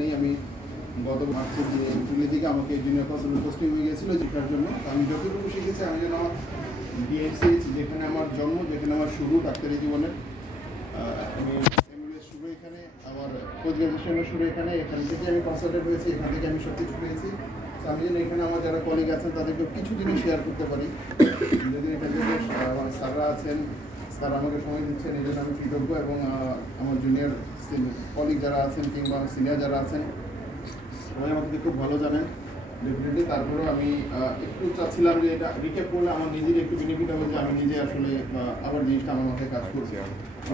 নেই। আমি গত মার্চের যে এপ্রিলের দিকে আমাকে জুনিয়র কনসালটেন্ট পোস্টিং হয়ে গিয়েছিল শেখার জন্য। আমি যতটুকু শিখেছি আমি যেন ডিএমসিএইচ, যেখানে আমার জন্ম, যেখানে আমার শুরু ডাক্তারি জীবনের, আমি এমবিবিএস শুরু এখানে, আমার পোস্ট গ্রাজুয়েশনের শুরু এখানে, এখান থেকে আমি কনসালটেন্ট হয়েছি, এখান থেকে আমি সব কিছু পেয়েছি। আমি যেন এখানে আমার যারা কলিগ আছেন তাদেরকে কিছু জিনিস শেয়ার করতে পারি। যদি এখানে যে আমার স্যাররা আছেন, স্যার আমাকে সময় দিচ্ছেন, এই জন্য আমি কৃতজ্ঞ। এবং আমার জুনিয়র কলিগ যারা আছেন কিংবা সিনিয়র যারা আছেন সবাই আমাকে খুব ভালো জানেন ডেফিনেটলি। তারপরেও আমি একটু চাচ্ছিলাম যে এটা রিক্যাপ করলে আমার নিজের একটু বেনিফিট হবে, যে আমি নিজে আসলে আবার জিনিসটা আমার মাথায় কাজ করছি।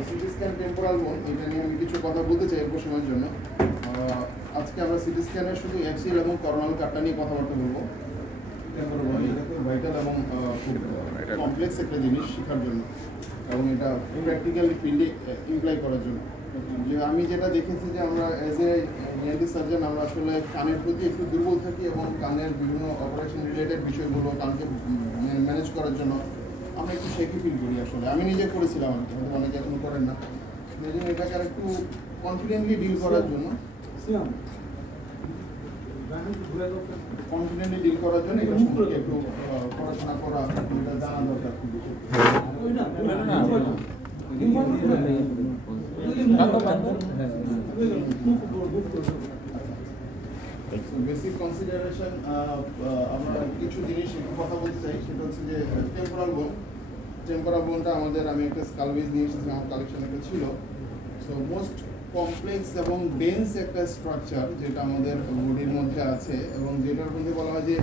সিটি স্ক্যান টেম্পোরাল বোন, এটা নিয়ে আমি কিছু কথা বলতে চাই অল্প সময়ের জন্য। আজকে আমরা সিটি স্ক্যানের শুধু অ্যাক্সিয়াল এবং করোনাল কার্ডটা নিয়ে কথাবার্তা বলবো। টেম্পোরাল বোন এটা খুব ভাইটাল এবং খুব কমপ্লেক্স একটা জিনিস শেখার জন্য, এবং এটা প্র্যাকটিক্যালি ফিল্ডে ইমপ্লাই করার জন্য। যে আমি যেটা দেখেছি যে আমরা অ্যাজ এ ইএনটি সার্জন আমরা আসলে কানের প্রতি একটু দুর্বল থাকি, এবং কানের বিভিন্ন অপারেশন রিলেটেড বিষয়গুলো কানকে ম্যানেজ করার জন্য আমরা একটু শেখি ফিল করি। আসলে আমি নিজে করেছিলাম, হয়তো অনেকে এখনো করেন না। এই জন্য এটাকে আর একটু কনফিডেন্টলি ডিল করার জন্য এটা সম্পর্কে একটু পড়াশোনা করা, এটা জানা দরকার খুব বেশি। বেসিক কনসিডারেশন আমরা কিছু জিনিস একটু কথা বলতে চাই। সেটা হচ্ছে যে টেম্পোরাল বোন। টেম্পোরাল বোনটা আমাদের, আমি একটা স্কালবেজ নিয়ে এসেছি, আমার কালেকশন একটা ছিল। সো মোস্ট কমপ্লেক্স এবং ডেন্স একটা স্ট্রাকচার যেটা আমাদের বডির মধ্যে আছে, এবং যেটার মধ্যে বলা হয় যে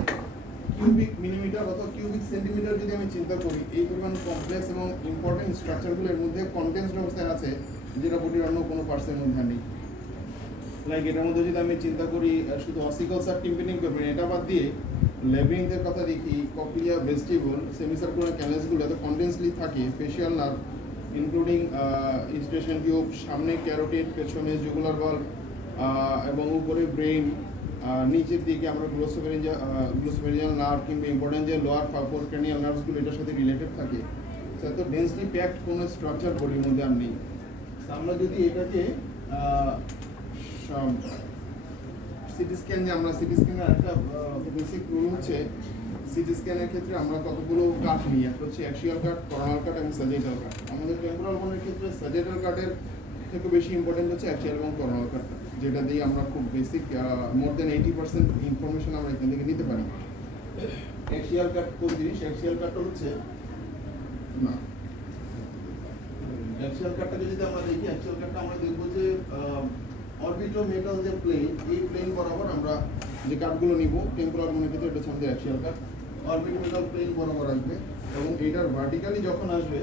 কিউবিক মিলিমিটার অথবা কিউবিক সেন্টিমিটার যদি আমি চিন্তা করি, এই পরিমাণ কমপ্লেক্স এবং ইম্পর্টেন্ট স্ট্রাকচারগুলোর মধ্যে কন্টেন্সড অবস্থায় আছে, যেটা বডির অন্য কোনো পার্টসের মধ্যে নেই। লাইক এটার মধ্যে যদি আমি চিন্তা করি শুধু অসিকলস আর টিম্পানিক করবেন, এটা বাদ দিয়ে লেবিরিংথের কথা দেখি, কক্লিয়া, ভেস্টিবুল, সেমিসার্কুলার ক্যানেলসগুলো এত কন্টেন্সলি থাকে, ফেশিয়াল নার্ভ ইনক্লুডিং ইনস্টেশন টিউব, সামনে ক্যারোটিড, পেছনে জুগুলার বাল্ব, এবং উপরে ব্রেইন, নিচের দিকে আমরা গ্লোসোফেরিঞ্জিয়াল নার্ভ কিংবা ইম্পর্টেন্ট যে লোয়ার ফোর ক্রেনিয়াল নার্ভসগুলো এটার সাথে রিলেটেড থাকে। এত ডেন্সলি প্যাকড কোনো স্ট্রাকচার বডির মধ্যে আর নেই। আমরা যদি এটাকে সিটি স্ক্যান, যে আমরা সিটি স্ক্যানের একটা বেসিক রুল হচ্ছে, সিটি স্ক্যানের ক্ষেত্রে আমরা কতগুলো কাট নিই। একটা হচ্ছে অ্যাক্সিয়াল কাট, করোনাল কাট এবং সাজেটাল কাট। আমাদের টেম্পোরাল বোনের ক্ষেত্রে সাজেটাল কাটের থেকে বেশি ইম্পর্টেন্ট হচ্ছে অ্যাক্সিয়াল এবং করোনাল কাটটা, যেটা দিয়ে আমরা খুব বেসিক মোর দেন 80% ইনফরমেশন আমরা এখান থেকে নিতে পারি। অ্যাক্সিয়াল কাট কোন জিনিস? অ্যাক্সিয়াল কাটটা হচ্ছে না, অ্যাক্সিয়াল কাটটাকে যদি আমরা দেখি, অ্যাক্সিয়াল কাটটা আমরা দেখবো যে অরবিটোমেটাল যে প্লেন, এই প্লেন বরাবর আমরা যে কাটগুলো নিব টেম্পোরাল বোনের ক্ষেত্রে, এটা হচ্ছে আমাদের অ্যাক্সিয়াল কাট। অরবিটোমেটাল প্লেন বরাবর আসবে, এবং এটার ভার্টিক্যালি যখন আসবে,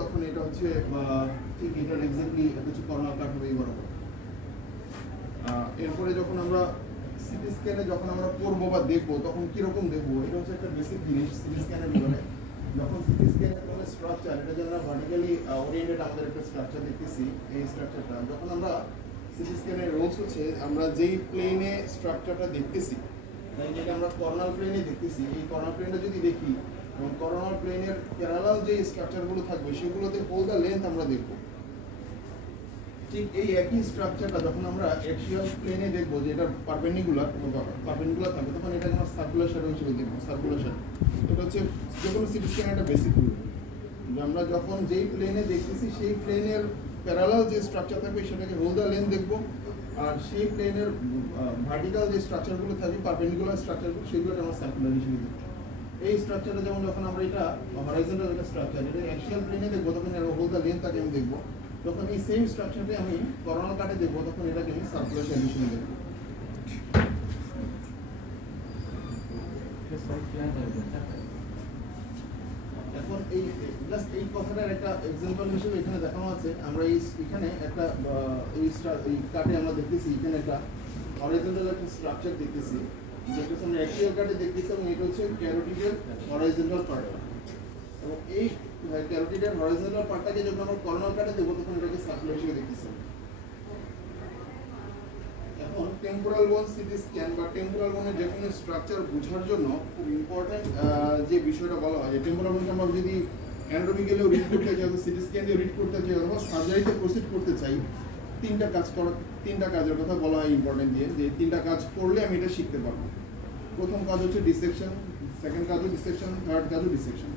তখন এটা হচ্ছে ঠিক এটার এক্স্যাক্টলি এটা হচ্ছে করোনাল কাট হবে এই বরাবর। এরপরে যখন আমরা সিটি স্ক্যানে যখন আমরা করবো বা দেখবো, তখন কিরকম দেখবো, এটা হচ্ছে একটা বেসিক জিনিস সিটি স্ক্যানের ভিতরে। যখন সিটি স্ক্যানের কোনো স্ট্রাকচার, এটা যে আমরা ভার্টিক্যালি ওরিয়েন্টেড আমাদের একটা স্ট্রাকচার দেখতেছি, এই স্ট্রাকচারটা যখন আমরা সিটি স্ক্যানের রোলস হচ্ছে, আমরা যেই প্লেনে স্ট্রাকচারটা দেখতেছি, যেটা আমরা করোনাল প্লেনে দেখতেছি, এই করোনাল প্লেনটা যদি দেখি, এবং করোনাল প্লেনের প্যারালাল যে স্ট্রাকচারগুলো থাকবে সেগুলোতে হোল দ্য লেন্থ আমরা দেখবো। ঠিক এই একই স্ট্রাকচারটা যখন আমরা অ্যাক্সিয়াল প্লেনে দেখবো, যে এটা পারপেন্ডিকুলার থাকবে, তখন এটা আমরা সার্কুলার শ্যাডো হিসেবে দেখবো। সার্কুলার শ্যাডো এটা হচ্ছে যে কোনো সিটি স্ক্যানের একটা বেসিক রুল, যে আমরা যখন যেই প্লেনে দেখতেছি সেই প্লেনের প্যারালাল যে স্ট্রাকচার থাকবে সেটাকে হোল দ্য লেন্থ দেখবো, আর সেই প্লেনের ভার্টিক্যাল যে স্ট্রাকচারগুলো থাকবে, পারপেন্ডিকুলার স্ট্রাকচারগুলো, সেগুলোকে আমরা সার্কুলার হিসেবে দেখবো। এই স্ট্রাকচারটা যেমন যখন আমরা এটা হরাইজন্টাল একটা স্ট্রাকচার, এটা অ্যাক্সিয়াল প্লেনে দেখবো, তখন এর হোল দ্য লেন্থটাকে আমি দেখবো। যখন এই সেম স্ট্রাকচারটা আমি করোনাল কাটে দেখবো, তখন এটাকে আমি সার্কুলার শ্যাডো হিসেবে দেখবো। এখন এই জাস্ট এই কথাটার একটা এক্সাম্পল হিসেবে এখানে দেখানো আছে। আমরা এখানে একটা এই কাটে আমরা দেখতেছি, এখানে একটা হরাইজন্টাল একটা স্ট্রাকচার দেখতেছি, যেটা আমরা অ্যাক্সিয়াল কাটে দেখতেছি, এবং এটা হচ্ছে ক্যারোটিডের হরাইজন্টাল পার্ট। এবং এই ক্যারোটিডের হরাইজন্টাল পার্টটাকে যখন আমরা করোনাল কাটে দেবো, তখন এটাকে সার্কুলার হিসেবে দেখতেছি। এখন টেম্পোরাল বোন সিটি স্ক্যান বা টেম্পোরাল বোনের যে কোনো স্ট্রাকচার বোঝার জন্য খুব ইম্পর্টেন্ট যে বিষয়টা বলা হয়, টেম্পোরাল বোনকে আমরা যদি অ্যানাটমিক্যালিও রিড করতে চাই, সিটি স্ক্যান দিয়ে রিড করতে চাই, অথবা সার্জারিতে প্রসিড করতে চাই, তিনটা কাজের কথা বলা হয় ইম্পর্টেন্ট দিয়ে, যে তিনটা কাজ করলে আমি এটা শিখতে পারবো। প্রথম কাজ হচ্ছে ডিসেকশন, সেকেন্ড কাজ হচ্ছে ডিসেকশন, থার্ড কাজ হচ্ছে ডিসেকশন।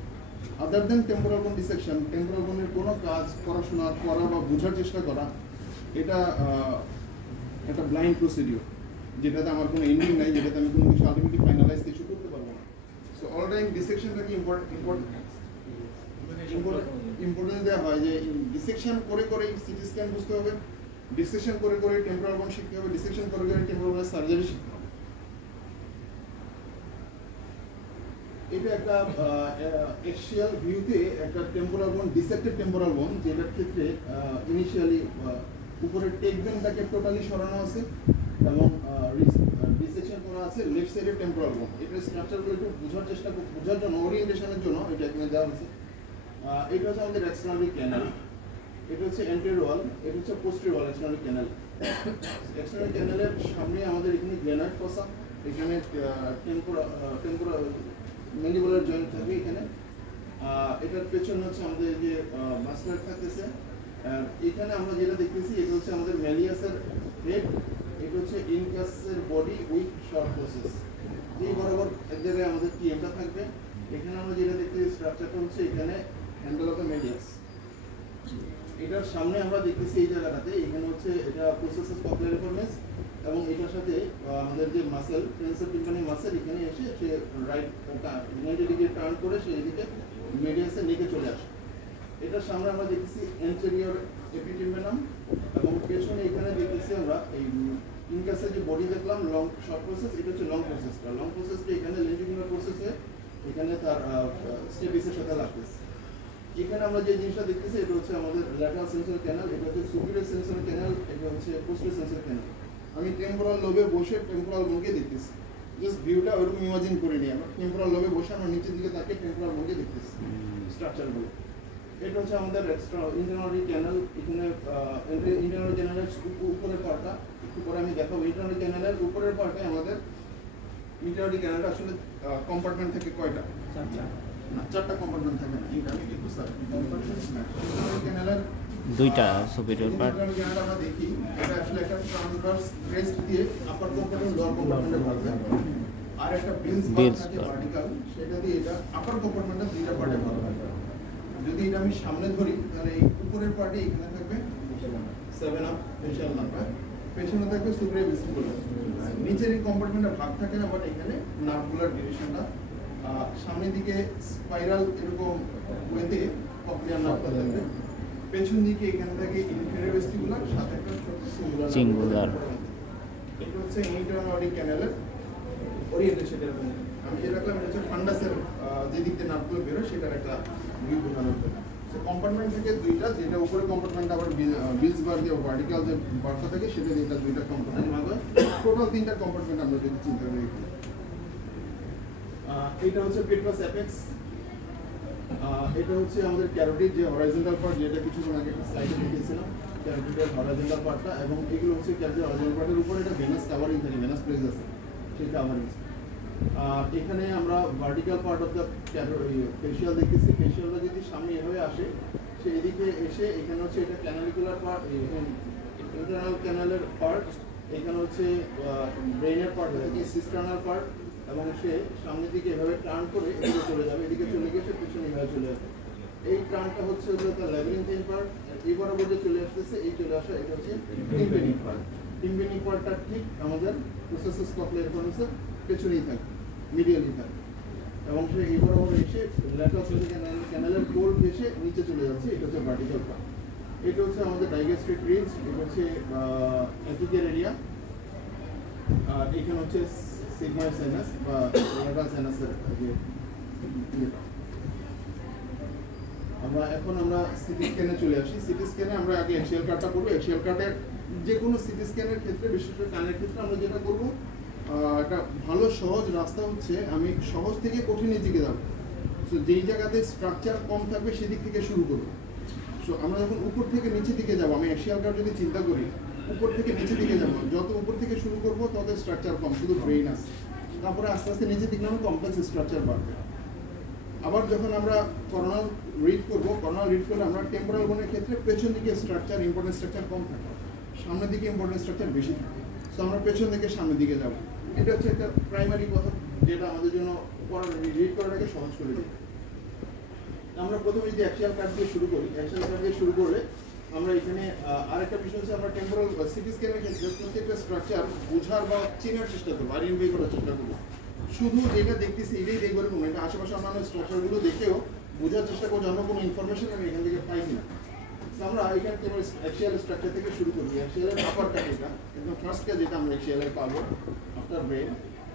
আদার দেন টেম্পোরাল বোন ডিসেকশন, টেম্পোরাল বোনের কোনো কাজ পড়াশোনা করা বা বোঝার চেষ্টা করা, এটা একটা ব্লাইন্ড প্রসিডিওর, যেটাতে আমার কোনো এন্ডিং নাই, যেটাতে আমি কোনো কিছু আলটিমেটলি ফাইনালাইজ কিছু করতে পারবো না। সো অল টাইম ডিসেকশনটাকে ইম্পর্টেন্স দেওয়া হয়, যে ডিসেকশন করে করে সিটি স্ক্যান বুঝতে হবে, ডিসেকশন করে করে টেম্পোরাল বোন শিখতে হবে, ডিসেকশন করে করে টেম্পোরাল বোনের সার্জারি শিখতে হবে। এটা একটা এক্সিয়াল ভিউতে একটা টেম্পোরাল বোন, ডিসেক্টেড টেম্পোরাল বোন, যেটার ক্ষেত্রে ইনিশিয়ালি উপরের টেক বেনটাকে টোটালি সরানো আছে এবং ডিসেকশন করা আছে লেফট সাইডের টেম্পোরাল বোন। এটার স্ট্রাকচারগুলো একটু বোঝার জন্য ওরিয়েন্টেশনের জন্য এটা এখানে দেওয়া হয়েছে। এটা হচ্ছে আমাদের এক্সটার্নাল ক্যানাল, এটা হচ্ছে এন্টেরিয়র ওয়াল, এটা হচ্ছে পোস্টেরিয়র ওয়াল, এক্সটার্নাল ক্যানাল। এক্সটার্নাল ক্যানালের সামনে আমাদের এখানে গ্লেনয়েড ফসা, এখানে টেম্পোরাল ম্যান্ডিবুলার জয়েন্ট থাকে এখানে। এটার পেছনে হচ্ছে আমাদের যে মাসকুলার থাকতেছে। এখানে আমরা যেটা দেখতেছি এটা হচ্ছে আমাদের ম্যালিয়াসের হেড, এটা হচ্ছে ইনকাসের বডি উইথ শর্ট প্রসেস, যেই বরাবর এক জায়গায় আমাদের টিএমটা থাকবে। এখানে আমরা যেটা দেখতেছি স্ট্রাকচারটা হচ্ছে এখানে হ্যান্ডেল অফ দ্য মেডিয়াস। এটার সামনে আমরা দেখতেছি এই জায়গাটাতে, এখানে হচ্ছে এটা প্রসেসেস কপলেরিফর্মিস, এবং এটার সাথে আমাদের যে মাসেল টেন্সর টিম্পানি মাসেল এখানে এসে সে রাইট দিকে টার্ন করে সে এদিকে মেডিয়াসের নিচে চলে আসে। এটার সামনে আমরা দেখতেছি এন্টেরিয়র এপিটিম্বেনাম, এবং পেছনে এখানে দেখতেছি আমরা এই ইনকাসের যে বডি দেখলাম লং শর্ট প্রসেস, এটা হচ্ছে লং প্রসেসটা। লং প্রসেসটা এখানে লেন্টিকুলার প্রসেসে এখানে তার স্টেপিসের সাথে লাগতেছে। এখানে আমরা যে জিনিসটা দেখতেছি এটা হচ্ছে আমাদের ল্যাটারাল সেন্সর ক্যানাল, এটা হচ্ছে সুপিরিয়র সেন্সর ক্যানাল, এটা হচ্ছে পোস্টেরিয়র সেন্সর ক্যানাল। আমি টেম্পোরাল লোবে বসে টেম্পোরাল বোনকে দেখতেছি, জাস্ট ভিউটা ওরকম ইমাজিন করে নিই আমরা। টেম্পোরাল লোবে বসে আমরা নিচের দিকে তাকিয়ে টেম্পোরাল বোনকে দেখতেছি স্ট্রাকচারগুলো। এটা হচ্ছে আমাদের এক্সট্রা ইন্টারনারি ক্যানাল, এখানে ইন্টারনারি ক্যানালের উপরের পার্টটা একটু পরে আমি দেখাবো। ইন্টারনারি ক্যানালের উপরের পার্টে আমাদের ইন্টারনারি ক্যানালটা আসলে কম্পার্টমেন্ট থেকে কয়টা? চারটা কম্পার্টমেন্ট থাকে না, আমি একটু স্যার ইন্টারনারি ক্যানালের দুইটা সুপিরিয়র পার্ট। ইন্টারনারি ক্যানাল আমরা দেখি এটা আসলে একটা ট্রান্সভার্স ক্রেস্ট দিয়ে আপার কম্পার্টমেন্ট লোয়ার কম্পার্টমেন্টে ভাগ হয়, আর একটা বিলস থাকে ভার্টিক্যাল, সেটা দিয়ে এটা আপার কম্পার্টমেন্টে দুইটা পার্টে ভাগ হয়। যদি এটা আমি সামনে ধরি তাহলে এই উপরের পার্টে এখানে থাকবে 7 আপ ফেশিয়াল নার্ভ, পেছনে থাকবে সুপিরিয়র ভেস্টিবুলার। নিচের এই কম্পার্টমেন্টে ভাগ থাকে না, বাট এখানে নার্ভগুলার ডিভিশনটা সামনের দিকে স্পাইরাল এরকম ওয়েতে কক্লিয়ার নার্ভটা থাকবে। পেছন দিকে এখানে থাকে ইনফেরিয়র ভেস্টিবুলার, সাথে একটা ছোট সিঙ্গুলার। এটা হচ্ছে ইন্টারনারি ক্যানালের ওরিয়েন্টেশন। আমি যে রাখলাম এটা হচ্ছে ফান্ডাসের যে দিক দিয়ে নার্ভগুলো বেরোয় সেটার একটা ভিউ বোঝানোর জন্য। সো কম্পার্টমেন্ট থেকে দুইটা, যেটা উপরে কম্পার্টমেন্ট আবার বিলস বার দিয়ে ভার্টিক্যাল যে বারটা থাকে সেটা দিয়ে এটা দুইটা কম্পার্টমেন্ট ভাগ হয়। টোটাল তিনটা কম্পার্টমেন্ট আমরা যদি চিন্তা করি। এটা হচ্ছে পেট্রাস অ্যাপেক্স, এটা হচ্ছে আমাদের ক্যারোটিড যে হরাইজন্টাল পার্ট, যেটা কিছুক্ষণ আগে একটা স্লাইডে দেখিয়েছিলাম, ক্যারোটিডের হরাইজন্টাল পার্টটা, এবং এগুলো হচ্ছে ক্যারোটিড হরাইজন্টাল পার্টের উপরে এটা ভেনাস কাভারিং থাকে, ভেনাস প্লেস আছে সেই কাভারিং। এখানে আমরা vertical part of the facial দেখতেছি। ফেশিয়ালটা যদি সামনে এভাবে আসে, সে এদিকে এসে এখানে হচ্ছে এটা ক্যানালিকুলার পার্ট, ইন্টারনাল ক্যানালের পার্ট, এখানে হচ্ছে ব্রেইনের পার্ট থাকে, সিস্টার্নাল পার্ট, এবং সে সামনের দিকে এভাবে টার্ন করে এদিকে চলে যাবে, এদিকে চলে গিয়ে সে পিছনে এভাবে চলে যাবে। এই টার্নটা হচ্ছে তার ল্যাবিরিনথিন পার্ট, এই বরাবর যে চলে আসতেছে, এই চলে আসা এটা হচ্ছে টিম্পেনিক পার্ট। টিম্পেনিক পার্টটা ঠিক আমাদের প্রসেসেস কপলেরিফর্মিসের পেছনেই থাকে, মিডিয়ালি থাকে, এবং সে এই বরাবর এসে ল্যাটারাল সেন্সর ক্যানালের কোর ঘেঁষে নিচে চলে যাচ্ছে, এটা হচ্ছে ভার্টিক্যাল পার্ট। এটা হচ্ছে আমাদের ডাইগ্যাস্ট্রিক রিজ, এটা হচ্ছে অ্যাপিক্যাল এরিয়া, আর এখানে হচ্ছে সিগময়েড সাইনাস বা ল্যাটারাল সাইনাসের যে ইয়েটা। আমরা সিটি স্ক্যানে চলে আসি। সিটি স্ক্যানে আমরা আগে এক্সিয়াল কাটটা করবো। এক্সিয়াল কাটের যে কোনো সিটি স্ক্যানের ক্ষেত্রে, বিশেষ করে কানের ক্ষেত্রে আমরা যেটা করবো, একটা ভালো সহজ রাস্তা হচ্ছে আমি সহজ থেকে কঠিনের দিকে যাবো। সো যেই জায়গাতে স্ট্রাকচার কম থাকবে সেদিক থেকে শুরু করবো। সো আমরা যখন উপর থেকে নিচের দিকে যাবো, আমি এক্সিয়াল কাট যদি চিন্তা করি, উপর থেকে নিচের দিকে যাবো, যত উপর থেকে শুরু করবো তত স্ট্রাকচার কম, শুধু ব্রেইন আছে। তারপরে আস্তে আস্তে নিচের দিকে আমরা কমপ্লেক্স স্ট্রাকচার বাড়বে। আবার যখন আমরা করোনাল রিড করবো, করোনাল রিড করলে আমরা টেম্পোরাল বোনের ক্ষেত্রে পেছন দিকে স্ট্রাকচার, ইম্পর্টেন্ট স্ট্রাকচার কম থাকে, সামনের দিকে ইম্পর্টেন্ট স্ট্রাকচার বেশি থাকে। তো আমরা পেছন থেকে সামনের দিকে যাব। এটা হচ্ছে একটা প্রাইমারি কথা, যেটা আমাদের জন্য রিড করাটাকে সহজ করে দেয়। আমরা প্রথমে যদি অ্যাক্সিয়াল কাট দিয়ে শুরু করি, অ্যাক্সিয়াল কাট দিয়ে শুরু করলে আমরা এখানে আরেকটা বিষয় হচ্ছে আমরা টেম্পোরাল সিটি স্ক্যানের ক্ষেত্রে প্রত্যেকটা স্ট্রাকচার বোঝার বা চেনার চেষ্টা করবো, আইডেন্টিফাই করার চেষ্টা করবো। শুধু যেটা দেখতেছি এটাই দেখবো এরকম, এটা আশেপাশে অন্যান্য স্ট্রাকচারগুলো দেখেও বোঝার চেষ্টা করবো অন্য কোনো ইনফরমেশন আমি এখান থেকে পাই কিনা। আমরা এখান থেকে অ্যাক্সিয়াল স্ট্রাকচার থেকে শুরু করি। অ্যাক্সিয়ালের আপার কাট এটা একদম ফার্স্ট কাজ, যেটা আমরা অ্যাক্সিয়ালের পাবো আফটার ব্রেন।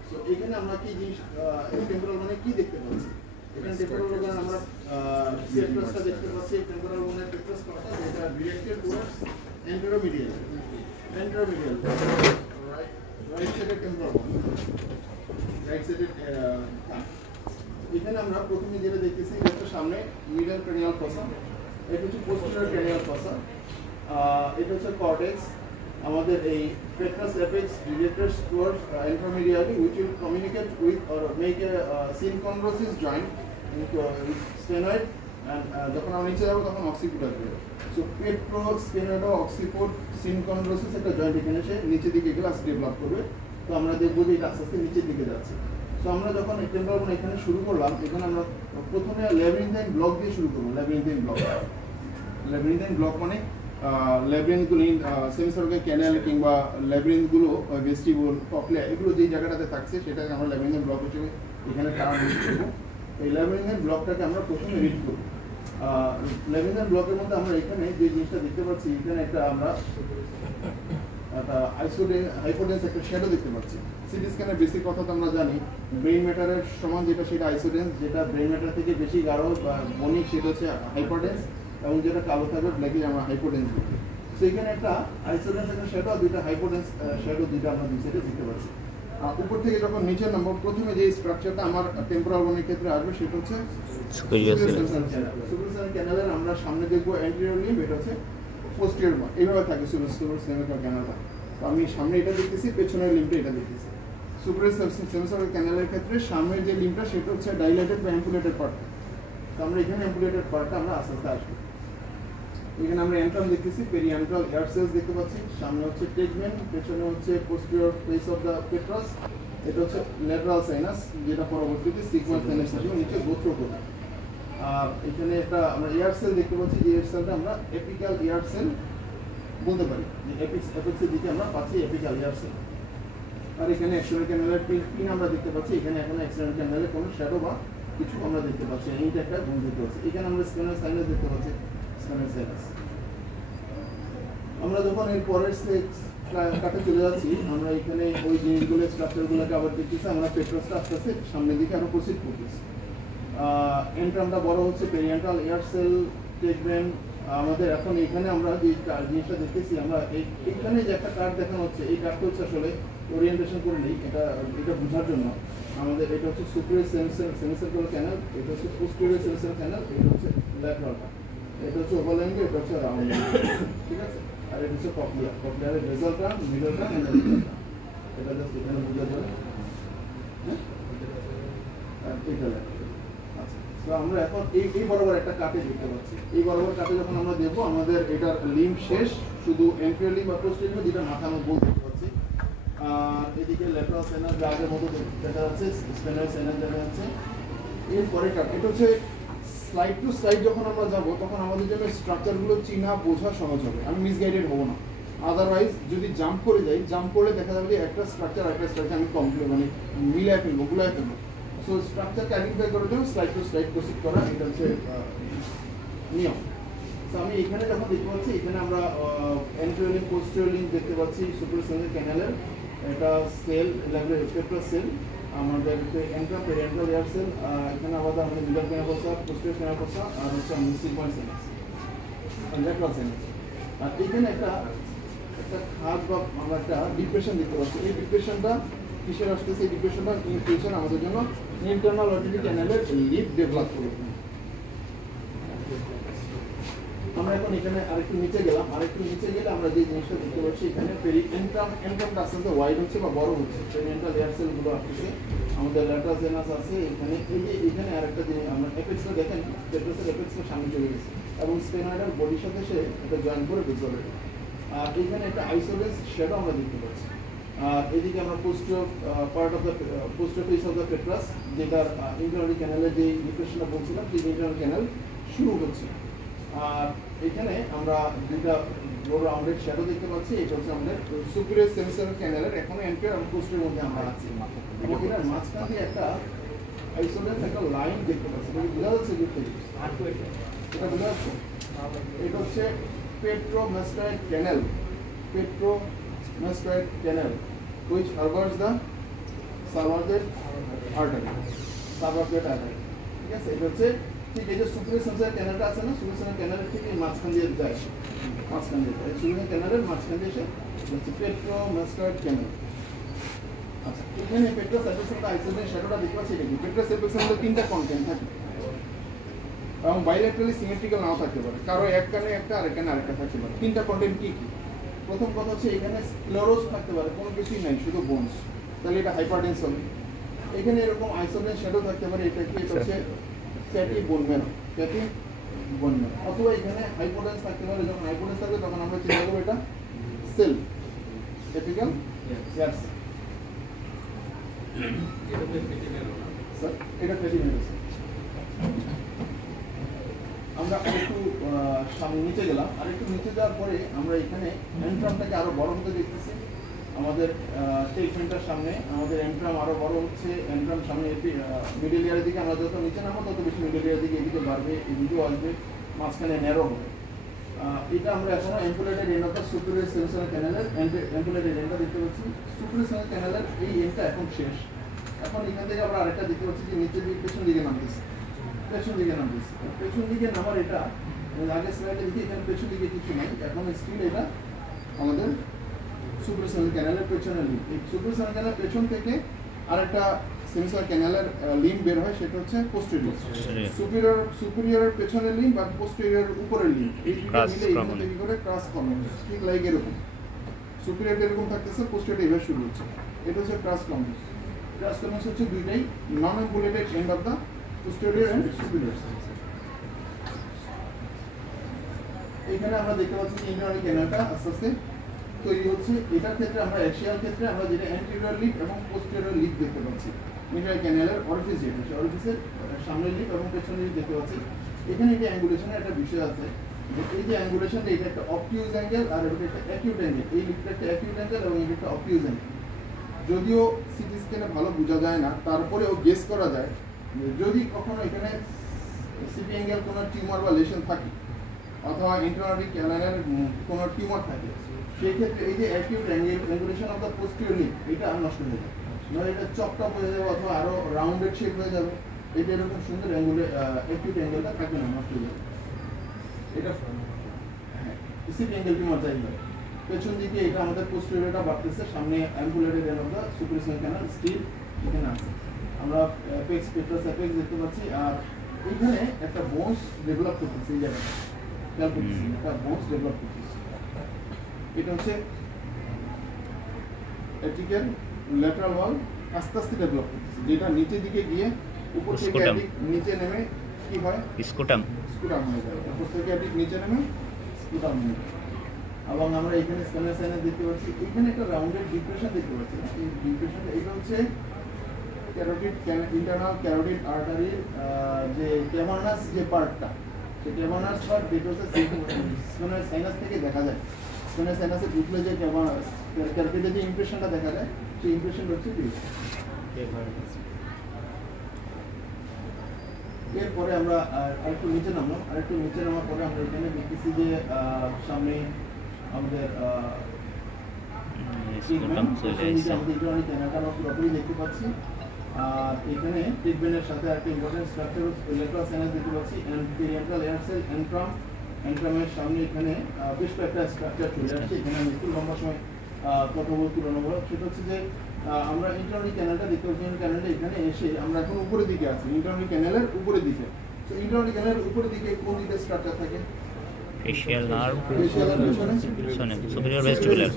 সো এখানে আমরা কি জিনিস টেম্পোরাল মানে কি দেখতে পাচ্ছি, এখানে টেম্পোরাল মানে আমরা সেপ্টাসটা দেখতে পাচ্ছি। টেম্পোরাল মানে পেট্রাস পার্টটা যেটা ডিরেক্টেড টুয়ার্ডস এন্টেরোমিডিয়াল, রাইট সাইডে টেম্পোরাল, রাইট সাইডে। এখানে আমরা প্রথমে যেটা দেখতেছি এটা সামনে মিডল ক্রেনিয়াল ফসা, এটা হচ্ছে পোস্টেরিয়র ক্রেনিয়াল ফসা, এটা হচ্ছে কর্টেক্স। আমাদের এই petrous apex directed towards anteromedially which will communicate with or make a synchondrosis joint with sphenoid, and যখন আমরা নিচে যাবো তখন অক্সিপিড আসবে। সো পেট্রো স্ফেনয়েড অক্সিপিড সিনকন্ড্রোসিস একটা জয়েন্ট এখানে সে নিচের দিকে গেলে আস্তে ডেভেলপ করবে। তো আমরা দেখবো যে এটা আস্তে আস্তে নিচের দিকে যাচ্ছে। সো আমরা যখন টেম্পোরাল বোন এখানে শুরু করলাম, এখানে আমরা প্রথমে ল্যাবিরিনথাইন ব্লক দিয়ে শুরু করবো। ল্যাবিরিনথাইন ব্লক মানে ল্যাবিরিনগুলো সেমিসার্কুলার ক্যানাল কিংবা ল্যাবিরিনগুলো ভেস্টিবুল, ককলিয়া, এগুলো যেই জায়গাটাতে থাকছে সেটাকে আমরা ল্যাবিরিনথাইন ব্লক হিসেবে এখানে টার্ম ইউজ করবো। এই ল্যাবিরিনথাইন ব্লকটাকে আমরা প্রথমে রিড করবো। ল্যাবিরিনথাইন ব্লকের মধ্যে আমরা এখানে যে জিনিসটা দেখতে পাচ্ছি, এখানে একটা আমরা একটা হাইপোডেন্স একটা শ্যাডো দেখতে পাচ্ছি। সিটি স্ক্যানের বেসিক কথা তো আমরা জানি, ব্রেইন ম্যাটারের সমান যেটা সেটা আইসোডেন্স, যেটা ব্রেইন ম্যাটার থেকে বেশি গাঢ় বা বণিক সেটা হচ্ছে হাইপোডেন্স, এবং যেটা কালো থাকবে ব্ল্যাকে আমরা হাইপোডেন্স বলি। তো এখানে একটা আইসোডেন্স একটা শ্যাডো আর দুইটা হাইপোডেন্স শ্যাডো, দুইটা আমরা দুই সাইডে দেখতে পাচ্ছি। উপর থেকে যখন নিচে নামবো, প্রথমে যে স্ট্রাকচারটা আমার টেম্পোরাল বোনের ক্ষেত্রে আসবে সেটা হচ্ছে সুপিরিয়র সেমিসার্কুলার ক্যানালের আমরা সামনে দেখবো অ্যান্টেরিয়র লিম্ব, এটা হচ্ছে পোস্টেরিয়র বোন, এইভাবে থাকে সুপিরিয়র সেমিসার্কুলার ক্যানালটা। তো আমি সামনে এটা দেখতেছি, পেছনের লিম্বটা এটা দেখতেছি। সুপিরিয়র সেমিসার্কুলার ক্যানালের ক্ষেত্রে সামনের যে লিম্বটা সেটা হচ্ছে ডাইলেটেড বা অ্যাম্পুলেটেড পার্ট। তো আমরা এখানে অ্যাম্পুলেটেড পার্টটা আমরা আস্তে আস্তে আসবো। এখানে আমরা অ্যান্ট্রাম দেখতেছি, পেরিঅ্যান্ট্রাল এয়ার সেলস দেখতে পাচ্ছি, সামনে হচ্ছে টেগমেন, পেছনে হচ্ছে পোস্টেরিয়র ফেস অফ দ্য পেট্রাস, এটা হচ্ছে ল্যাটারাল সাইনাস, যেটা পরবর্তীতে সিগময়েড সাইনাস হিসেবে নিচে গোত্র করবে। আর এখানে একটা আমরা এয়ার সেল দেখতে পাচ্ছি, যে এয়ার সেলটা আমরা এপিক্যাল এয়ার সেল বলতে পারি, যে অ্যাপেক্সের দিকে আমরা পাচ্ছি এপিক্যাল এয়ার সেল। আর এখানে এক্সটার্নাল ক্যানালের পিন আমরা দেখতে পাচ্ছি, এখানে এখনো এক্সটার্নাল ক্যানালের কোনো শ্যাডো বা কিছু আমরা দেখতে পাচ্ছি, এইটা একটা গুণ দেখতে পাচ্ছি। এখানে আমরা স্পেনাল সাইনাস দেখতে পাচ্ছি, স্পেনাল সাইনাস। আমরা যখন এর পরের কাটে চলে যাচ্ছি, আমরা এখানে ওই জিনিসগুলো স্ট্রাকচারগুলোকে আবার দেখতেছি, আমরা পেট্রাসটা আস্তে আস্তে সামনের দিকে আরো প্রসিড করতেছি। এন্ট্রামটা বড় হচ্ছে, পেরিঅ্যান্টাল এয়ার সেল, টেগমেন। আমাদের এখন এখানে আমরা যে জিনিসটা দেখতেছি, আমরা এইখানে যে একটা কার্ড দেখানো হচ্ছে, এই কার্ডটা হচ্ছে আসলে ওরিয়েন্টেশন করে নেই, এটা বোঝার জন্য আমাদের এটা হচ্ছে সুপিরিয়র সেমিসার্কুলার ক্যানাল, এটা হচ্ছে পোস্টেরিয়র সেমিসার্কুলার ক্যানাল, এটা হচ্ছে ল্যাটারালটা, এটা হচ্ছে ওভারল্যান্ড, এটা হচ্ছে রাউন্ড, ঠিক আছে। আর এটা হচ্ছে ককলিয়া, ককলিয়ারের বেসালটা, মিডলটা, এটা জাস্ট এখানে বোঝা যাবে, হ্যাঁ। আর এটা তো আমরা এখন এই বরাবর একটা কাটে দেখতে পাচ্ছি। এই বরাবর কাটে যখন আমরা দেখবো, আমাদের এটার লিম্ব শেষ, শুধু এন্টেরিয়র লিম্ব বা পোস্টেরিয়র লিম্ব, যেটা মাথা আমরা বলতে পারছি। আর এদিকে ল্যাটারাল সাইনাস আগের মতো দেখা যাচ্ছে, স্পেনাল সাইনাস দেখা যাচ্ছে। এরপরে কাট, এটা হচ্ছে স্লাইড টু স্লাইড যখন আমরা যাবো, তখন আমাদের জন্য স্ট্রাকচারগুলো চিনা বোঝা সহজ হবে, আমি মিসগাইডেড হবো না। আদারওয়াইজ যদি জাম্প করে যাই, জাম্প করলে দেখা যাবে যে একটা স্ট্রাকচার আমি মানে মিলায় ফেলবো, গুলায় ফেলবো। সো স্ট্রাকচারকে আইডেন্টিফাই করার জন্য স্লাইড টু স্লাইড প্রসিড করা, এটা হচ্ছে নিয়ম। সো আমি এখানে যখন দেখতে পাচ্ছি, এখানে আমরা অ্যান্টেরিয়র লিম্ব, পোস্টেরিয়র লিম্ব দেখতে পাচ্ছি, সুপিরিয়র সেমিসার্কুলার ক্যানালের এটা সেল, পেট্রাস সেল, আমাদের এন্ট্রাম পেরিঅ্যান্টাল এয়ার সেল, এখানে আলাদা আমাদের মিডল ক্যানাল ফসা, পোস্টেরিয়র ক্যানাল ফসা, আর হচ্ছে আমাদের সিগময়েড সাইনাস, ল্যাটারাল সাইনাস। আর এখানে একটা খাদ বা আমরা একটা ডিপ্রেশন দেখতে পাচ্ছি। এই ডিপ্রেশনটা কিসের আসতেছে? এই ডিপ্রেশনটা ইন ফিউচার আমাদের জন্য ইন্টারনাল অডিটরি ক্যানালের লিড ডেভেলপ করবে। আমরা এখন এখানে আরেকটু নিচে গেলাম, আরেকটু নিচে গেলে আমরা যে জিনিসটা দেখতে পাচ্ছি এখানে এন্ট্রামটা আস্তে আস্তে ওয়াইড হচ্ছে বা বড় হচ্ছে, পেরিয়েন্টাল এয়ার সেলগুলো আসছে, আমাদের ল্যাটারাল সেনাস আছে এখানে। এই যে এখানে আরেকটা জিনিস আমরা অ্যাপেক্সটা দেখেন, পেট্রাসের অ্যাপেক্সটা সামনে চলে গেছে এবং স্পেনয়েডাল বডির সাথে সে এটা জয়েন করে ফেলছে অলরেডি। আর এখানে একটা আইসোলেন্স শ্যাডো আমরা দেখতে পাচ্ছি। আর এদিকে আমরা posterior part of the posterior face of the petrous, যেটার ইন্টারনাল ক্যানেলের যে ডিপ্রেশনটা বলছিলাম সেই ইন্টারনাল ক্যানেল শুরু হচ্ছে। আর এখানে আমরা দুইটা বড় রাউন্ডেড শ্যাডো দেখতে পাচ্ছি। এটা হচ্ছে আমাদের সুপিরিয়র সেমিসার ক্যানেলের এখনো এন্টার এবং পোস্টের মধ্যে আমরা আছি, এবং এটার মাঝখান দিয়ে একটা আইসোলেন্স একটা লাইন দেখতে পাচ্ছি। এটা বোঝা যাচ্ছে যে এটা বোঝা যাচ্ছে, এটা হচ্ছে পেট্রোমাস্টয়েড ক্যানেল, পেট্রোমাস্টয়েড ক্যানেল which harbors the subarachnoid artery, subarachnoid artery। ঠিক আছে, এটা হচ্ছে ঠিক এই যে সুপিরিয়র সেমিসার ক্যানেলটা আছে না, সুপিরিয়র সেমিসার ক্যানেলের থেকে মাঝখান দিয়ে যায়, মাঝখান দিয়ে যায় সুপিরিয়র ক্যানেলের মাঝখান দিয়ে এসে হচ্ছে পেট্রোমাস্টয়েড ক্যানেল। আচ্ছা, এখানে পেট্রাস অ্যাপেক্সের আইসোলেন্স শ্যাডোটা দেখতে পাচ্ছি। এটা কি পেট্রাস অ্যাপেক্সের মধ্যে তিনটা কন্টেন্ট থাকে এবং বাইলেটারালি সিমেট্রিক্যাল নাও থাকতে পারে, কারো এক কানে একটা আর এক কানে আরেকটা থাকতে পারে। তিনটা কন্টেন্ট কি কি? প্রথম কথা হচ্ছে এখানে স্ক্লেরোস থাকতে পারে, কোনো কিছুই নাই, শুধু বোনস, তাহলে এটা হাইপারটেন্স হবে। এখানে এরকম আইসোলেন্স শ্যাডো থাকতে পারে, এটা কি? এটা হচ্ছে fatty bone marrow, fatty bone marrow. অথবা এখানে হাইপোটেন্স থাকতে পারে, যখন হাইপোটেন্স থাকবে তখন আমরা চিন্তা করবো এটা cell, apical air cell. Sir এটা ফ্যাটি ম্যারো। আমরা আরেকটু সামনে নিচে গেলাম, আরেকটু নিচে যাওয়ার পরে আমরা এখানে এন্ট্রামটাকে আরো বড় হতে দেখতেছি। আমাদের টেকমেন্টার সামনে আমাদের এন্ট্রাম আরো বড় হচ্ছে, এন্ট্রাম সামনে মিডল ইয়ারের দিকে আমরা যত নিচে নামবো তত বেশি মিডল ইয়ারের দিকে এদিকে বাড়বে, এদিকেও আসবে, মাঝখানে ন্যারো হবে। এটা আমরা এখনো এম্পুলেটেড এন্ড অফ দ্য সুপিরিয়র সেমিসার ক্যানেলের এম্পুলেটেড এন্ডটা দেখতে পাচ্ছি। সুপিরিয়র সেমিসার ক্যানেলের এই এন্ডটা এখন শেষ। এখন এখান থেকে আমরা আরেকটা দেখতে পাচ্ছি যে নিচের দিকে পেছন দিকে নামতেছে, পেছন দিকে নামতেছে। পেছন দিকে নামার এটা আগের স্লাইডে দেখি এখানে পেছন দিকে কিছু নাই, এখন স্টিল এটা আমাদের সুপিরিয়র সেমিসার ক্যানেলের পেছনের লিম্ব। এই সুপিরিয়র সেমিসার ক্যানেলের পেছন থেকে আরেকটা সেমিসার ক্যানেলের লিম্ব বের হয়, সেটা হচ্ছে পোস্টেরিয়র। সুপিরিয়রের পেছনের লিম্ব আর পোস্টেরিয়রের উপরের লিম্ব, এই দুটো মিলে এখানে তৈরি করে ক্রস কর্নিয়াস, ঠিক লাইক এরকম। সুপিরিয়র এরকম থাকতেছে, পোস্টেরিয়র এভাবে শুরু হচ্ছে, এটা হচ্ছে ক্রস কর্নিয়াস। ক্রস কর্নিয়াস হচ্ছে দুইটাই non ampullated end of the posterior and superior। এখানে আমরা দেখতে পাচ্ছি যে ইন্টারনাল ক্যানেলটা আস্তে আস্তে তৈরি হচ্ছে। এটার ক্ষেত্রে আমরা অ্যাক্সিয়াল ক্ষেত্রে আমরা যেটা অ্যান্টেরিয়র লিপ এবং পোস্টেরিয়র লিপ দেখতে পাচ্ছি। ইন্টারনাল ক্যানেলের অরিফিস যেটা, সেই অরিফিসের সামনের লিপ এবং পেছনের লিপ দেখতে পাচ্ছি। এখানে এই যে অ্যাঙ্গুলেশনের একটা বিষয় আছে, যে এই যে অ্যাঙ্গুলেশনটা এটা একটা অবটিউজ অ্যাঙ্গেল আর এটা একটা অ্যাকিউট অ্যাঙ্গেল। এই লিপটা একটা অ্যাকিউট অ্যাঙ্গেল এবং এটা একটা অবটিউজ অ্যাঙ্গেল। যদিও সিটি স্ক্যানে ভালো বোঝা যায় না, তারপরেও গেস করা যায় যদি কখনো এখানে সিটি অ্যাঙ্গেল কোনো টিউমার বা লেশন থাকে অথবা ইন্টারনাল ক্যানেলের কোনো টিউমার থাকে, সেই ক্ষেত্রে এই যে acute angulation of the posterior lip এটা নষ্ট হয়ে যাবে, নয় এটা চপটপ হয়ে যাবে অথবা আরো রাউন্ডেড শেপ হয়ে যাবে। এটা এরকম সুন্দর অ্যাকিউট অ্যাঙ্গেলটা থাকবে না, নষ্ট হয়ে যাবে। এটা সিটি অ্যাঙ্গেল টিউমার চাই না। পেছন দিকে এটা আমাদের পোস্টেরিয়রটা বাড়তেছে, সামনে ampullated end of the superior canal still এখানে আছে। আমরা অ্যাপেক্স পেট্রাস অ্যাপেক্স দেখতে পাচ্ছি, আর এইখানে একটা বোনস ডেভেলপ করতেছে, এই জায়গাটা খেয়াল করতেছি, একটা বোনস ডেভেলপ করতেছে। এটা হচ্ছে এটিক্যাল ল্যাটারাল ওয়াল আস্তে আস্তে ডেভেলপ করতেছে, যেটা নিচের দিকে গিয়ে উপর থেকে নিচে নেমে কি হয়, স্কুটাম হয়ে যায়। উপর থেকে নিচে নেমে স্কুটাম হয়ে যায়। এবং আমরা এখানে স্ক্যানার সাইনাস দেখতে পাচ্ছি, এখানে একটা রাউন্ডেড ডিপ্রেশন দেখতে পাচ্ছি। এই ডিপ্রেশনটা এটা হচ্ছে ক্যারোটিড ইন্টারনাল ক্যারোটিড আর্টারির যে ক্যাভার্নাস যে পার্টটা, সেই ক্যাভার্নাস পার্ট যেটা হচ্ছে স্ক্যানার সাইনাস থেকে দেখা যায়। স্ক্যানার সাইনাসে ঢুকলে যে ক্যারোটিডের যে ইমপ্রেশনটা দেখা যায়, সেই ইমপ্রেশনটা হচ্ছে এরপরে আমরা আরেকটু নিচে নামলাম। আরেকটু নিচে নামার পরে আমরা এখানে দেখতেছি যে সামনে আমাদের পুরোপুরি দেখতে পাচ্ছি। আর এখানে ট্রিটমেন্টের সাথে একটা ইম্পর্টেন্ট স্ট্রাকচার ল্যাটারাল সাইনাস দেখতে পাচ্ছি, পেরিয়েন্টাল এয়ার সেল, এন্ট্রামের সামনে এখানে বেশ কয়েকটা স্ট্রাকচার চলে আসছে। এখানে আমি একটু লম্বা সময় কথা বলতে তুলনামূলক, সেটা হচ্ছে যে আমরা ইন্টারনাল ক্যানেলটা দেখতে পাচ্ছি। ক্যানেলটা এখানে এসে আমরা এখন উপরের দিকে আছি, ইন্টারনাল ক্যানেলের উপরের দিকে। তো ইন্টারনাল ক্যানেলের উপরের দিকে কোন দিকে স্ট্রাকচার থাকে? ফেশিয়াল নার্ভ ফেশিয়ালের পিছনে সুপিরিয়র ভেস্টিবুলার।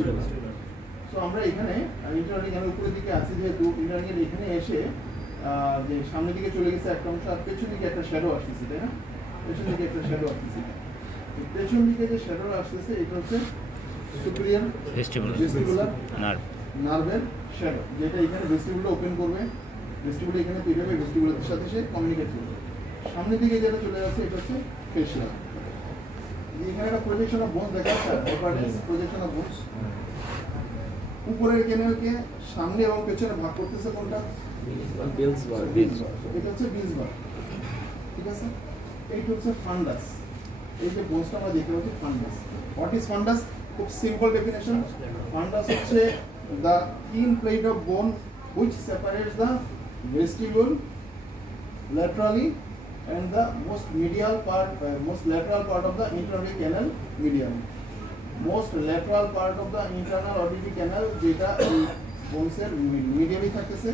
সো আমরা এখানে ইন্টারনাল উপরের দিকে আছি, যেহেতু ইন্টারনাল এখানে এসে যে সামনের দিকে চলে গেছে একটা অংশ, আর পেছন দিকে একটা শ্যাডো আসতেছে, তাই না? পেছন দিকে একটা শ্যাডো আসতেছে। পেছন দিকে যে শ্যাডো আসতেছে এটা হচ্ছে সুপিরিয়র ভেস্টিবুলার নার্ভের শ্যাডো, যেটা এখানে ভেস্টিবুলটা ওপেন করবে, ভেস্টিবুল এখানে তৈরি হবে, ভেস্টিবুলের সাথে সে কমিউনিকেট করবে। সামনের দিকে যেটা চলে যাচ্ছে এটা হচ্ছে ফেশিয়াল। এখানে একটা প্রজেকশন অফ বোনস দেখা যাচ্ছে, প্রজেকশন অফ বোনস। উপরের ক্যানেলকে সামনে এবং পেছনে ভাগ করতেছে কোনটা? বিলস বার। এটা হচ্ছে বিলস বার, ঠিক আছে? এইটা হচ্ছে ফান্ডাস। এই যে বোনসটা আমরা দেখতে পাচ্ছি ফান্ডাস। What is ফান্ডাস? খুব সিম্পল ডেফিনেশন। ফান্ডাস হচ্ছে the thin plate of bone which separates the vestibule laterally and the most lateral part of the internal canal medially. Most lateral part of the internal auditory canal যেটা এই বোনসের medially থাকতেছে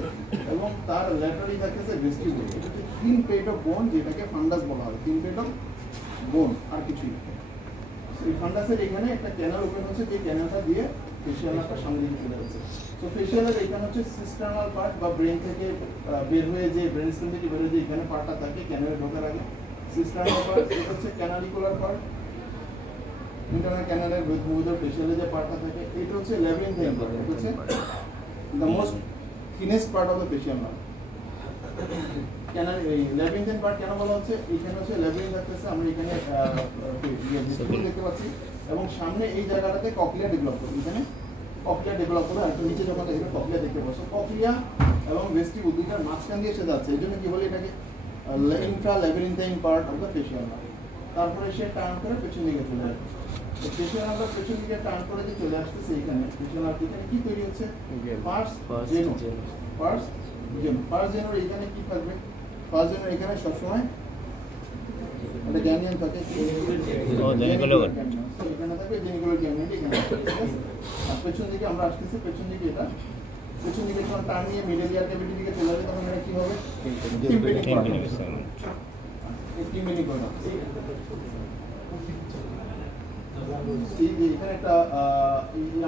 এবং তার laterally থাকতেছে vestibule. এটা হচ্ছে thin plate of বোন, যেটাকে ফান্ডাস বলা হয়। থিন প্লেট অফ বোন, আর কিছুই না। এই ফান্ডাসের এখানে একটা ক্যানাল ওপেন হচ্ছে, যে ক্যানালটা দিয়ে ফেশিয়াল নার্ভটা সামনে দিকে চলে যাচ্ছে। সো ফেশিয়ালের এখানে হচ্ছে সিস্টার্নাল পার্ট বা ব্রেন থেকে বের হয়ে, যে ব্রেন স্টেম থেকে বের হয়ে যে এখানে পার্টটা থাকে ক্যানালে ঢোকার আগে, সিস্টার্নাল পার্ট। এটা হচ্ছে ক্যানালিকুলার পার্ট, ইন্টারনাল ক্যানালের ভিতর ফেশিয়ালে যে পার্টটা থাকে। এটা হচ্ছে ল্যাবিরিনথাইন পার্ট, এটা হচ্ছে the most thinnest part of the facial nerve. Canal এই ল্যাবিরিনথাইন পার্ট কেন বলা হচ্ছে? এখানে হচ্ছে ল্যাবিরিন থাকতেছে, আমরা এখানে দেখতে পাচ্ছি, এবং সামনে এই জায়গাটাতে ককলিয়া ডেভেলপ করবে। এখানে ককলিয়া ডেভেলপ করে, আর নিচে যখন এখানে ককলিয়া দেখতে পাচ্ছ, ককলিয়া এবং ভেস্টিবুল দুইটার মাঝখান দিয়ে এসে যাচ্ছে। এই জন্য কি বলে এটাকে intra labyrinthine part of the facial nerve. তারপরে সে টার্ন করে পেছন দিকে চলে যাবে। ফেশিয়াল নার্ভ পেছন দিকে টার্ন করে যে চলে আসতেছে, এখানে ফেশিয়াল নার্ভ এখানে কি তৈরি হচ্ছে? পার্স জেনো। এখানে কি থাকবে? পার্স জেনো এখানে সবসময় একটা গ্যাংলিয়ন থাকে, এখানে থাকবে জেনিকুলার গ্যাংলিয়ন এখানে, ঠিক আছে? আর পেছন দিকে আমরা আসতেছি, পেছন দিকে এটা পেছন দিকে যখন টার্ন নিয়ে মিডল ইয়ার ক্যাভিটি দিকে চলে যাবে, তখন এটা কি হবে? Tympanic cord. এই যে এখানে একটা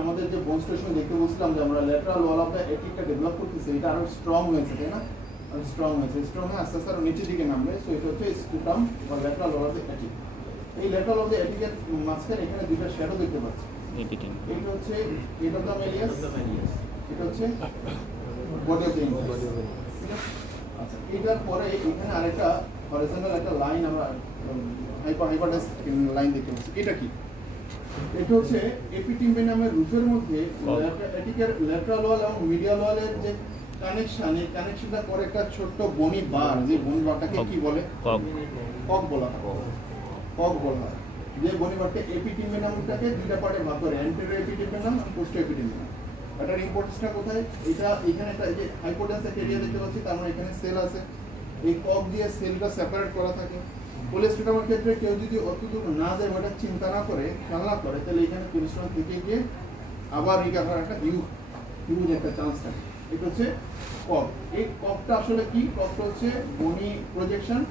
আমাদের যে বোন স্টেশন দেখতে বলছিলাম যে আমরা ল্যাটারাল ওয়াল অফ দ্য এটিকটা ডেভেলপ করতেছি, এটা আরো স্ট্রং হয়েছে, তাই না? আর স্ট্রং হয়েছে, স্ট্রং হয়ে আস্তে আস্তে আরো নিচের দিকে নামবে। সো এটা হচ্ছে স্কুটাম বা ল্যাটারাল ওয়াল অফ দ্য এটিক। এই ল্যাটারাল অফ দ্য এটিকের মাঝখানে এখানে দুইটা শ্যাডো দেখতে পাচ্ছি। এটা হচ্ছে এপিডার্মিয়াস, এটা হচ্ছে বডি অফ দ্য ইনভার্স। আচ্ছা, এটার পরে এখানে আরেকটা হরিজন্টাল একটা লাইন আমরা হাইপারডাস লাইন দেখতে পাচ্ছি। এটা কি? এটা হচ্ছে এপিটিম্পেনামের রুফের মধ্যে এটিকের ল্যাটারাল ওয়াল এবং মিডিয়াল ওয়ালের যে কানেকশন, এই কানেকশনটা করে একটা ছোট্ট বনি বার, যে বনি বারটাকে কি বলে? কক বলা হয়। কক বলা হয়। যে বনি বারটা এপিটিম্পেনামটাকে দুইটা পার্টে ভাগ করে, অ্যান্টেরিয়র এপিটিম্পেনাম আর পোস্টেরিয়র এপিটিম্পেনাম। এটার ইম্পর্টেন্সটা কোথায়? এটা এখানে একটা এই যে হাইপোটেন্স একটা এরিয়া দেখতে পাচ্ছি, তার মানে এখানে সেল আছে। এই কক দিয়ে সেলটা সেপারেট করা থাকে। কোলেস্টেরমের ক্ষেত্রে কেউ যদি অতদূর না যায়, ওটা চিন্তা না করে, খেয়াল না করে, তাহলে এখানে কোলেস্টেরল থেকে গিয়ে আবার রিকভার একটা হিউজ একটা চান্স থাকে। এটা হচ্ছে কক। এই ককটা আসলে কি? ককটা হচ্ছে বনি projection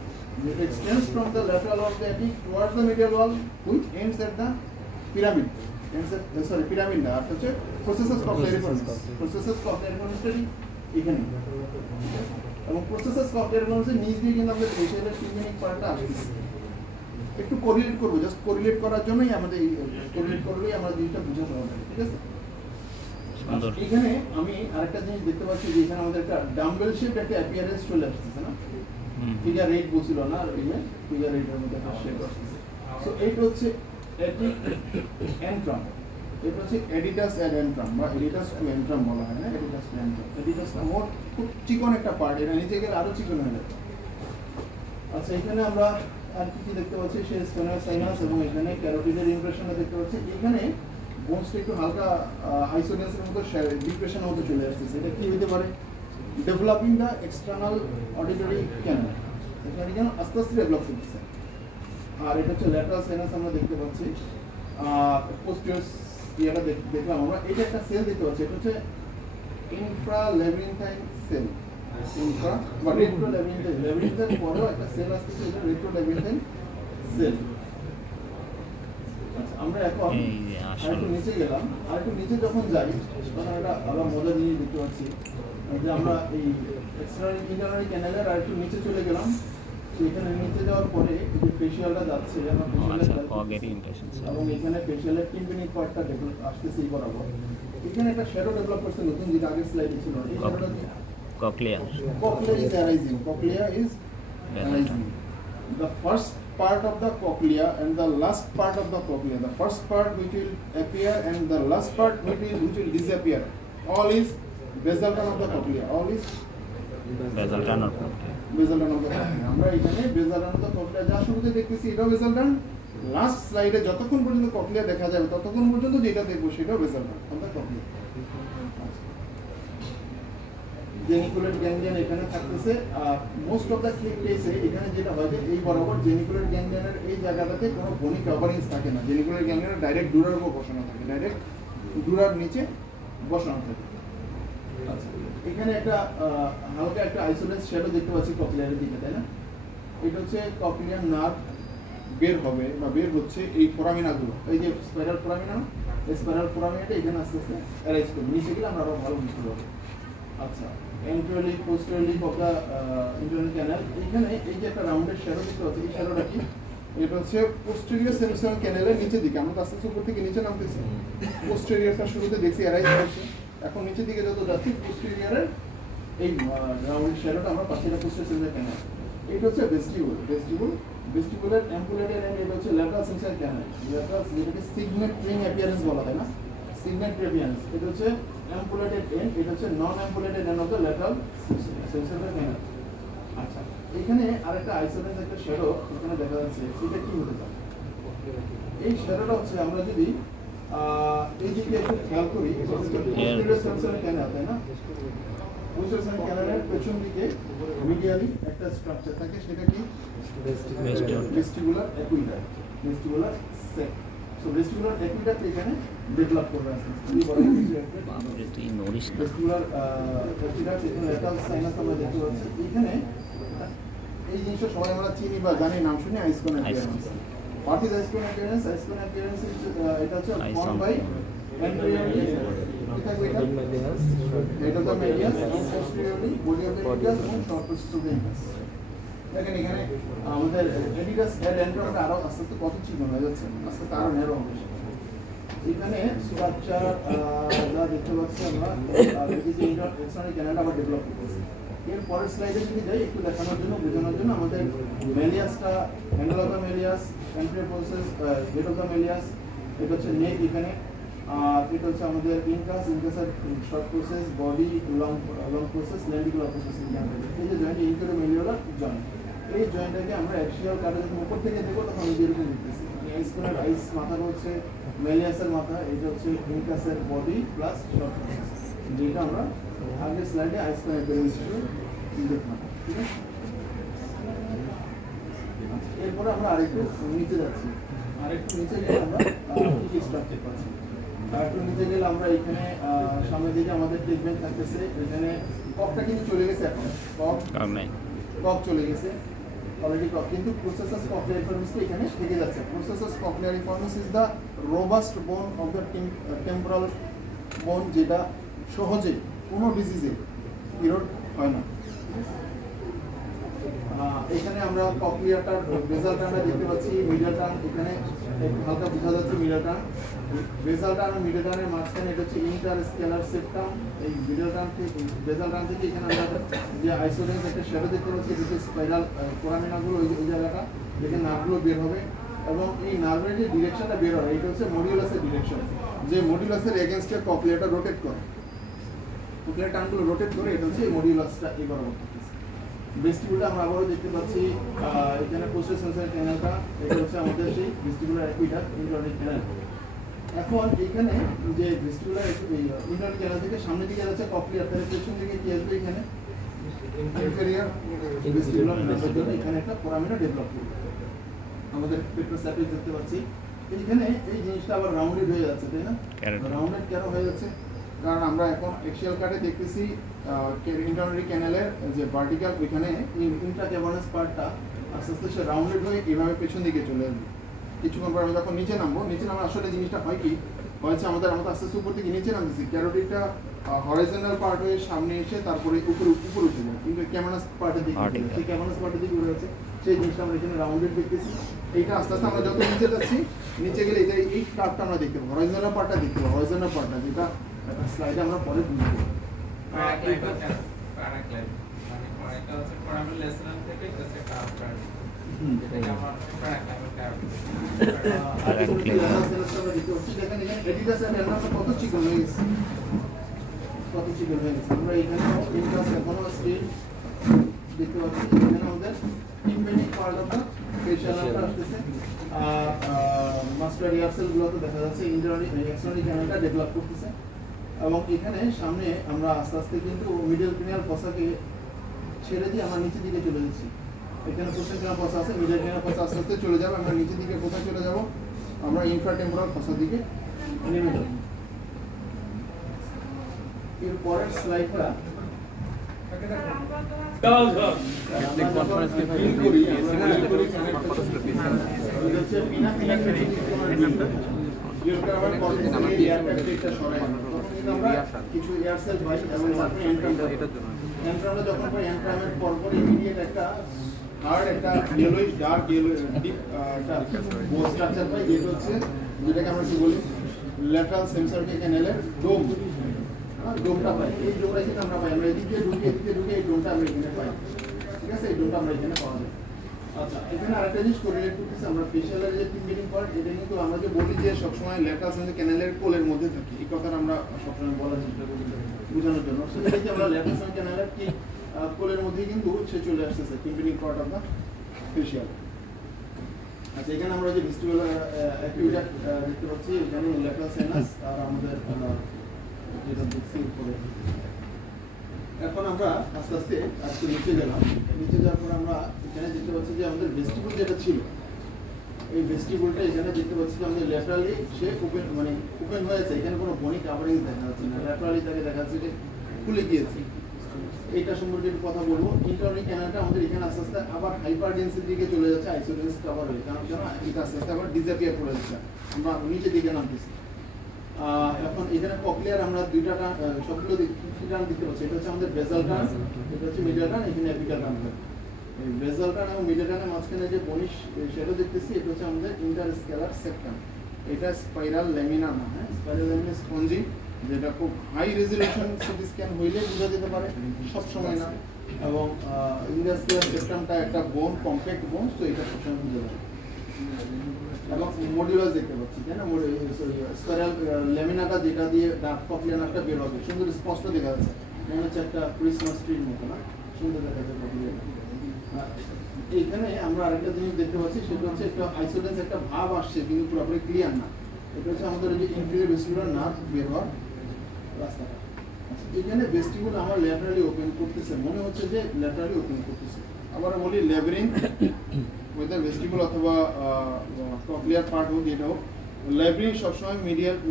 that extends from the lateral of the epic towards the medial wall, which ends at the pyramid. Pyramid না, এটা হচ্ছে processes of Lariformis এখানে। এবং প্রসেসেস অফ Lariformis নিচ দিয়ে কিন্তু আমাদের ফেশিয়ালের টিম্পানিক পার্টটা আসছে। একটু কোরিলেট করব, জাস্ট কোরিলেট করার জন্যই আমাদের কোরিলেট করলেই আমরা জিনিসটা বুঝাতে হবে, ঠিক আছে? এখানে আমি আরেকটা জিনিস দেখতে পাচ্ছি যে এখানে আমাদের একটা ডাম্বেল শেপ একটা অ্যাপিয়ারেন্স চলে আসছে না? ফিগার 8 বলছিল না, আর এই ফিগার 8 এর মধ্যে একটা শেপ আসছে। সো এইটা হচ্ছে এপিক এন্ট্রাম, এটা হচ্ছে এডিটাস এন্ড এন্ট্রাম বা এডিটাস টু এন্ট্রাম বলা হয় না? এডিটাস টু এন্ট্রাম। এডিটাসটা মোট খুব চিকন একটা পার্ট, এটা নিচে গেলে আরো চিকন হয়ে যাবে। আচ্ছা, এখানে আমরা আর কি দেখতে পাচ্ছি? সে স্পেনাস সাইনাস এবং এখানে ক্যারোটিডের ইমপ্রেশনটা দেখতে পাচ্ছি। এখানে বোনসটা একটু হালকা আইসোনিয়াসের মতো ডিপ্রেশনের মতো চলে আসতেছে। এটা কি হতে পারে? Developing the external auditory canal, এখানে কেন আস্তে আস্তে ডেভেলপ করতেছে। আর এটা হচ্ছে ল্যাটারাল সাইনাস আমরা দেখতে পাচ্ছি। পোস্টিরিয়র ইয়াটা দেখলাম আমরা। এটা একটা সেল দেখতে পাচ্ছি, এটা হচ্ছে ইনফ্রা ল্যাবিরিনথাইন সেল। ইনফ্রা বা রেট্রো ল্যাবিরিনথাইন, ল্যাবিরিনথাইন পরেও একটা সেল আসতেছে, এটা রেট্রো ল্যাবিরিনথাইন সেল। আমরা এখন এই যে আসল আরেকটু নিচে গেলাম, আরেকটু নিচে যখন যাই তখন একটা আবার মজার জিনিস দেখতে পাচ্ছি যে আমরা এই এক্সটার্নাল ইন্টারনাল ক্যানেলের আরেকটু নিচে চলে গেলাম। এখানে নিচে যাওয়ার পরে এই যে ফেশিয়ালটা যাচ্ছে আমরা আচ্ছা ফেশিয়াল কগেরই ইমপ্রেশন এবং এখানে ফেশিয়ালের টিম্পানিক পার্টটা ডেভেলপ আসতেছে এই বরাবর। এখানে একটা শ্যাডো ডেভেলপ করছে নতুন, যেটা আগের স্লাইডে ছিল। এই শ্যাডোটা কি? Cochlea Cochlea is arising. Cochlea is arising. The first part of the cochlea and the last part of the cochlea. The first part which will appear and the last part which will disappear. All is basal run of the cochlea. All is বেজাল টানার basal run of the cochlea. আমরা এখানে basal run of the cochlea যা শুরুতে দেখতেছি এটাও basal run। Last স্লাইডে যতক্ষণ পর্যন্ত ককলিয়া দেখা যাবে ততক্ষণ পর্যন্ত যেটা দেখবো সেটাও basal run of the cochlea। Geniculate ganglion এখানে থাকতেছে। আর মোস্ট অফ দ্য কেসে এখানে যেটা হয় যে এই বরাবর জেনিকুলেট গ্যাংলিয়নের এই জায়গাটাতে কোনো বনি কভারিংস থাকে না। জেনিকুলেট গ্যাংলিয়নের ডাইরেক্ট ডুরার উপর বসানো থাকে, ডাইরেক্ট ডুরার নিচে বসানো থাকে। আচ্ছা, এখানে একটা হালকা একটা আইসোলেন্স শ্যাডো দেখতে পাচ্ছি ককলিয়ারের দিকে, তাই না? এটা হচ্ছে ককলিয়ার নার্ভ বের হবে বা বের হচ্ছে এই ফোরামিনাগুলো, এই যে স্পাইরাল ফোরামিনা, এই স্পাইরাল ফোরামিনাটা এখানে আস্তে আস্তে অ্যারাইজ করবে। নিচে গেলে আমরা আরো ভালো বুঝতে পারবো। আচ্ছা, anteriorly posteriorly of the internal canal. এখানে এই যে একটা রাউন্ডের শ্যাডো দেখতে পাচ্ছি, এই শ্যাডোটা কি? এটা হচ্ছে পোস্টেরিয়র সেমিসিয়াল ক্যানালের নিচের দিকে। আমরা আস্তে আস্তে উপর থেকে নিচে নামতেছি। পোস্টেরিয়রটা শুরুতে দেখছি অ্যারাইজ করছে, এখন নিচের দিকে যত যাচ্ছি পোস্টেরিয়রের এই রাউন্ডের শ্যাডোটা আমরা পাচ্ছি। এটা পোস্টেরিয়র সেমিসিয়াল ক্যানাল। এটা হচ্ছে ভেস্টিবুলার অ্যাম্পুলেটেড এন্ড এটা হচ্ছে ল্যাটারাল সেমিসিয়াল ক্যানাল। ল্যাটারাল যেটাকে সিগনেট রিং অ্যাপিয়ারেন্স বলা হয় না, সিগনেট অ্যাপিয়ারেন্স। এটা হচ্ছে অ্যাম্পুলেটেড এন্ড, এটা হচ্ছে non ampullated end of the lateral semicircular canal. আচ্ছা, এখানে আরেকটা আইসোলেন্স একটা শ্যাডো এখানে দেখা যাচ্ছে। এটা কি হতে পারে? এই শ্যাডোটা হচ্ছে আমরা যদি এই দিকে একটু খেয়াল করি, পোস্টেরিয়র সেমিসিয়াল ক্যানাল, তাই না? পোস্টেরিয়র সেমিসিয়াল ক্যানালের পেছন দিকে মিডিয়ালি একটা স্ট্রাকচার থাকে, সেটা কি? ভেস্টিবুলার অ্যাকুইডাক্ট, ভেস্টিবুলার সেক। সো ভেস্টিবুলার অ্যাকুইডাক্ট এখানে ডেভেলপ করবে আসলে। এই বড় কিছু একটা বাবরে তুই নড়িস না। ভেস্টিবুলার অ্যাকুইডাক্ট এখানে ল্যাটারাল সাইনাস আমরা দেখতে পাচ্ছি। এখানে এই জিনিসটা সবাই আমরা চিনি বা জানি, নাম শুনি ice cone appearance. What is ice cone appearance? Ice cone appearance is এটা হচ্ছে form by anteriorly head of the medius and posteriorly body of the medius and short process of the incus। দেখেন এখানে আমাদের এডিকাস এর এন্ট্রাসটা আরো আস্তে আস্তে কত চিকন হয়ে যাচ্ছে, আস্তে আস্তে আরো ন্যারো হবে। এখানে স্ট্রাকচার যা দেখতে পাচ্ছি আমরা, এই যে ইন্টারনাল ক্যানাল আবার ডেভেলপ করতেছে। এর পরের স্লাইডে যদি যাই একটু দেখানোর জন্য, বোঝানোর জন্য, আমাদের মেলিয়াসটা, handle of the malleus, anterior process, head of the malleus, এটা হচ্ছে নেক এখানে। আর এটা হচ্ছে আমাদের ইনকাসের short process, body long process, lenticular process. এই যে জয়েন্ট ইন্টেরোমেলিওলার জয়েন্ট, এই জয়েন্টটাকে আমরা অ্যাক্সিয়াল কাটে যখন উপর থেকে দেখবো তখন এই যেরকম দেখতেছি। আইসকনের আইস মাথাটা হচ্ছে মেলিয়াসের মাথা, এটা হচ্ছে ইনকাসের বডি প্লাস শর্ট প্রসেস, যেটা আমরা আগের স্লাইডে আইসকন অ্যাপিয়ারেন্স হিসেবে দেখলাম। ঠিক আছে, এরপরে আমরা আরেকটু নিচে যাচ্ছি। আরেকটু নিচে গেলে আমরা কি স্ট্রাকচার পাচ্ছি। আরেকটু নিচে গেলে আমরা এখানে সামনের দিকে আমাদের ট্রিটমেন্ট থাকতেছে। এখানে ককটা কিন্তু চলে গেছে, এখন কক চলে গেছে অলরেডি কক, কিন্তু প্রসেসাস ককলিয়ারিফর্মিস এখানে থেকে যাচ্ছে। Processus cochleariformis is the robust bone of the temporal bone, যেটা সহজে কোনো ডিজিজে ইরোড হয় না। এখানে আমরা ককলিয়াটার বেজাল টানটা দেখতে পাচ্ছি, মিডল টান এখানে হালকা বোঝা যাচ্ছে। মিডল টান, বেজাল টান আর মিডল টানের মাঝখানে এটা হচ্ছে ইন্টারস্কেলার সেপ্টাম। এই মিডল টান থেকে, বেজাল টান থেকে এখানে আমরা যে আইসোলেন্স একটা শ্যাডো দেখতে পাচ্ছি, এটা হচ্ছে স্পাইরাল ফোরামিনাগুলো, ওই জায়গাটা যেখানে নার্ভগুলো বের হবে। এবং এই নার্ভের যে ডিরেকশনটা বের হয়, এটা হচ্ছে মডিউলাসের ডিরেকশন, যে মডিউলাসের এগেনস্টে ককলিয়াটা রোটেট করে, ককলিয়ার টানগুলো রোটেট করে, এটা হচ্ছে এই মডিউলাসটা এই বরাবর। ভেস্টিবুলটা আমরা আবারও দেখতে পাচ্ছি, এখানে পোস্টেরিয়র সেমিসিয়াল ক্যানালটা, এটা হচ্ছে আমাদের সেই ভেস্টিবুলার অ্যাকুইডাক্ট, ইন্টারনাল ক্যানাল। এখন এখানে যে ভেস্টিবুলার ইন্টারনাল ক্যানাল থেকে সামনের দিকে যাচ্ছে ককলিয়ার, তাহলে পেছন দিকে কি আসবে? এখানে ইনফেরিয়র ভেস্টিবুলার নার্ভের জন্য এখানে একটা ফোরামিনা ডেভেলপ করবে। আমাদের পেট্রোস্যাপিস দেখতে পাচ্ছি এইখানে। এই জিনিসটা আবার রাউন্ডেড হয়ে যাচ্ছে, তাই না? রাউন্ডেড কেন হয়ে যাচ্ছে? কারণ আমরা এখন এক্সিয়াল কাটে দেখতেছি ইন্টারনাল ক্যানালের যে ভার্টিক্যাল, ওইখানে ইন্ট্রাক্যাভার্নাস পার্টটা আস্তে আস্তে সে রাউন্ডেড হয়ে এভাবে পেছন দিকে চলে আসবে। কিছুক্ষণ পর আমি যখন নিচে নামবো, নিচে নামা আসলে জিনিসটা হয় কি হয়েছে, আমাদের আস্তে আস্তে উপর থেকে নিচে নামতেছি, ক্যারোটিডটা হরাইজন্টাল পার্ট হয়ে সামনে এসে তারপরে উপরে উঠে যায়, কিন্তু ক্যামেরাস পার্টের দিকে সেই ক্যামেরাস পার্টের দিকে উঠে যাচ্ছে, সেই জিনিসটা আমরা এখানে রাউন্ডেড দেখতেছি। এইটা আস্তে আস্তে আমরা যত নিচে যাচ্ছি, নিচে গেলে এই কার্ভটা আমরা দেখতে পাবো, হরাইজন্টাল পার্টটা দেখতে পাবো, হরাইজন্টাল পার্টটা যেটা একটা স্লাইডে আমরা পরে বুঝবো। কত চিকন হয়ে গেছে, আমরা এখানে এখনো স্টিল দেখতে পাচ্ছি। এখানে আমাদের impending part of the facial নার্ভটা আসতেছে, আর মাস্টার রিহার্সাল গুলোতে দেখা যাচ্ছে ইন্টারনালি এক্সটারনালি চ্যানেলটা ডেভেলপ করতেছে। এবং এখানে সামনে আমরা আস্তে আস্তে কিন্তু মিডল ক্রিনিয়াল ফসাকে ছেড়ে দিয়ে আমরা নিচের দিকে চলে যাচ্ছি। এখানে পোস্টার ক্রিনিয়াল ফসা আছে, মিডল ক্রিনিয়াল ফসা আস্তে আস্তে চলে যাবে, আমরা নিচের দিকে কোথায় চলে যাব, আমরা ইনফ্রাটেম্পোরাল ফসার দিকে নেমে যাব। এর পরের স্লাইডটা কিছু এয়ার সেল পাই এবং এন্ট্রামটা যখন পাই এন্ট্রামের পরপর ইমিডিয়েট একটা হার্ড একটা ইয়েলোইশ ডার্ক ইয়েলো ডিপ একটা বোন স্ট্রাকচার পাই, যেটাকে আমরা কি বলি ল্যাটারাল সেন্সরকে ক্যানেলের ডোম, ডোমটা পাই। এই ডোমটা কিন্তু আমরা পাই, আমরা এদিকে ঢুকে এই ডোমটা আমরা এখানে পাই, ঠিক আছে, এই ডোমটা আমরা এখানে পাওয়া যায়। আচ্ছা, এখানে আরেকটা জিনিস কোরিলেট করতেছে, আমরা ফেশিয়ালের যে টিম্বিলিং পার্ট, এটা কিন্তু আমরা যে বলি যে সবসময় ল্যাটারাল সেন্সর ক্যানেলের কোলের মধ্যে থাকে, এই কথাটা আমরা সবসময় বলার চেষ্টা করি বোঝানোর জন্য। সেটা দেখি আমরা ল্যাটারাল সেন্সর ক্যানেলের কি কোলের মধ্যেই কিন্তু সে চলে আসতেছে টিম্বিলিং পার্ট অফ দ্য ফেশিয়াল। আচ্ছা, এখানে আমরা যে ভেস্টিবুলার অ্যাক্টিভিটি দেখতে পাচ্ছি, এখানে ল্যাটারাল সাইনাস আর আমাদের যেটা দেখছি উপরে। এখন আমরা আস্তে আস্তে আজকে নিচে গেলাম, নিচে যাওয়ার পর আমরা এখানে দেখতে পাচ্ছি যে আমাদের ভেস্টিবুল যেটা ছিল, এই ভেস্টিবুলটা এখানে দেখতে পাচ্ছি যে আমাদের ল্যাটারালি সে ওপেন হয়েছে, এখানে কোনো বনি কাভারিং দেখা যাচ্ছে না, ল্যাটারালি তাকে দেখা যাচ্ছে যে খুলে গিয়েছে। এইটা সম্পর্কে একটু কথা বলবো। ইন্টারনাল ক্যানালটা আমাদের এখানে আস্তে আস্তে আবার হাইপার ডেন্সিটির দিকে চলে যাচ্ছে, আইসোডেন্স কভার হয়ে, কারণ এটা আস্তে আস্তে আবার ডিসঅ্যাপিয়ার করে যাচ্ছে, আমরা নিচের দিকে নামতেছি। এখন এখানে ককলিয়ার আমরা দুইটা সবগুলো টার্ম দেখতে পাচ্ছি, এটা হচ্ছে আমাদের বেসাল টার্ম, এটা হচ্ছে মিডিয়াল টার্ম, এখানে অ্যাপিকাল টার্ম। এই বেসাল টার্ম এবং মিডিয়াল টার্মের মাঝখানে যে বনিশ সেটা দেখতেছি, এটা হচ্ছে আমাদের ইন্টারস্কেলার সেপ্টাম। এটা স্পাইরাল ল্যামিনা না, হ্যাঁ, স্পাইরাল ল্যামিনা স্পঞ্জি, যেটা খুব হাই রেজলিউশন সিটি স্ক্যান হইলে বোঝা যেতে পারে, সব সময় না। এবং ইন্টারস্কেলার সেপ্টামটা একটা বোন, কম্প্যাক্ট বোন, তো এটা সবসময় বোঝা যায়। এবং মডিউলাস দেখতে পাচ্ছি, তাই না, স্পাইরাল ল্যামিনাটা যেটা দিয়ে ডার্ক ককলিয়ার নার্ভটা বের হবে, সুন্দর স্পষ্ট দেখা যাচ্ছে, মনে হচ্ছে একটা ক্রিসমাস ট্রির মতো, না, সুন্দর দেখা যাচ্ছে ককলিয়ার। এইখানে আমরা আরেকটা জিনিস দেখতে পাচ্ছি, সেটা হচ্ছে একটা আইসোডেন্স একটা ভাব আসছে, কিন্তু পুরোপুরি ক্লিয়ার না। এটা হচ্ছে আমাদের এই যে ইনফিরিয়র ভেস্টিবুলার নার্ভ বের হওয়ার রাস্তাটা। এখানে ভেস্টিবুল আমার ল্যাটারালি ওপেন করতেছে, মনে হচ্ছে যে ল্যাটারালি ওপেন করতেছে। আবার বলি ল্যাবিরিন্থ ওয়েদার ভেস্টিবুল অথবা ককলিয়ার পার্ট হোক, এটা হোক, ল্যাবিরিন্থ সবসময়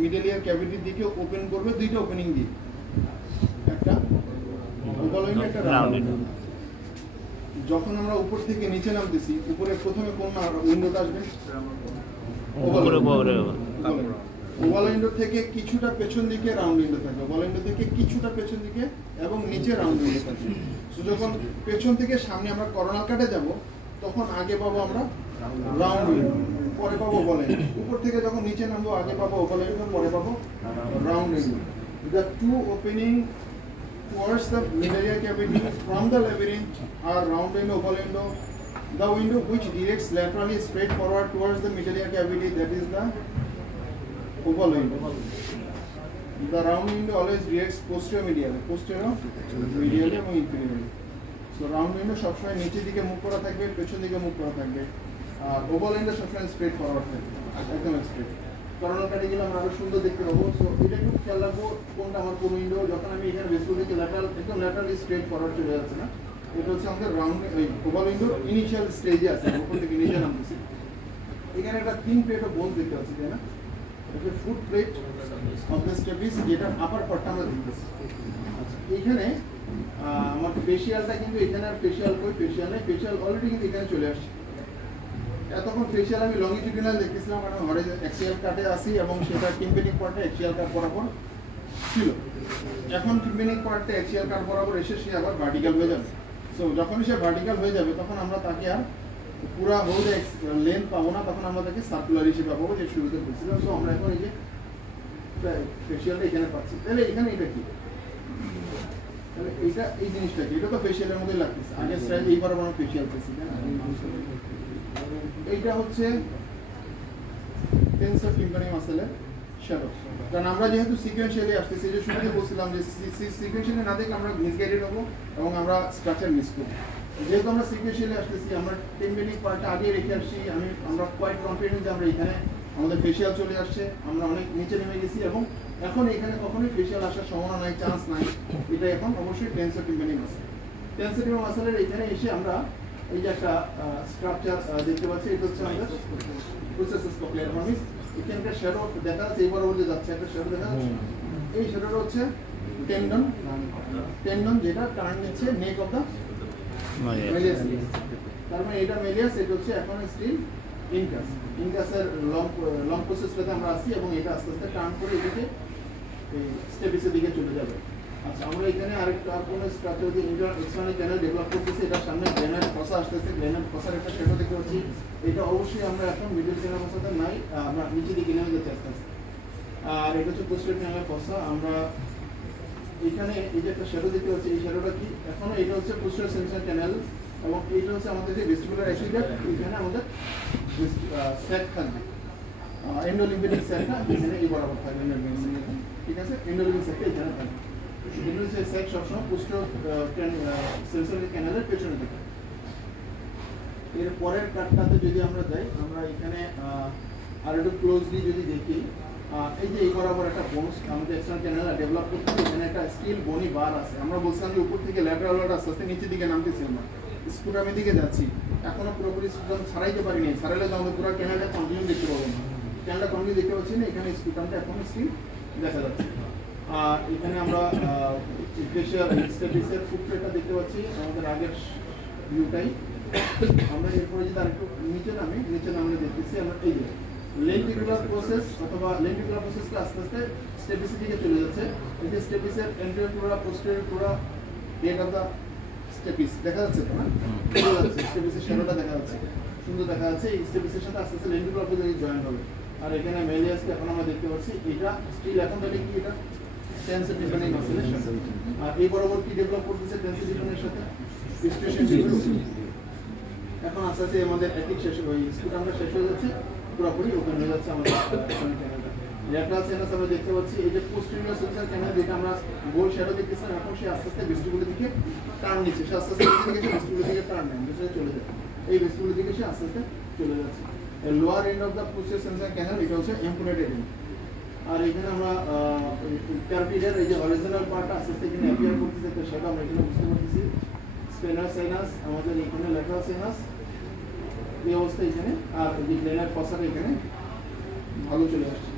মিডলিয়ার ক্যাভিটির দিকে ওপেন করবে, দুইটা ওপেনিং দিয়ে, একটা ওভাল উইন্ডো, একটা রাউন্ড উইন্ডো। যখন আমরা উপর থেকে নিচে নামতেছি, উপরে প্রথমে কোন উইন্ডোটা আসবে, ওভাল উইন্ডো থেকে কিছুটা পেছন দিকে রাউন্ড উইন্ডো থাকবে, ওভাল উইন্ডো থেকে কিছুটা পেছন দিকে এবং নিচে রাউন্ড উইন্ডো থাকবে। তো যখন পেছন থেকে সামনে আমরা করোনাল কাটে যাব, তখন আগে পাবো আমরা রাউন্ড উইন্ডো, পরে পাবো ওভাল উইন্ডো। উপর থেকে যখন নিচে নামবো, আগে পাবো ওভাল উইন্ডো, পরে পাবো round window. The two opening towards the middle cavity from the labyrinth are round window, oval window. The window which directs laterally straight forward towards the middle cavity, that is the oval window. The round window always directs posterior medially, এবং inferior. So round window সবসময় নিচের দিকে মুখ করা থাকবে, পেছন দিকে মুখ করা থাকবে, আর ওভাল উইন্ডো সবসময় স্ট্রেট ফরওয়ার্ড থাকবে, একদম স্ট্রেট। করোনাল কাটে গেলে আমরা আরো সুন্দর দেখতে পাবো। সো এটা একটু খেয়াল রাখবো, কোনটা আমার কোন উইন্ডো। যখন আমি এখানে ভেস্টিবুল থেকে ল্যাটারাল, একদম ল্যাটারালি স্ট্রেট ফরওয়ার্ড চলে যাচ্ছে না, এটা হচ্ছে আমাদের রাউন্ড ওভাল উইন্ডোর ইনিশিয়াল স্টেজে আছে, উপর থেকে নিচে নামতেছি। এখানে একটা থিন প্লেট অফ বোনস দেখতে পাচ্ছি, তাই না, এটা foot plate of the stapes, যেটা আপার পার্টটা আমরা দেখতেছি। আচ্ছা, এইখানে আমার ফেশিয়ালটা কিন্তু এখানে আর ফেশিয়াল কই, ফেশিয়াল নেই, ফেশিয়াল অলরেডি কিন্তু এখানে চলে আসছে। এতক্ষণ ফেশিয়াল আমি লংজিটিউডিনাল দেখতেছিলাম, কারণ অ্যাক্সিয়াল কাটে আসি এবং সেটা টিম্পেনিক পার্টে অ্যাক্সিয়াল কাট বরাবর ছিল। এখন টিম্পেনিক পার্টে অ্যাক্সিয়াল কাট বরাবর এসে সে আবার ভার্টিক্যাল হয়ে যাবে। সো যখনই সে ভার্টিক্যাল হয়ে যাবে তখন আমরা তাকে আর পুরা হোল লেন্থ পাবো না, তখন আমরা তাকে সার্কুলার হিসেবে পাবো, যে শুরুতে বলছিলাম। সো আমরা এখন এই যে ফেশিয়ালটা এখানে পাচ্ছি, তাহলে এখানে এটা কি, তাহলে এইটা এই জিনিসটা কি, এটা তো ফেশিয়ালের মধ্যে লাগতেছে। আগে স্টাইল এইবার আমরা ফেশিয়াল পেয়েছি, তাই না? এইটা হচ্ছে টেন্সর টিম্পানি মাসেলের শ্যাডো। কারণ আমরা যেহেতু সিকোয়েন্সিয়ালি আসতেছি, যে শুরুতে বলছিলাম যে সিকোয়েন্সিয়ালি না দেখলে আমরা মিসগাইডেড হবো এবং আমরা স্ট্রাকচার মিস করবো। যেহেতু আমরা সিকোয়েন্সিয়ালি আসতেছি, আমরা টেম্পেনিক পার্টটা আগে রেখে আসছি, আমরা কোয়াইট কনফিডেন্ট যে আমরা এখানে আমাদের ফেশিয়াল চলে আসছে, আমরা অনেক নিচে নেমে গেছি এবং এখন এখানে কখনোই ফেশিয়াল আসার সম্ভাবনা নাই, চান্স নাই। এটা এখন অবশ্যই টেন্সর টিম্পানি মাসেল। টেন্সর টিম্পানি মাসেলের এখানে এসে আমরা এই যে একটা স্ট্রাকচার দেখতে পাচ্ছি, এটা হচ্ছে আমাদের প্রসেসেস কক্লিয়ার মানিস। এখানকার শ্যাডো দেখা যাচ্ছে, এইবার ওর যে যাচ্ছে একটা শ্যাডো দেখা যাচ্ছে, এই শ্যাডোটা হচ্ছে টেন্ডন যেটা টার্ন নিচ্ছে নেক অফ দা মেলিয়াস। তার মানে এটা মেলিয়াস, এটা হচ্ছে এখন স্টিল ইনকাসের লং প্রসেসটাতে আমরা আসি এবং এটা আস্তে আস্তে টার্ন করে এদিকে স্টেপিসের দিকে চলে যাবে। আচ্ছা, আমরা এখানে আরেকটা কোনো স্ট্রাকচার দিয়ে এক্সটার্নাল ক্যানেল ডেভেলপ করতেছি, এটা সামনে গ্রেনাইট ফসা আসতেছে, গ্রেনাইট ফসার একটা শ্যাডো দেখতে পাচ্ছি। এটা অবশ্যই আমরা এখন মিডল ক্যানেল ফসাতে নাই, আমরা নিচে দিকে নেমে যেতে আস্তে আস্তে। আর এটা হচ্ছে পোস্টেরিয়র ক্যানেল ফসা। আমরা এখানে এই যে একটা শ্যাডো দেখতে পাচ্ছি, এই শ্যাডোটা কি, এখন এটা হচ্ছে পোস্টেরিয়র সেন্সার ক্যানেল এবং এইটা হচ্ছে আমাদের যে ভেস্টিবুলার অ্যাসিডেট, এখানে আমাদের স্যাক থাকবে, এন্ডোলিম্ফেটিক স্যাকটা এখানে এই বরাবর থাকবে, ঠিক আছে? এন্ডোলিম্ফেটিক স্যাকটা এখানে থাকবে। এন্ডোলিম্ফেটিক স্যাক সবসময় পোস্টেরিয়র সেন্সর ক্যানেলের পেছনে থাকে। এর পরের কাটটাতে যদি আমরা যাই, আমরা এখানে আর একটু ক্লোজলি যদি দেখি, এই যে এই বরাবর একটা বোনস আমাদের এক্সটার্নাল ক্যানেল ডেভেলপ করতে, এখানে একটা স্টিল বনি বার আছে। আমরা বলছিলাম যে উপর থেকে ল্যাটারাল ওয়ার্ড আস্তে আস্তে নিচের দিকে নামতেছি, আমরা স্পুটামের দিকে যাচ্ছি, এখনো পুরোপুরি স্পুটাম ছাড়াইতে পারিনি। ছাড়াইলে তো আমাদের পুরো ক্যানেলটা কন্টিনিউ দেখতে পাবো না, ক্যানেলটা কন্টিনিউ দেখতে পাচ্ছি না, এখানে স্পুটামটা এখন স্টিল দেখা যাচ্ছে। আর এখানে আমরা ফেশিয়াল স্টেপিসের ফুটপ্রিন্টটা দেখতে পাচ্ছি, আমাদের আগের ভিউটাই। আমরা এরপরে যদি আরেকটু নিচে নামলে দেখতেছি আমরা এই যে লেন্টিকুলার প্রসেস অথবা লেন্টিকুলার প্রসেসটা আস্তে আস্তে স্টেপিসের দিকে চলে যাচ্ছে। এই যে স্টেপিসের এন্টেরিয়র পুরা পোস্টেরিয়র পুরা হেড অফ দা স্টেপিস দেখা যাচ্ছে তো না, দেখা যাচ্ছে স্টেপিসের শ্যাডোটা দেখা যাচ্ছে, সুন্দর দেখা যাচ্ছে। এই স্টেপিসের সাথে আস্তে আস্তে লেন্টিকুলার প্রসেস জয়েন হবে। আর এখানে মেলিয়াসকে এখন আমরা দেখতে পাচ্ছি, এটা স্টিল এখন তাহলে কি, এটা টেন্সর টিম্পানি মাসেলের সাথে। আর এই বরাবর কি ডেভেলপ করতেছে টেন্সর টিম্পানির সাথে, স্টেশন এখন আস্তে আস্তে আমাদের অ্যাক্টিভ শেষ, ওই স্পুটামটা শেষ হয়ে যাচ্ছে, পুরোপুরি ওপেন হয়ে যাচ্ছে আমাদের ক্যানেলটা। ল্যাটারাল সাইনাস আমরা দেখতে পাচ্ছি, এই যে পোস্টেরিয়র সেন্সার ক্যানেল যেটা আমরা গোল শ্যাডো দেখতেছিলাম, এখন সে আস্তে আস্তে ভেস্টিবুলের দিকে টার্ন নিচ্ছে, সে আস্তে আস্তে ভেস্টিবুলের দিকে টার্ন নেয়, ভেতরে চলে যায়, এই ভেস্টিবুলের দিকে সে আস্তে আস্তে চলে যাচ্ছে। Lower end of the posterior sensor canal, এটা হচ্ছে এম্পুলেটেড এন্ড। আর এখানে আমরা ক্যারোটিডের এই যে হরিজন্টাল পার্টটা আস্তে আস্তে এখানে অ্যাপিয়ার করতেছে, তো সেটা আমরা এখানে বুঝতে পারতেছি। স্পেনার সাইনাস আমাদের এখানে ল্যাটারাল সাইনাস এই অবস্থা এখানে, আর যে গ্রেনাইট ফসাটা এখানে ভালো চলে আসছে।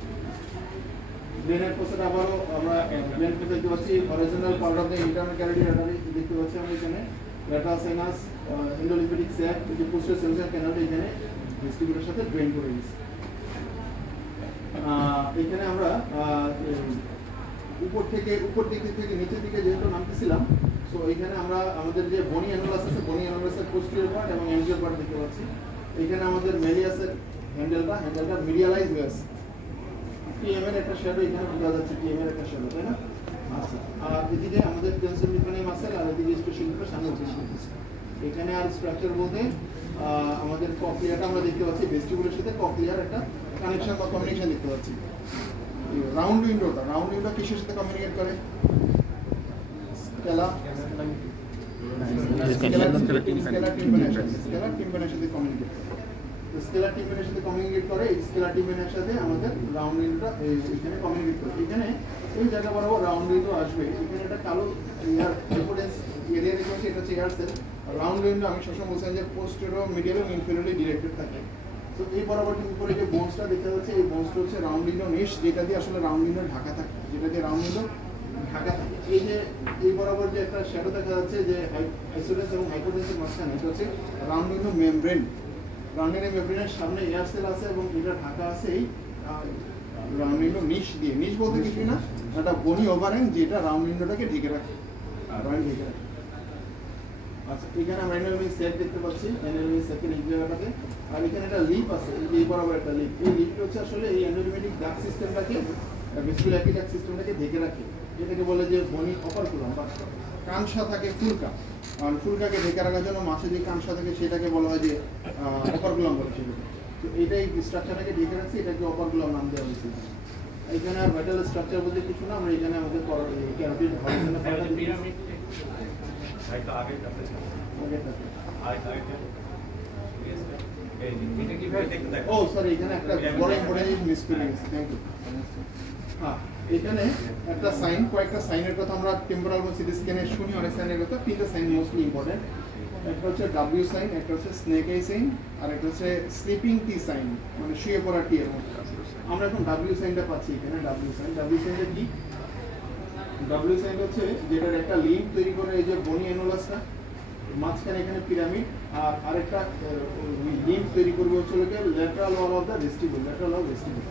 গ্রেনাইট ফসাটা আবারও আমরা গ্রেনাইট ফসা দেখতে পাচ্ছি, horizontal part of the internal carotid artery দেখতে পাচ্ছি আমরা এখানে, ল্যাটারাল সাইনাস, এন্ডোলিম্ফেটিক স্যাক, যে পোস্টেরিয়র সেন্সার ক্যানেলটা এখানে ভেস্টিবুলের সাথে ড্রেন করে দিয়েছি। এখানে আমরা উপর দিক থেকে নিচের দিকে যেহেতু নামতেছিলাম, সো এখানে আমরা আমাদের যে বনি অ্যানুলাস আছে, বনি অ্যানুলাসের পোস্টেরিয়র পার্ট এবং অ্যানজিওর পার্ট দেখতে পাচ্ছি। এখানে আমাদের মেলিয়াসের হ্যান্ডেলটা মিডিয়ালাইজ হয়ে আছে, টিএম এর একটা শ্যাডো এখানে বোঝা যাচ্ছে, টিএম এর একটা শ্যাডো, তাই না? আচ্ছা, আর এদিকে আমাদের টেন্সর টিম্পানি মাসেল, আর এদিকে স্পেশাল সামনে উঠে আসছে। এখানে আর স্ট্রাকচার বলতে আমাদের কক্লিয়াটা আমরা দেখতে পাচ্ছি, ভেস্টিবুলের সাথে কক্লিয়ার একটা কানেকশন বা কমিউনিকেশন দেখতে পাচ্ছি। রাউন্ড উইন্ডোটা কিসের সাথে কমিউনিকেট করে? স্কেলা টিম্পানির সাথে কমিউনিকেট করে। স্কেলার টিম্পানির সাথে কমিউনিকেট করে, স্কেলার টিম্পানির সাথে আমাদের রাউন্ড উইন্ডোটা এখানে কমিউনিকেট করে। এখানে এই জায়গা বরাবর রাউন্ড উইন্ডো আসবে, এখানে একটা কালো এয়ার রেফারেন্স এরিয়া দেখতে পাচ্ছি, এটা হচ্ছে এয়ার সেল। রাউন্ড উইন্ডো আমি সবসময় বলছিলাম যে পোস্টেরো মিডিয়াল এবং ইনফেরিয়রলি ডিরেক্টেড থাকে। তো এই বরাবর উপরে যে বোনসটা দেখা যাচ্ছে, এই বোনসটা হচ্ছে রাউন্ড উইন্ডো মেশ, যেটা দিয়ে আসলে রাউন্ড উইন্ডো ঢাকা থাকে, এই যে এই বরাবর যে একটা শ্যাডো দেখা যাচ্ছে যে আইসোলেন্স এবং হাইপোটেন্সের মাঝখানে, এটা হচ্ছে রাউন্ড উইন্ডো মেমব্রেন। রাউন্ড মেমব্রেনের সামনে এয়ার সেল আছে এবং এটা ঢাকা আছে এই রাউন্ড উইন্ডো নিচ দিয়ে। নিচ বলতে কিছুই না, একটা বনি ওভারহ্যাং যেটা রাউন্ড উইন্ডোটাকে ঢেকে রাখে, রাউন্ড ঢেকে রাখে। আচ্ছা, এখানে আমরা এনএলএমই সেট দেখতে পাচ্ছি, এনএলএমই সেটের এই জায়গাটাতে। আর এখানে একটা লিপ আছে, এই বরাবর একটা লিপ। এই লিপটা হচ্ছে আসলে এই অ্যান্ড্রোমেটিক ডাক সিস্টেমটাকে, বেসিক্যালি একই ডাক সিস্টেমটাকে ঢেকে রাখে। এটাকে বলে যে বনি অপারকুলাম বা কানসা থাকে ফুলকা। আর ফুলকাকে ঢেকে রাখার জন্য মাছে যে কানসা থাকে সেটাকে বলা হয় যে অপারকুলাম বলে সেটাকে। তো এটাই স্ট্রাকচারটাকে ঢেকে রাখছে, এটাকে অপারকুলাম নাম দেওয়া হয়েছে। এখানে আর ভাইটাল স্ট্রাকচার বলতে কিছু না, আমরা এখানে আমাদের ক্যারোটিড পিরামিড ও সরি, এখানে একটা বড় ইম্পর্টেন্ট জিনিস মিস করে গেছি। Thank you. হ্যাঁ, এখানে একটা সাইন, কয়েকটা সাইনের কথা আমরা টেম্পোরাল বা সিটি স্ক্যানে শুনি, অনেক সাইনের কথা। তিনটা সাইন মোস্টলি ইম্পর্টেন্ট। একটা হচ্ছে ডাব্লিউ সাইন, একটা হচ্ছে স্নেক আই সাইন, আর একটা হচ্ছে স্লিপিং টি সাইন, মানে শুয়ে পড়া টি এর মতো। আমরা এখন ডাব্লিউ সাইনটা পাচ্ছি এখানে। ডাব্লিউ সাইনটা কি? ডাব্লিউ সাইন হচ্ছে যেটার একটা লিঙ্ক তৈরি করে এই যে বনি অ্যানুলাসটা, মাঝখানে এখানে পিরামিড, আর আরেকটা লিঙ্ক তৈরি করবে হচ্ছে lateral wall of the vestibule, lateral wall vestibule.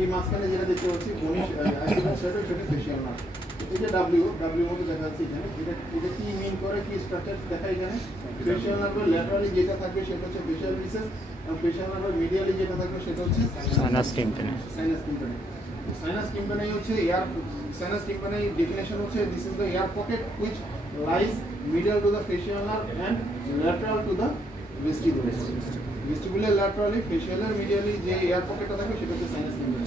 এই মাঝখানে যেটা দেখতে পাচ্ছি বনি সেটা ফেশিয়াল নার্ভ। এই যে ডাব্লিউ মতো দেখা যাচ্ছে এখানে, এটা কি মিন করে, কি স্ট্রাকচার দেখায় এখানে? ফেশিয়াল নার্ভের ল্যাটারালি যেটা থাকবে সেটা হচ্ছে ফেশিয়াল রিসেস, আর ফেশিয়াল নার্ভের মিডিয়ালি যেটা থাকবে সেটা হচ্ছে সাইনাস টিম্পানি। সাইনাস টিম্পানি। সাইনাস টিম্পানি হচ্ছে এয়ার, সাইনাস টিম্পানি ডেফিনেশন হচ্ছে this is the air pocket which lies middle to the facial nerve and lateral to the vestibule. Vestibular laterally, facial medially যে air পকেটটা থাকে সেটা হচ্ছে সাইনাস টিম্পানি।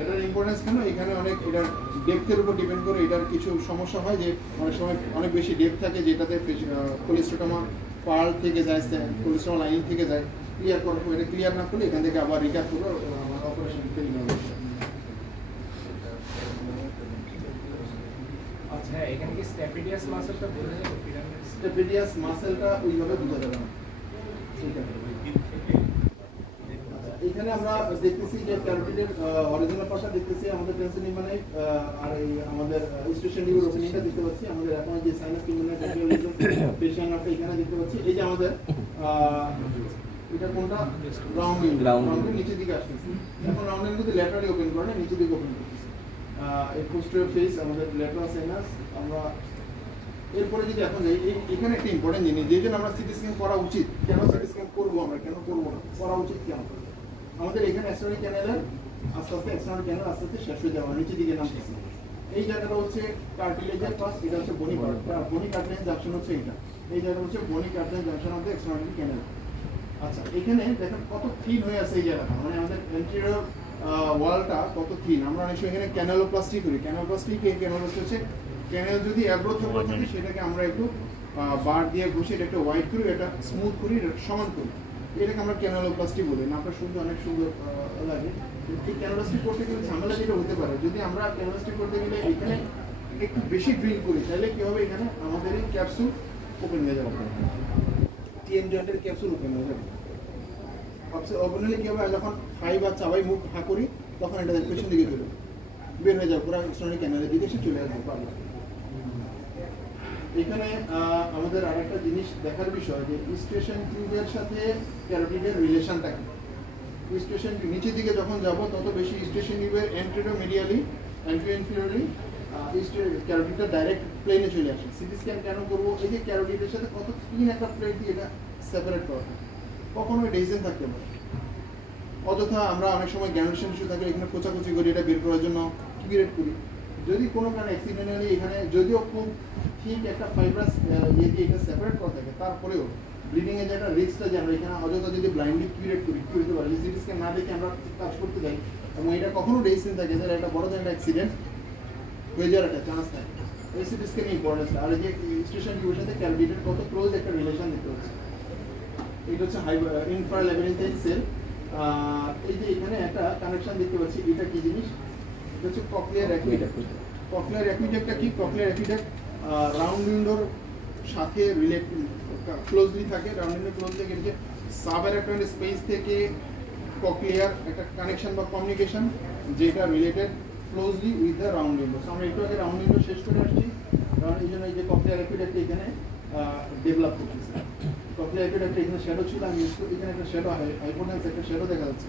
এটার ইম্পর্টেন্স কেন? এখানে অনেক এটার ডেপথের উপর ডিপেন্ড করে এটার কিছু সমস্যা হয়, যে অনেক সময় অনেক বেশি ডেপথ থাকে যেটাতে কোলেস্টোমা পার্ল থেকে যায়, কোলেস্টোমা লাইন থেকে যায়। ক্লিয়ার করার পর এটা ক্লিয়ার না করলে এখান থেকে আবার রিকার করে অপারেশন ফেল হবে। আচ্ছা, এখানে কি স্ট্যাপিডিয়াস মাসলটা বোঝা যাবে? স্ট্যাপিডিয়াস মাসলটা ওইভাবে বোঝা যাবে না। ঠিক আছে, এখানে আমরা দেখতেছি যে ক্যারোটিডের অরিজিনাল পার্টটা দেখতেছি, আমাদের টেনশন মানে আর এই আমাদের স্টেশন লিভার ওপেনিংটা দেখতে পাচ্ছি, আমাদের এখন যে সাইনাস টিম্পানি টেকনোলজি পেশেন্ট আপনি এখানে দেখতে পাচ্ছি। এই যে আমাদের এটা কোনটা রাউন্ডিং নিচের দিকে আসতেছে। এখন রাউন্ডিং যদি ল্যাটারালি ওপেন করে না, নিচের দিকে ওপেন করতেছে। এই পোস্টেরিয়র ফেস আমাদের ল্যাটারাল সাইনাস। আমরা এরপরে যদি এখন যাই, এখানে একটা ইম্পর্টেন্ট জিনিস, যে জন্য আমরা সিটি স্ক্যান করা উচিত। কেন সিটি স্ক্যান করবো আমরা, কেন করবো না, করা উচিত কেন? আমাদের এখানে এক্সটার্নাল ক্যানেলের আস্তে আস্তে এক্সটার্নাল ক্যানেল আস্তে আস্তে শেষ হয়ে যাওয়া, নিচের দিকে নামতেছে। এই জায়গাটা হচ্ছে কার্টিলেজের পাশ, এটা হচ্ছে বনি বনি কার্টিলেজ জাংশন হচ্ছে এটা। এই জায়গাটা হচ্ছে bony cartilage junction of the external canal. আচ্ছা, এখানে দেখেন কত থিন হয়ে আছে এই জায়গাটা, মানে আমাদের এন্টেরিয়র ওয়ালটা কত থিন। আমরা অনেক সময় এখানে ক্যানেলোপ্লাস্টি করি। ক্যানেলোপ্লাস্টি হচ্ছে ক্যানেল যদি অ্যাব্রোথ হয়ে থাকে সেটাকে আমরা একটু বার দিয়ে ঘষে এটা একটু হোয়াইট করি, এটা স্মুথ করি, এটা সমান করি, এটাকে আমরা ক্যানেলোপ্লাস্টি বলি। নামটা শুনতে অনেক সুন্দর লাগে। এই ক্যানেলোপ্লাস্টি করতে গেলে ঝামেলা যেটা হতে পারে, যদি আমরা ক্যানেলোপ্লাস্টি করতে গেলে এখানে একটু বেশি ড্রিল করি, তাহলে কি হবে, এখানে আমাদের এই ক্যাপসুল ওপেন হয়ে যাবে, টিএম জয়েন্টের ক্যাপসুল ওপেন হয়ে যাবে। ওপেন হলে কি হবে, যখন খাই বা চাবাই মুখ হা করি তখন এটা পেছন দিকে চলে বের হয়ে যাবে, পুরো এক্সটার্নাল ক্যানেলের দিকে সে চলে আসবে পারবে। এখানে আমাদের আরেকটা জিনিস দেখার বিষয়, যে স্টেশন টিউবের সাথে ক্যারোটিডের রিলেশনটা কি। স্টেশন নিচের দিকে যখন যাব তত বেশি স্টেশন টিউবের অ্যান্টেরোমিডিয়ালি অ্যান্টিরিয়রলি ক্যারোটিডটা ডাইরেক্ট প্লেনে চলে আসে। সিটি স্ক্যান কেন করবো? এই যে ক্যারোটিডের সাথে কত ক্লিন একটা প্লেট দিয়ে এটা সেপারেট করা, কখনো ডিজাইন থাকতে পারে। অযথা আমরা অনেক সময় গ্যানুলেশন ইস্যু থাকলে এখানে কোচাকুচি করি, এটা বের করার জন্য কিউরেট করি। যদি কোনো কারণে অ্যাক্সিডেন্টালি এখানে যদিও খুব ঠিক একটা ফাইব্রাস ইয়ে দিয়ে এটা সেপারেট করা থাকে, তারপরেও ব্লিডিংয়ে যে একটা রিস্কটা, যে আমরা এখানে অযথা যদি ব্লাইন্ডলি কিউরেট করি, কিউরেট পারি, সিটি স্ক্যান না দেখে আমরা কাজ করতে যাই, এবং এটা কখনো ডিজাইন থাকে যে একটা বড় ধরনের অ্যাক্সিডেন্ট হয়ে যাওয়ার একটা চান্স থাকে। এই সিটি স্ক্যান ইম্পর্টেন্স। আর এই যে স্টেশন টিউবের সাথে ক্যারোটিডের কত ক্লোজ একটা রিলেশন দেখতে হচ্ছে। এটা হচ্ছে ইনফ্রাল্যাবিরিনথাইন সেল। এই যে এখানে একটা কানেকশন দেখতে পাচ্ছি, এটা কি জিনিস? এটা হচ্ছে ককলিয়ার অ্যাকুইডাক্ট। ককলিয়ার অ্যাকুইডাক্টটা কি? ককলিয়ার অ্যাকুইডাক্ট রাউন্ড উইন্ডোর সাথে ক্লোজলি থাকে। রাউন্ড উইন্ডো ক্লোজ থেকে যে সাবঅ্যারাক্নয়েড স্পেস থেকে ককলিয়ার একটা কানেকশন বা কমিউনিকেশন, যেটা related closely with the round window. আমরা একটু আগে রাউন্ড উইন্ডো শেষ করে আসছি, কারণ এই জন্য এই যে ককলিয়ার অ্যাকুইডাক্ট এখানে ডেভেলপ করতেছে। ককলিয়া একটা এখানে শ্যাডো ছিল, আমি ইউজ করি, এখানে একটা শ্যাডো হাইপোটেন্স একটা শ্যাডো দেখা যাচ্ছে,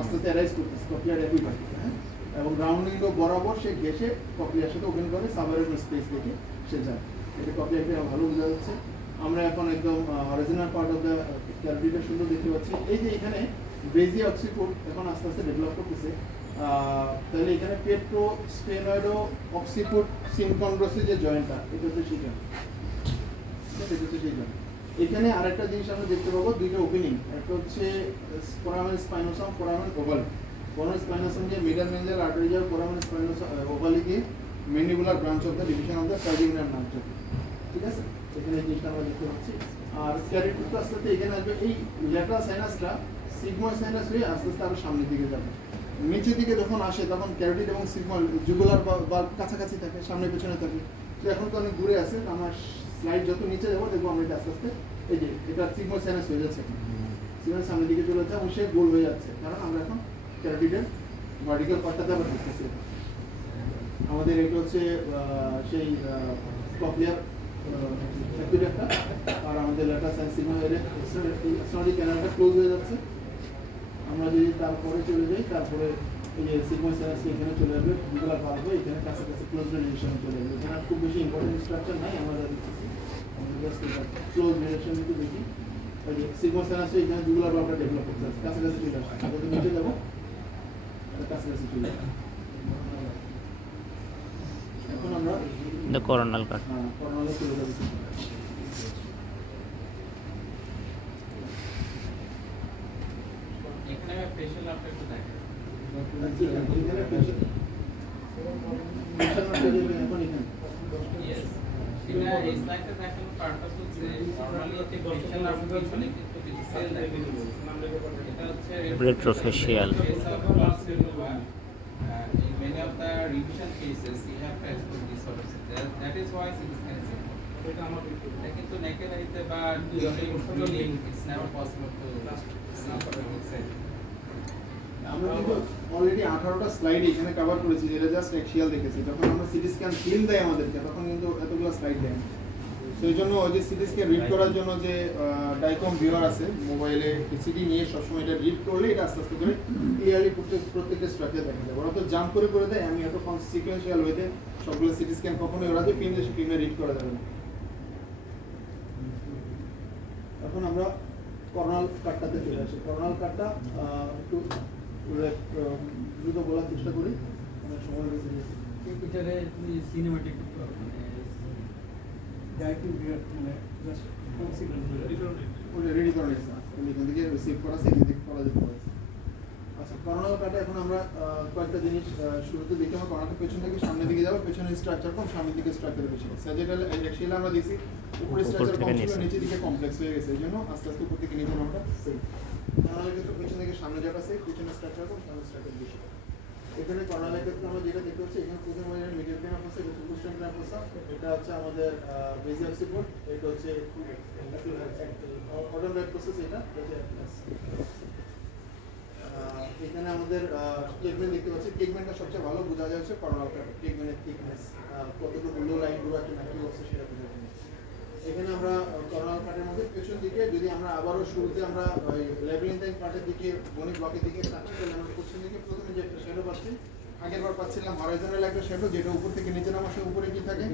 আস্তে আস্তে অ্যারাইজ করতেছে ককলিয়ার একই পার্টি, হ্যাঁ, এবং রাউন্ডিং বরাবর সে ঘেসে ককলিয়ার সাথে ওপেন করে সাবআরেবনাল স্পেস থেকে সে যায়। এটা ককলিয়াকে ভালো বোঝা যাচ্ছে। আমরা এখন একদম অরিজিনাল পার্ট অফ দ্য ক্যাভিটিটা সুন্দর দেখতে পাচ্ছি। এই যে এখানে ব্রেজি অক্সিকোড এখন আস্তে আস্তে ডেভেলপ করতেছে, তাহলে এখানে পেট্রো স্পেনয়েডো অক্সিকোড সিনকন্ড্রোসি যে জয়েন্টটা, এটা হচ্ছে সেই জয়েন্ট, এটা হচ্ছে সেই জয়েন্ট। এখানে আরেকটা জিনিস আমরা দেখতে পাবো, দুইটা ওপেনিং, একটা হচ্ছে ফোরামেন স্পাইনোসাম, ফোরামেন ওভাল। ফোরামেন স্পাইনোসাম যে মিডল মেঞ্জাল আর্টারি যার, ফোরামেন স্পাইনোসাম ওভালি দিয়ে mandibular branch of the division of the trigeminal nerve, ঠিক আছে? এখানে জিনিসটা আমরা দেখতে পাচ্ছি। আর ক্যারিটিড আস্তে আস্তে এখানে আসবে, এই ল্যাটারাল সাইনাসটা সিগময়েড সাইনাস হয়ে আস্তে আস্তে আরো সামনের দিকে যাবে। নিচের দিকে যখন আসে তখন ক্যারোটিড এবং সিগময়েড জুগুলার বা কাছাকাছি থাকে, সামনে পেছনে থাকে। তো এখন তো অনেক দূরে আছে, আমার স্লাইড যত নিচে যাবো দেখবো আমরা এটা আস্তে আস্তে এই যে এটা সিগময়েড সাইনাস হয়ে যাচ্ছে, সিগময়েড সামনের দিকে চলে যাচ্ছে এবং সে গোল হয়ে যাচ্ছে, কারণ আমরা এখন ক্যারোটিডের ভার্টিক্যাল পার্টটাতে আবার দেখতেছি। আমাদের এটা হচ্ছে সেই ককলিয়ার একটা, আর আমাদের ল্যাটারাল সাইনাস সিগময়েড এক্সটার্নাল ক্যানালটা ক্লোজ হয়ে যাচ্ছে। আমরা যদি তারপরে চলে যাই, তারপরে এই যে সিগময়েড সাইনাস এখানে চলে যাবে, জুগুলার পার হয়ে এখানে কাছাকাছি ক্লোজ রিলেশনে চলে যাবে। এখানে খুব বেশি ইম্পর্টেন্ট স্ট্রাকচার নাই, আমরা দেখতেছি আমাদের জাস্ট এটা ক্লোজ রিলেশন যদি দেখি, ওই যে সিগময়েড সাইনাস এখানে জুগুলার পারটা ডেভেলপ করতে আছে, কাছাকাছি চলে আসছে। যত নিচে যাবো কাছাকাছি চলে যাবে। এখন আমরা করোনাল কাট, করোনালে চলে যাবো। এখানে ফেশিয়াল আপটা একটু দেখেন। Yes. এটা এই স্লাইডটা দেখানোর পারপাস হচ্ছে নরমালি এতে ফেশিয়াল আপ পিছনে কিন্তু কিছু সেল থাকে। এটা হচ্ছে retrofacial. In many of the revision cases, you have to export this sort of thing. That is why CT scan is important. কিন্তু naked eye বা during it's never possible to see. আমরা কিন্তু already 18টা slide এখানে cover করেছি, যেটা just axial দেখেছি। যখন আমরা সিটি স্ক্যান ফিল্ম দেয় আমাদেরকে, তখন কিন্তু এতগুলো স্লাইড দেয়। সেই জন্য ওই যে সিটি স্ক্যান রিড করার জন্য যে ডাইকম ভিউয়ার আছে মোবাইলে, সিটি নিয়ে সবসময় এটা রিড করলে এটা আস্তে আস্তে করে ক্লিয়ারলি প্রত্যেকটা স্ট্রাকচার দেখা যায়। ওরা তো জাম্প করে দেয়, আমি এত সিকোয়েন্সিয়াল ওয়েতে সবগুলো সিটি স্ক্যান কখনোই ওরা যে ফিল্মে রিড করা যাবে না। এখন আমরা করোনাল কাটটাতে চলে আসি। করোনাল কাটটা একটু দ্রুত বলার চেষ্টা করি, অনেক সময় বেশি এটারে সিনেমাটিক মানে ডাইরেক্টিং মানে জাস্ট কনসিডার রেডি করা হয়েছে, এখান থেকে সেভ করা, সেখান থেকে করা যেতে পারে। আচ্ছা, করোনাল কাটে এখন আমরা কয়েকটা জিনিস শুরুতে দেখি। আমরা করোনাটা পেছন থেকে সামনের দিকে যাবো, পেছনে স্ট্রাকচার কম, সামনের দিকে স্ট্রাকচার বেশি। স্যাজিটাল অ্যাক্সিয়াল আমরা দেখছি উপরে স্ট্রাকচার কম ছিল, নিচের দিকে কমপ্লেক্স হয়ে গেছে, এই জন্য আস্তে আস্তে উপর থেকে নিচে আমরা সেভ। করোনালের ক্ষেত্রে পেছন থেকে সামনে যাওয়া আছে, পেছনে স্ট্রাকচার কম, সামনে স্ট্রাকচার বেশি। এখানে করোনালের ক্ষেত্রে আমরা যেটা দেখতে পাচ্ছি, এখানে প্রথম মিডিয়াল পেন আছে, এটা সুপারস্টেন ক্রাফোসা, এটা হচ্ছে আমাদের বেজি অক্সিপোর্ট, এটা হচ্ছে অডোনয়েড প্রসেস, এটা হচ্ছে এখানে আমাদের টেগমেন্ট দেখতে পাচ্ছি। টেগমেন্টটা সবচেয়ে ভালো বোঝা যাচ্ছে করোনাল কাট, টেগমেন্টের থিকনেস কতটুকু লো লাইন গুলো একটা নাকি বসে সেটা বোঝা যায়। এখানে আমরা করোনাল কাটের মধ্যে পেছন দিকে যদি আমরা আবারও শুরুতে আমরা ওই ল্যাবিরিনথাইন পার্টের দিকে বনি ব্লকের দিকে তাকাই, তাহলে আমরা পেছন দিকে প্রথমে যে একটা শ্যাডো পাচ্ছি, আগের বার পাচ্ছিলাম হরাইজনাল একটা শ্যাডো, যেটা উপর থেকে নিচে নামার সময় উপরে কি থাকে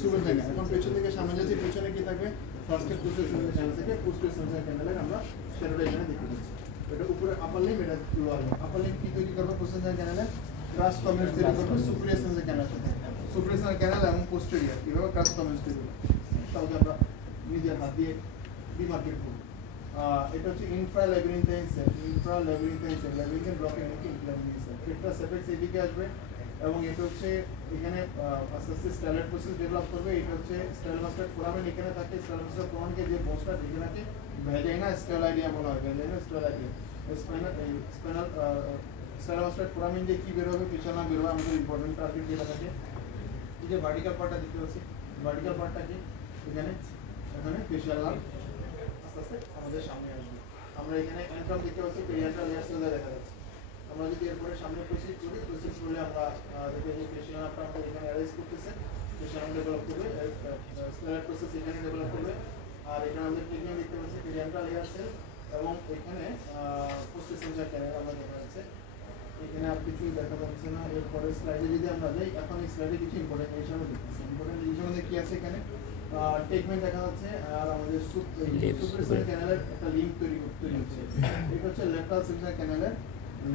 সুপারফিন। এখন পেছন থেকে সামনে যাচ্ছি, পেছনে কি থাকবে ফার্স্টে পোস্টেশনাল ক্যানাল থেকে পোস্টেশনাল ক্যানালের আমরা শ্যাডোটা এখানে দেখতে পাচ্ছি। এটা উপরে আপার লিম, এটা লোয়ার লিম। আপার লিম কি তৈরি করবে পোস্টেশনাল ক্যানালে, ক্রাস কমিউনিটি তৈরি করবে সুপারফিশনাল ক্যানাল সাথে, সুপারফিশনাল ক্যানাল এবং পোস্টেরিয়র কিভাবে ক্রাস কমিউনিটি তৈরি করবে তাহলে আমরা নিজের হাত দিয়ে ডিমার্কেট করব। এটা হচ্ছে ইনফ্রাল্যাবিরিনথাইন সেল, ল্যাবিরিনথাইন ব্লকের নাকি ইনফ্রাল্যাবিরিনথাইন সেল। এটা সেপারেট এদিকে আসবে এবং এটা হচ্ছে এখানে আস্তে আস্তে স্ট্যালাইট প্রসেস ডেভেলপ করবে। এটা হচ্ছে স্ট্যালোমাস্টার ফোরামেন এখানে থাকে, স্ট্যালোমাস্টার ফোরামেনকে যে বোনসটা এখানে ভ্যাজাইনা স্টেলাইডিয়া বলা হয়, ভ্যাজাইনা স্টেলাইডিয়া। স্পাইনাল স্ট্যালোমাস্টার ফোরামেন যে কি বের হবে, পিছনে বের হবে, আমাদের ইম্পর্টেন্ট টার্গেট যেটা থাকে। এই যে ভার্টিক্যাল পার্টটা দেখতে পাচ্ছি, ভার্টিক্যাল পার্টটা কি এখানে ফেশিয়াল নার্ভ আস্তে আস্তে আমাদের সামনে আসবে। আমরা এখানে অ্যান্ট্রাম দেখতে পাচ্ছি, পেরিয়ান্টাল লেয়ার সেল দেখা যাচ্ছে। আমরা যদি এরপরে সামনে প্রসিড করলে আমরা দেখব যে ফেশিয়াল নার্ভটা আমাদের এখানে অ্যারেঞ্জ করতেছে, ফেশিয়াল নার্ভ ডেভেলপ করবে, স্টেলাইট প্রসেস এখানে ডেভেলপ করবে, আর এখানে আমাদের ট্রিটমেন্ট দেখতে পাচ্ছি পেরিয়ান্টাল হেয়ার সেল এবং এখানে পোস্টেসেন্সার ক্যানেল আমরা দেখা যাচ্ছে। এখানে আর কিছুই দেখা যাচ্ছে না। এরপরে স্লাইডে যদি আমরা যাই, এখন এই স্লাইডে কিছু ইম্পর্টেন্ট জিনিস আমরা দেখতেছি। ইম্পর্টেন্ট জিনিস আমাদের কি আছে এখানে, ট্রিটমেন্ট দেখা যাচ্ছে আর আমাদের সুপ্রেসেন্সার ক্যানেলের একটা লিঙ্ক তৈরি হচ্ছে। এটা হচ্ছে ল্যাটারাল সেন্সার ক্যানেলের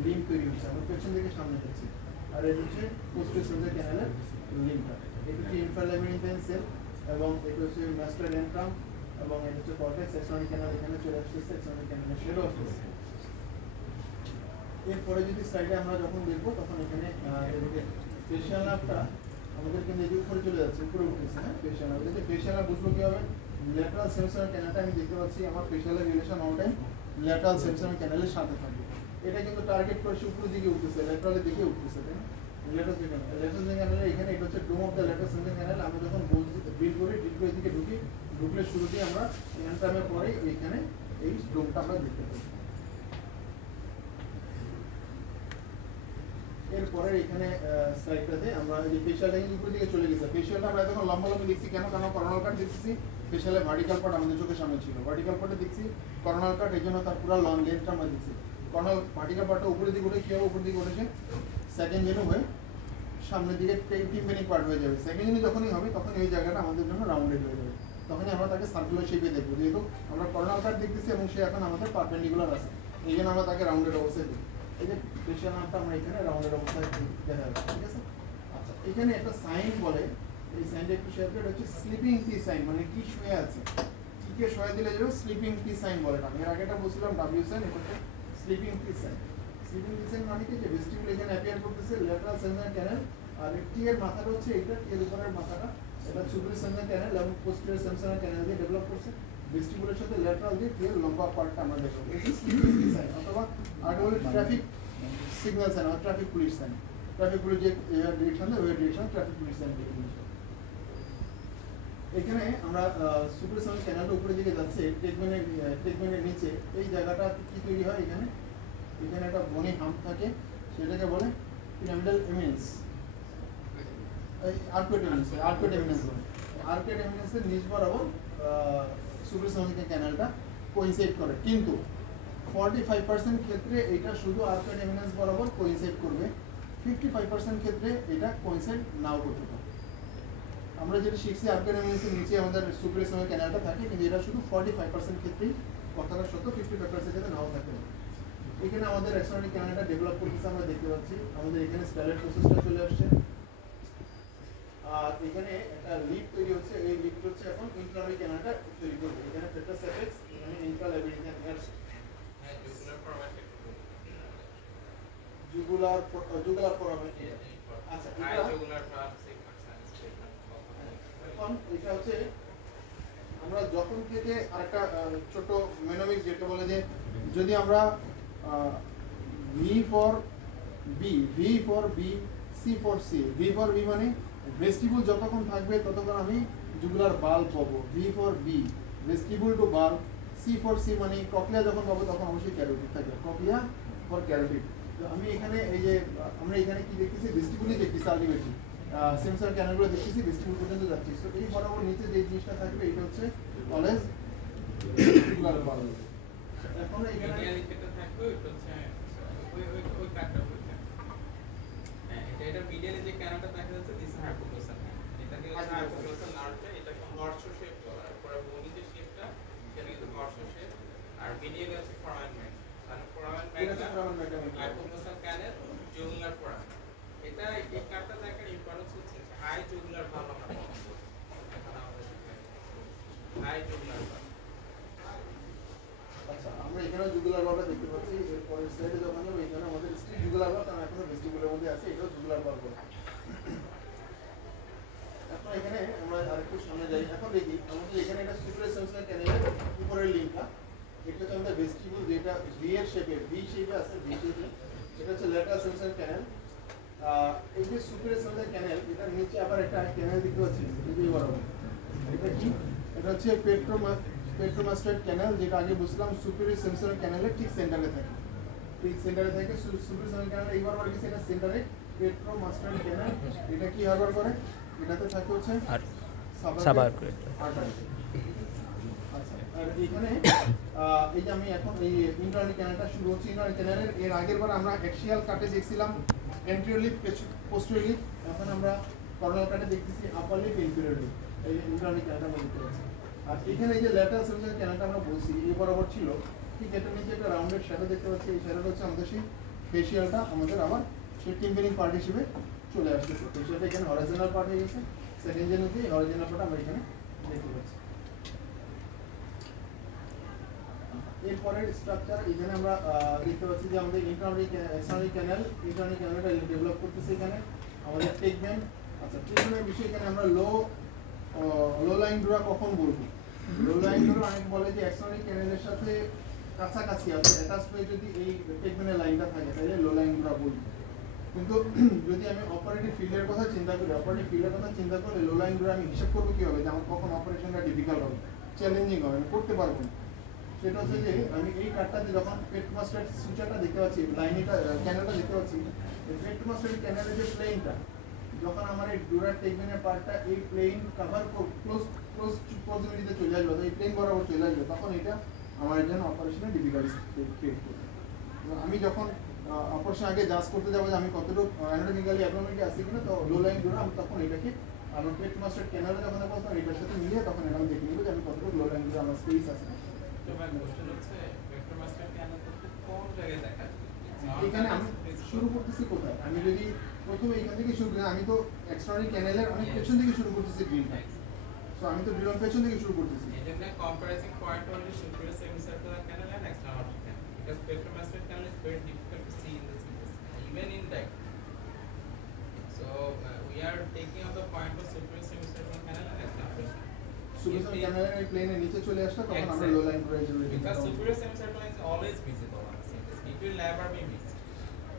লিঙ্ক তৈরি হচ্ছে, আমরা পেছন থেকে সামনে যাচ্ছি। আর এটা হচ্ছে পোস্টেসেন্সার ক্যানেলের লিঙ্কটা। এটা হচ্ছে ইনফ্রাল্যামিনিটেন সেল এবং এটা হচ্ছে ম্যাস্টার এন্ট্রাম এবং এটা হচ্ছে কর্টেক্স এক্সটর্নাল ক্যানেল এখানে চলে আসছে, এক্সটর্নাল ক্যানেলের শেডও আসছে। এরপরে যদি স্লাইডে আমরা যখন দেখবো তখন এখানে এদিকে ফেশিয়াল নার্ভটা আমাদের কিন্তু এই উপরে চলে যাচ্ছে, উপরে উঠতেছে। হ্যাঁ, ফেশিয়াল নার্ভ, এই ফেশিয়াল নার্ভ বুঝবো কি হবে, ল্যাটারাল সেন্সর ক্যানেলটা আমি দেখতে পাচ্ছি আমার ফেশিয়ালের relation all time lateral sensor ক্যানেলের সাথে থাকবে। এটা কিন্তু টার্গেট করে উপরের দিকে উঠতেছে, ল্যাটারালের দিকে উঠতেছে, তাই না? ল্যাটারাল সেন্সর ক্যানেল এখানে এটা হচ্ছে ডোম অফ দ্য ল্যাটারাল সেন্সর ক্যানেল। আমরা যখন বিল করি ডিল দিকে ঢুকলে শুরুতেই আমরা এন্ট্রামের পরে এইখানে এই ডোমটা আমরা দেখতে পাই। এরপরে এখানে স্লাইডটাতে আমরা এই ফেশিয়ালটা কিন্তু উপর দিকে চলে গেছে। ফেশিয়ালটা আমরা এখন লম্বা দেখছি কেন, কারণ করোনাল কাট দেখছি ফেশিয়ালে ভার্টিক্যাল পার্ট আমাদের চোখের সামনে ছিল, ভার্টিক্যাল পার্টে দেখছি করোনাল কাট, এই জন্য তার পুরো লং লেন্থটা আমরা দেখছি। করোনাল ভার্টিক্যাল পার্টটা উপরের দিকে উঠে কি হবে, উপর দিকে উঠেছে সেকেন্ড জেনু হয়ে সামনের দিকে টিম্পানিক পার্ট হয়ে যাবে। সেকেন্ড জেনু যখনই হবে তখন এই জায়গাটা আমাদের জন্য রাউন্ডেড হয়ে যাবে, তখনই আমরা তাকে সার্কুলার শেপে দেখবো। যেহেতু আমরা করোনাল কাট দেখতেছি এবং সে এখন আমাদের পারপেন্ডিকুলার আছে, এই জন্য আমরা তাকে রাউন্ডেড অবস্থায় দেখি। এই যে ফেশিয়াল নার্ভটা আমরা এখানে রাউন্ডেড অবস্থায় দেখা যাচ্ছে, ঠিক আছে? আচ্ছা, এখানে একটা সাইন বলে, এই সাইনটা একটু শেয়ার করে, হচ্ছে স্লিপিং টি সাইন, মানে কি শুয়ে আছে, টিকে শুয়ে দিলে যাবে স্লিপিং টি সাইন বলে। আমি এর আগেটা বলছিলাম ডাব্লিউ সাইন, এটা হচ্ছে স্লিপিং টি সাইন। স্লিপিং টি সাইন মানে কি, যে ভেস্টিবুল এখানে অ্যাপিয়ার করতেছে, ল্যাটারাল সেন্সর ক্যানেল, আর টি এর মাথাটা হচ্ছে এইটা, টি এর উপরের মাথাটা এটা সুপিরিয়র সেন্সর ক্যানেল এবং পোস্টেরিয়র সেন্সর ক্যানেল দিয়ে ডেভেলপ করছে। ভেস্টিবুলের সাথে ল্যাটারাল দিয়ে টি এর লম্বা পার্টটা আমরা দেখব। এটা স্লিপিং টি সাইন অথবা আর বলে ট্রাফিক সিগন্যাল সাইন বা traffic police sign. Traffic police যে ডিরেকশন দেয় ওই ডিরেকশন ট্রাফিক পুলিশ সাইন দিয়ে। এখানে আমরা সুপ্রেসন ক্যানেলটা উপরের দিকে যাচ্ছে, ট্রিটমেন্টের নিচে এই জায়গাটা কি তৈরি হয়, এখানে একটা বনি হাম্প থাকে, সেটাকে বলে পিরামিডাল এমিনেন্স, আর্কুয়েট এমিনেন্স বলে। আর্কুয়েট এমিনেন্সের নিচ বরাবর সুপ্রেসনিক ক্যানেলটা কোইনসাইড করে, কিন্তু 45% ক্ষেত্রে এটা শুধু আর্কুয়েট এমিনেন্স বরাবর কোইনসাইড করবে, 55% ক্ষেত্রে এটা কোইনসাইড নাও করতে পারে। আমরা যেটা শিখছি আর্কুয়েট এমিনেন্সের নিচে আমাদের সুপ্রেসনিক ক্যানেলটা থাকে, কিন্তু এটা শুধু 45% ক্ষেত্রেই কথাটা সত্য, 55% ক্ষেত্রে নাও থাকে। এখানে আমাদের এক্সটার্নাল ক্যানেলটা ডেভেলপ করতেছে, আমরা দেখতে পাচ্ছি আমাদের এখানে স্প্যালেট প্রসেসটা চলে আসছে। আর এখানে একটা লিপ তৈরি হচ্ছে, এই লিপটা হচ্ছে এখন ইন্ট্রানাল ক্যানেলটা তৈরি করবে। এখানে পেট্রাস অ্যাপেক্স, এখানে ইন্ট্রাল্যাবিরিয়ান হেয়ার, জুগুলার ফোরামে। আচ্ছা, এখন এটা হচ্ছে আমরা যখন থেকে আরেকটা ছোট মেনোমিক্স যেটা বলে যে যদি আমরা V for B, C for C, V for B মানে ভেস্টিবুল যতক্ষণ থাকবে ততক্ষণ আমি জুগুলার বাল্ব পাবো, V for B vestibule to bulb, C for C মানে কক্লিয়া যখন পাবো তখন অবশ্যই ক্যারোটিড থাকবে, কক্লিয়া ফর ক্যারোটিড। তো আমি এখানে এই যে আমরা এখানে কি দেখতেছি, ভেস্টিবুলই দেখতেছি, আলটিমেটলি সেন্সর ক্যানেলগুলো দেখতেছি, ভেস্টিবুল পর্যন্ত যাচ্ছি। তো এই বরাবর নিচে যে জিনিসটা থাকবে এটা হচ্ছে কলেজ জুগুলার বাল্ব। এখন এখানে থাকবে ওইটা হচ্ছে ওই কাটটা ওইটা, হ্যাঁ এটা মিডিয়ালে যে ক্যানোটা দেখা যাচ্ছে দিস হাইপোগ্লোসাল, এটাকে হচ্ছে হাইপোগ্লোসাল নার্ভটা, এটাকে হর্স শেপ বলা হয়, পুরো বডি যে শেপটা সেটা কিন্তু হর্স শেপ। আর মিডিয়ালে হচ্ছে ফোরামেন ম্যাগ, মানে ফোরামেন ম্যাগ হাইপোগ্লোসাল ক্যানেল জুগুলার ফোরামেন। এটা এই কাটটা দেখার ইম্পর্টেন্স হচ্ছে হাই জুগুলার ভালো আমরা পাবো, এখন আমরা হাই জুগুলার ভালো। আচ্ছা, আমরা এখানে জুগুলার বাল্বটা দেখতে পাচ্ছি। এরপরে স্লাইডে যখন যাবো এখানে আমাদের স্টিল জুগুলার বাল্ব, কারণ এখনো ভেস্টিবুলের মধ্যে আছে, এটাও জুগুলার বাল্ব। এখন এখানে আমরা আরেকটু সামনে যাই। এখন দেখি আমাদের এখানে একটা সুপ্রিয়র সেন্সর ক্যানেলের উপরের লিঙ্কটা, এটা হচ্ছে আমাদের ভেস্টিবুল যেটা ভি এর শেপে, ভি শেপে আছে, ভি শেপে এটা হচ্ছে ল্যাটারাল সেন্সর ক্যানেল। এই যে সুপ্রিয়র সেন্সর ক্যানেল, এটার নিচে আবার একটা ক্যানেল দেখতে পাচ্ছি, এই বরাবর এটা কি, এটা হচ্ছে পেট্রোমাস্টার ক্যানেল, যেটা আগে বুঝলাম সুপিরিয়র সেন্সর ক্যানেলের ঠিক সেন্টারে থাকে, সুপিরিয়র সেন্সর ক্যানেল এই বরাবর গেছে, এটা সেন্টারে পেট্রোমাস্টার ক্যানেল। এটা কি হারবার করে, এটাতে থাকে হচ্ছে সাবারকুলেট। আচ্ছা, আর এখানে এই যে আমি এখন এই ইন্টারনাল ক্যানেলটা শুরু হচ্ছে। ইন্টারনাল ক্যানেলের এর আগের বার আমরা অ্যাক্সিয়াল কাটে দেখছিলাম এন্টিরিয়র লিপ, পোস্টেরিয়র লিপ। এখন আমরা করোনাল কাটে দেখতেছি আপার লিপ, ইনফিরিয়র লিপ। এই ইন্টারনাল ক্যানেলটা আমরা দেখতে পাচ্ছি। আর এখানে এই যে ল্যাটারাল সার্ভিসের ক্যানেলটা আমরা বলছি এই বরাবর ছিল, ঠিক এটার নিচে একটা রাউন্ডেড শ্যাডো দেখতে পাচ্ছি। এই শ্যাডোটা হচ্ছে আমাদের সেই ফেশিয়ালটা আমাদের আবার সেই টিম্পানিক পার্ট হিসেবে চলে আসতেছে। ফেশিয়ালটা এখানে হরাইজনাল পার্ট হয়ে গেছে, সেকেন্ড জেনারেতে হরাইজনাল পার্ট আমরা এখানে দেখতে পাচ্ছি। এরপরের স্ট্রাকচার এখানে আমরা দেখতে পাচ্ছি যে আমাদের এক্সটার্নাল ক্যানেলটা ডেভেলপ করতেছে। এখানে আমাদের টেকব্যান্ড, আচ্ছা টেকব্যান্ডের বিষয়ে এখানে আমরা লো লাইন ডোরা কখন বলবো? লো লাইন ডোরা অনেক বলে যে এক্সটার্নাল ক্যানেলের সাথে কাছাকাছি আছে, অ্যাটাচ হয়ে যদি এই টেকব্যান্ডের লাইনটা থাকে তাহলে লো লাইন ডোরা বলবো। কিন্তু যদি আমি অপারেটিভ ফিল্ডের কথা চিন্তা করি, অপারেটিভ ফিল্ডের কথা চিন্তা করলে লো লাইন ডোরা আমি হিসাব করবো কীভাবে যে আমার কখন অপারেশনটা ডিফিকাল্ট হবে, চ্যালেঞ্জিং হবে, আমি করতে পারবো না। সেটা হচ্ছে যে আমি এই কার্ডটাতে যখন পেট মাস্টার সুচারটা দেখতে পাচ্ছি, লাইনটা ক্যানেলটা দেখতে পাচ্ছি, পেট মাস্টার ক্যানেলের যে প্লেনটা যখন আমার এই ডোরার টেকব্যান্ডের পার্টটা এই প্লেন কভার ক্লোজ প্রক্সিমিটিতে চলে আসবে, এই প্লেন বরাবর চলে আসবে, তখন এটা আমার জন্য অপারেশনের ডিফিকাল্টি ক্রিয়েট করবে। আমি যখন অপারেশন আগে জাজ করতে যাবো যে আমি কতটুকু অ্যানাটমিক্যালি অ্যাবনর্মালিটি আছে কিনা, তো লো লাইন ডোরা আমি তখন এটাকে আমার পেট মাস্টার ক্যানেলে যখন বলতাম এটার সাথে মিলিয়ে তখন এটা আমি দেখে নিব যে আমি কতটুকু লো লাইন ডোরা আমার স্পেস আছে। এখানে আমি শুরু করতেছি কোথায়? আমি যদি প্রথমে এখান থেকে শুরু করি, আমি তো এক্সটার্নাল ক্যানেলের অনেক পেছন থেকে শুরু করতেছি ড্রিলটা, সো আমি তো ড্রিল পেছন থেকে শুরু করতেছি। এজন্য কম্পারিজিং point only superior semicircular canal and external aortic canal, because petromastoid canal is very difficult to see in the CT scan, even in direct. So we are taking up the point of superior semicircular canal and external aortic canal. সুবিধা ক্যানেলের এই প্লেনের নিচে চলে আসলে তখন আমরা লো line ডোরা হিসেবে because superior semicircular is always visible on the CT scan, it will never be missed.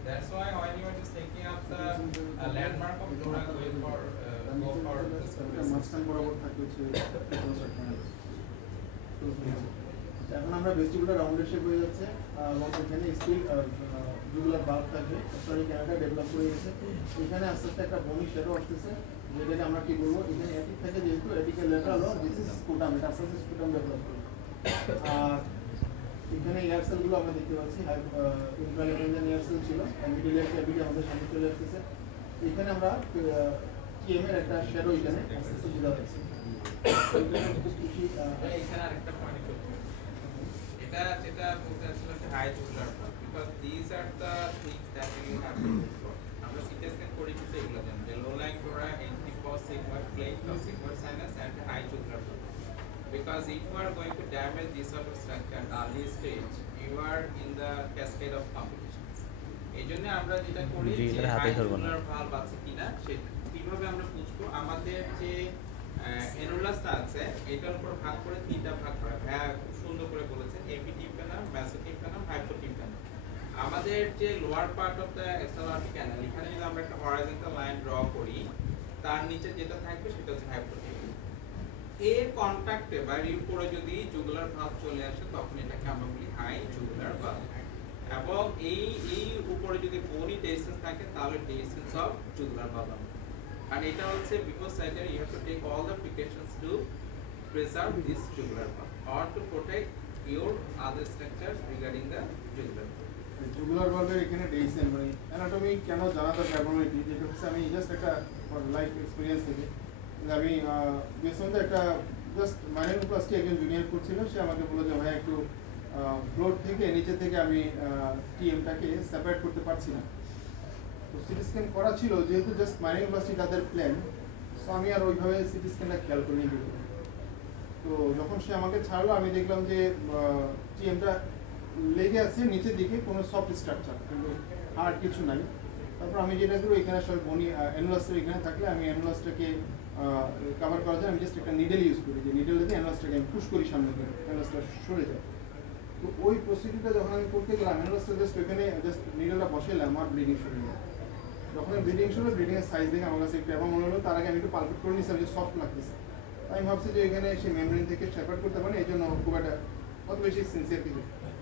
That's why when you are just taking up the landmark of dora, go for the মাঝখান বরাবর থাকে হচ্ছে এখন আমরা vestibular রাউন্ডের shape হয়ে যাচ্ছে এবং এখানে স্টিল জুগুলার বাল্ব থাকবে। সরি ক্যানাডা ডেভেলপ করে গেছে, এখানে আস্তে আস্তে একটা বনি শ্যাডো আসতেছে, যেটাকে আমরা কি বলবো এখানে এটিক থাকে যেহেতু এটিকে লেটারাল দিস ইজ স্পুটাম, এটা আস্তে আস্তে স্পুটাম ডেভেলপ করবে। আর এখানে এয়ার সেলগুলো আমরা দেখতে পাচ্ছি, ইন্ট্রালেটেন্ডান এয়ার সেল ছিল, মিডিলের ক্যাভিটি আমাদের সামনে চলে আসতেছে। এখানে আমরা টিএম এর একটা শ্যাডো এখানে আস্তে আস্তে বোঝা যাচ্ছে। এখানে আরেকটা পয়েন্ট করতে এটা যেটা বলতে আসলে একটা high jugular part, because these are the things that we have to look for. আমরা সিটি স্ক্যান করি কিন্তু এগুলো জানি যে low line dura, entry for sigmoid plane, sigmoid sinus and high jugular part. Because if you are going to damage this sort of structure at early stage, you are in the cascade of complications. এইজন্য আমরা যেটা করি যে high jugular valve আছে কিনা সেটা কিভাবে আমরা বুঝবো, আমাদের যে অ্যানুলাসটা আছে এটার উপর ভাগ করে তিনটা ভাগ করা, হ্যাঁ খুব সুন্দর করে বলেছেন, এপিটিম্পানাম, মেসোটিম্পানাম, হাইপোটিম্পানাম। আমাদের যে lower part of the external artery canal, এখানে যদি আমরা একটা হরাইজন্টাল লাইন ড্র করি, তার নিচে যেটা থাকবে সেটা হচ্ছে হাইপোটিম্পানাম। এর কন্টাক্টে বা এর উপরে যদি জুগুলার ভালভ চলে আসে তখন এটাকে আমরা বলি হাই জুগুলার ভালভ, এবং এই উপরে যদি বনি ডিসটেন্স থাকে তাহলে distance of jugular valve. And এটা হচ্ছে before surgery you have to take all the precautions to preserve this jugular valve or to protect your other structures regarding the jugular valve. Jugular ভালভের এখানে dehiscence মানে anatomy কেন জানা দরকার abnormality, যেটা হচ্ছে আমি জাস্ট একটা লাইফ এক্সপিরিয়েন্স থেকে আমি বেসনতে একটা জাস্ট মাইনোপ্লাস্টি একজন জুনিয়র করছিল, সে আমাকে বললো যে ভাই একটু ফ্লোর থেকে নিচে থেকে আমি টিএমটাকে সেপারেট করতে পারছি না। তো সিটি স্ক্যান করা ছিল, যেহেতু জাস্ট মাইনোপ্লাস্টি তাদের প্ল্যান, সো আমি আর ওইভাবে সিটি স্ক্যানটা খেয়াল করিনি। তো যখন সে আমাকে ছাড়লো আমি দেখলাম যে টিএমটা লেগে আছে নিচের দিকে, কোনো সফট স্ট্রাকচার কিন্তু আর কিছু নাই। তারপর আমি যেটা করি এখানে সব বনি অ্যানুলাসটা এখানে থাকলে আমি অ্যানুলাসটাকে কভার করার জন্য আমি জাস্ট একটা নিডেল ইউজ করি, যে নিডেল দিয়ে অ্যানুলাসটাকে আমি পুশ করি সামনে করে, অ্যানুলাসটা সরে যায়। তো ওই প্রসিডিউরটা যখন আমি করতে গেলাম অ্যানুলাসটা জাস্ট ওইখানে জাস্ট নিডেলটা বসাইলাম, আমার ব্লিডিং শুরু হলো। যখন ব্লিডিং শুরু হলো, ব্লিডিংয়ের সাইজ দেখে আমার কাছে একটু এমন মনে হলো, তার আগে আমি একটু পালপেট করে নিয়েছিলাম যে সফট লাগতেছে। আমি ভাবছি যে এখানে সে মেমব্রেন থেকে সেপারেট করতে পারে, এই জন্য খুব একটা অত বেশি সিনসিয়ার কিছু।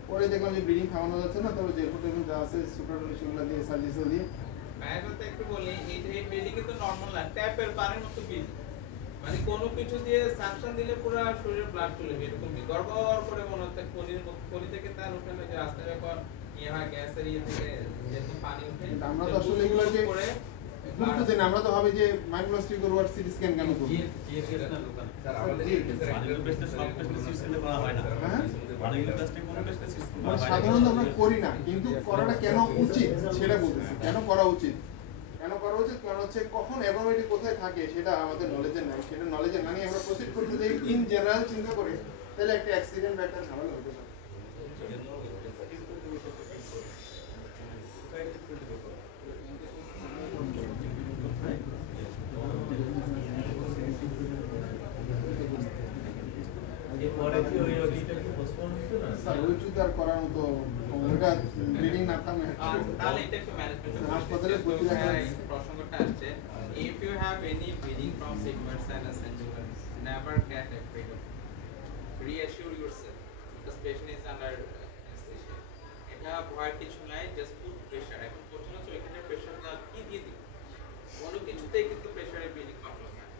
পরে দেখলাম যে ব্লিডিং থামানো যাচ্ছে না, তবে যে হোটেল যা আছে সুপারডোল সেগুলো দিয়ে সার্জিক্যাল দিয়ে ম্যাগনেট একটু বলি, এই ব্লিডিং কিন্তু নরমাল না, ট্যাপের পানির মতো ব্লিডিং, মানে কোনো কিছু দিয়ে সাকশন দিলে পুরো শরীরে ব্লাড চলে যাবে, এরকম গড়গড় করে মনে হচ্ছে খনি থেকে তার উঠানো যে রাস্তায় যখন ইয়ে হয় গ্যাসের ইয়ে থেকে যেরকম পানি উঠে, আমরা তো আসলে এগুলো যে গুরুত্ব দিই না, আমরা তো ভাবি যে মাইক্রোপ্লাস্টিক করবো আর সিটি স্ক্যান কেন করবো। সাধারণত আমরা করি না, কিন্তু করাটা কেন উচিত সেটা বলতেছি। কেন করা উচিত, কারণ হচ্ছে কখন অ্যাবনর্মালিটি কোথায় থাকে সেটা আমাদের নলেজের নাই। সেটা নলেজের না নিয়ে আমরা প্রসিড করতে যাই ইন জেনারেল চিন্তা করে, তাহলে একটা অ্যাক্সিডেন্ট বা একটা ঝামেলা হতে পারে। স্যার ওইটুকু আর করার মতো ওটা ব্লিডিং না থামে তাহলে এটা একটু ম্যানেজমেন্ট হাসপাতালে ভর্তি রাখা আছে। প্রসঙ্গটা আসছে, if you have any bleeding from segments and essentials, never get afraid of it. Reassure yourself because patient is under anesthesia. এটা ভয় কিছু নাই, জাস্ট পুট প্রেশার। এখন প্রশ্ন হচ্ছে এখানে প্রেশারটা কি দিয়ে দিই, কোনো কিছুতেই কিন্তু প্রেশারে ব্লিডিং কন্ট্রোল হয়।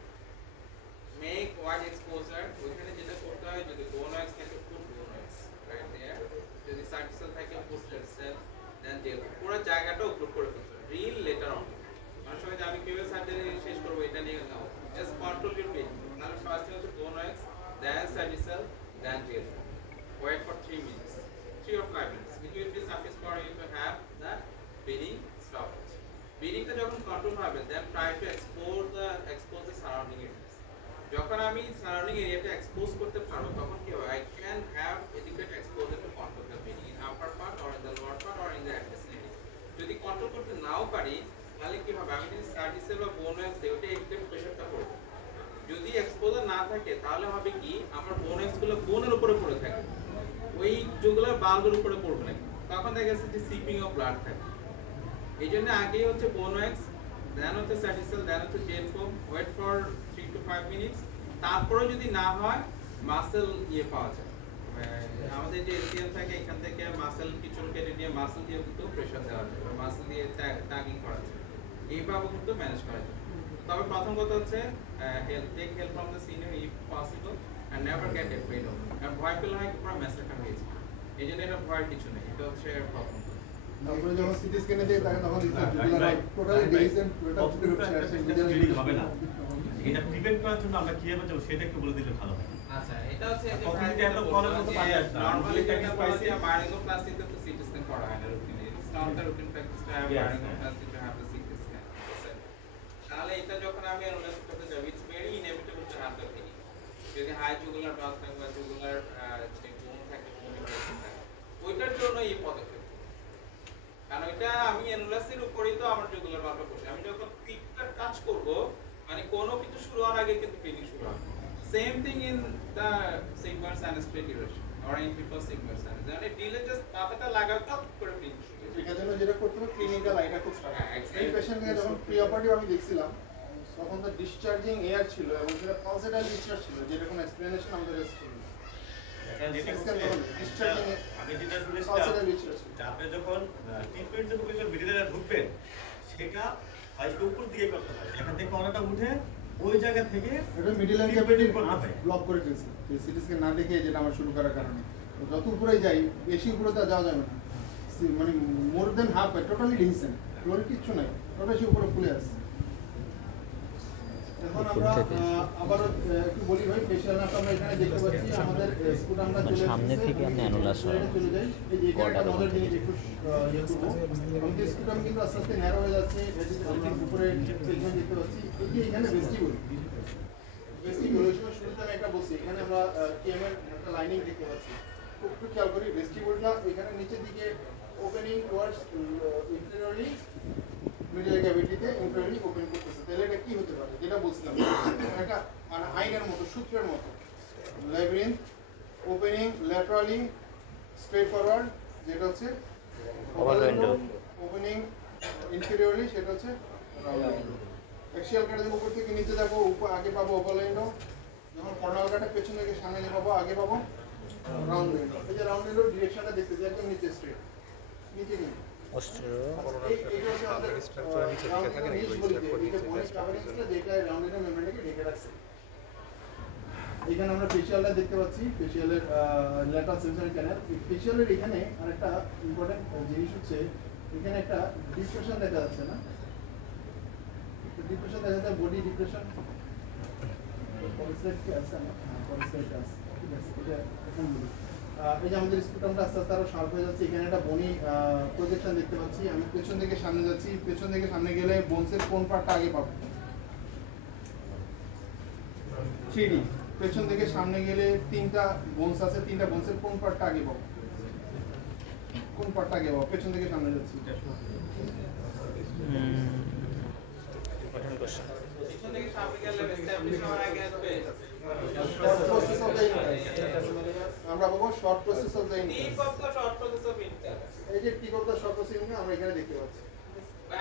মেক ওয়াইড এক্সপোজার, ওইখানে যেটা করতে হয় যদি বোনাস থাকে পুট বোনাস রাইট দেয়ার, যদি সার্ভিসাল থাকে পোস্টার সেল দেন জেল, পুরো জায়গাটা উপলব্ধ করে ফেলতে হবে। রিল লেটার অন অনেক সময় যে আমি কিভাবে সার্জারি শেষ করবো এটা নিয়ে নাও, জাস্ট কন্ট্রোল ইউর পেইন। তাহলে ফার্স্ট হচ্ছে bone wax then surgicel then gel, wait for 3 minutes 3 or 5 minutes, it will be sufficient for you to have the bleeding stoppage. Bleedingটা যখন কন্ট্রোল হবে দেন try to expose the surrounding areas. যখন আমি surrounding এরিয়াটা expose করতে পারবো তখন কি হবে, I can have adequate exposure to control the bleeding in upper part or in the lower part or in the adjacent area. যদি কন্ট্রোল করতে নাও পারি তাহলে কি হবে, আমি যদি সার্ভিসেল বা বোন ওয়্যাক্স দেই ওটা একটু প্রেশারটা পড়বে। যদি এক্সপোজার না থাকে তাহলে হবে কি আমার বোন ওয়্যাক্স গুলো বোনের উপরে পড়ে থাকে, ওই যেগুলো বাল্বের উপরে পড়বে না, তখন দেখা যাচ্ছে যে সিপিং অফ ব্লাড থাকে। এই জন্য আগেই হচ্ছে বোন ওয়্যাক্স দেন হচ্ছে সার্ভিসেল দেন হচ্ছে gel foam, wait for 3 to 5 minutes। তারপরে যদি না হয় মাসেল ইয়ে পাওয়া যায়, আমাদের যে এসিএম থাকে এখান থেকে মাসেল কিছু কেটে নিয়ে মাসেল দিয়ে কিন্তু প্রেশার দেওয়া যায়, মাসেল দিয়ে ট্যাগিং করা যায়, এইভাবে কিন্তু ম্যানেজ করা যায়। তবে প্রথম কথা হচ্ছে take help from the senior if possible and never get afraid of it. আর ভয় পেলে হয় পুরো ম্যাসাকার হয়ে যায়, এই জন্য এটা ভয়ের কিছু নেই, এটা হচ্ছে প্রথম। তারপরে যখন সিটি স্ক্যানে দিয়ে তাকে তখন টোটালি ডিসেন্ট হবে না। এটা প্রিভেন্ট করার জন্য আমরা কিভাবে যাব সেটা একটু বলে দিলে ভালো হয়। আচ্ছা, এটা হচ্ছে যে যদি একটা কলের মতো পাই আসে নরমালি যেটা পাইছি মাইক্রোপ্লাস্টিকতে তো সিটি স্ক্যান করা হয় না রুটিনে, it's not the routine practice to have microplastic two have the CT scan. তাহলে এটা যখন আমি অ্যানালাইজ করতে যাব it's very inevitable two have the finish. যদি হাই জুগুলার ডগ থাকে বা জুগুলার যে বোন থাকে ওইটার জন্য এই পদক্ষেপ, কারণ এটা আমি অ্যানালাইসিসের উপরেই তো আমার জুগুলার মাপা করছি। আমি যখন পিকটা টাচ করব মানে কোনো কিছু শুরু হওয়ার আগে কিন্তু ব্লিডিং শুরু হবে। Same thing in the segments and স্প্লিটিরেশন or in people segments and মানে ডিলে জাস্ট পাতাটা লাগাও টপ করে ব্লিডিং শুরু হবে। এটার জন্য যেটা করতে হবে ক্লিনিক্যাল আইটা খুব সারা। এই পেশেন্টকে যখন প্রি অপারেটিভ আমি দেখছিলাম তখন তো ডিসচার্জিং এয়ার ছিল এবং সেটা পালসেটাল ডিসচার্জ ছিল, যেটা কোনো এক্সপ্লেনেশন আমাদের কাছে ছিল না। আমি যেটা শুনেছিলাম আপনি যখন ট্রিটমেন্ট যখন ভিডিওটা ঢুকবেন সেটা ফাইলটা উপর দিকে করতে হয়, এখান থেকে কর্নারটা উঠে ওই জায়গা থেকে এটা মিডল এন্ড ক্যাপিটাল ব্লক করে ফেলছে সিটি স্ক্যান না দেখে, যেটা আমার শুরু করার কারণে। যত উপরে যাই বেশি উপরে তো যাওয়া যাবে না, মানে মোর দেন হাফ টোটালি ডিসেন্ট, ফ্লোর কিচ্ছু নাই, টোটালি উপরে ফুলে আসছে। এখন আমরা আবার একটু বলি ভাই, ফেশিয়াল নাপ আমরা এখানে দেখতে পাচ্ছি আমাদের স্কুল আমরা চলে সামনে থেকে আপনি অ্যানুলাস চলে যাই। এই যে এটা আমাদের জিনিস একটু ইয়ে করব, আমাদের স্কুল কিন্তু আস্তে আস্তে ন্যারো হয়ে যাচ্ছে, আমরা উপরে সেগমেন্ট দেখতে পাচ্ছি। এই যে এখানে ভেস্টিবুল শুরুতে আমি একটা বলছি, এখানে আমরা কেএম এর একটা লাইনিং দেখতে পাচ্ছি, খুব একটু খেয়াল করি। ভেস্টিবুলটা এখানে নিচের দিকে ওপেনিং টুয়ার্ডস ইন্টেরিয়রলি মিডল ক্যাভিটিতে ইন্টারনালি ওপেন করতেছে। তাহলে এটা কি হতে পারে, যেটা বলছিলাম একটা মানে আইনের মতো, সূত্রের মতো, labyrinth opening laterally straight forward, যেটা হচ্ছে ওপেনিং ইনফেরিয়রলি, সেটা হচ্ছে রাউন্ড উইন্ডো। অ্যাক্সিয়াল কাটা দেবো উপর থেকে নিচে যাবো, আগে পাবো ওভাল উইন্ডো, যখন কর্নাল কাটা পেছনে থেকে সামনে পাবো আগে পাবো রাউন্ড উইন্ডো। এই যে রাউন্ড উইন্ডো ডিরেকশনটা দেখতেছি একদম নিচে স্ট্রেট, নিচে কিন্তু যেটা রাউন্ড এখানে আমরা ফেশিয়ালটা দেখতে পাচ্ছি, ফেশিয়ালের ল্যাটারাল সেন্সরি ক্যানাল। ফেশিয়ালের এখানে আরেকটা ইম্পর্টেন্ট জিনিস হচ্ছে এখানে একটা ডিপ্রেশন দেখা যাচ্ছে না, ডিপ্রেশন দেখা যাচ্ছে, বডি ডিপ্রেশন পলিসাইড কি আছে না, পলিসাইড আছে, ঠিক আছে, এটা এখন বলি। এই যে আমাদের স্পুটামটা আস্তে আস্তে আরো শার্প হয়ে যাচ্ছে। এখানে একটা বনি প্রজেকশন দেখতে পাচ্ছি। আমি পেছন থেকে সামনে যাচ্ছি, পেছন থেকে সামনে গেলে বোনসের কোন পার্টটা আগে পাবো? 3D। পেছন থেকে সামনে গেলে তিনটা বোনস আছে, তিনটা বোনসের কোন পার্টটা আগে পাবো? কোন পার্টটা আগে পাবো? পেছন থেকে সামনে যাচ্ছি। পিছন থেকে সামনে গেলে এস্টাবলিশ হওয়ার আগে আসবে প্রসেস অফ দ্য আমরা বলবো short process of the tip of the short process of inter. এই যে tip of the short process আমরা এখানে দেখতে পাচ্ছি।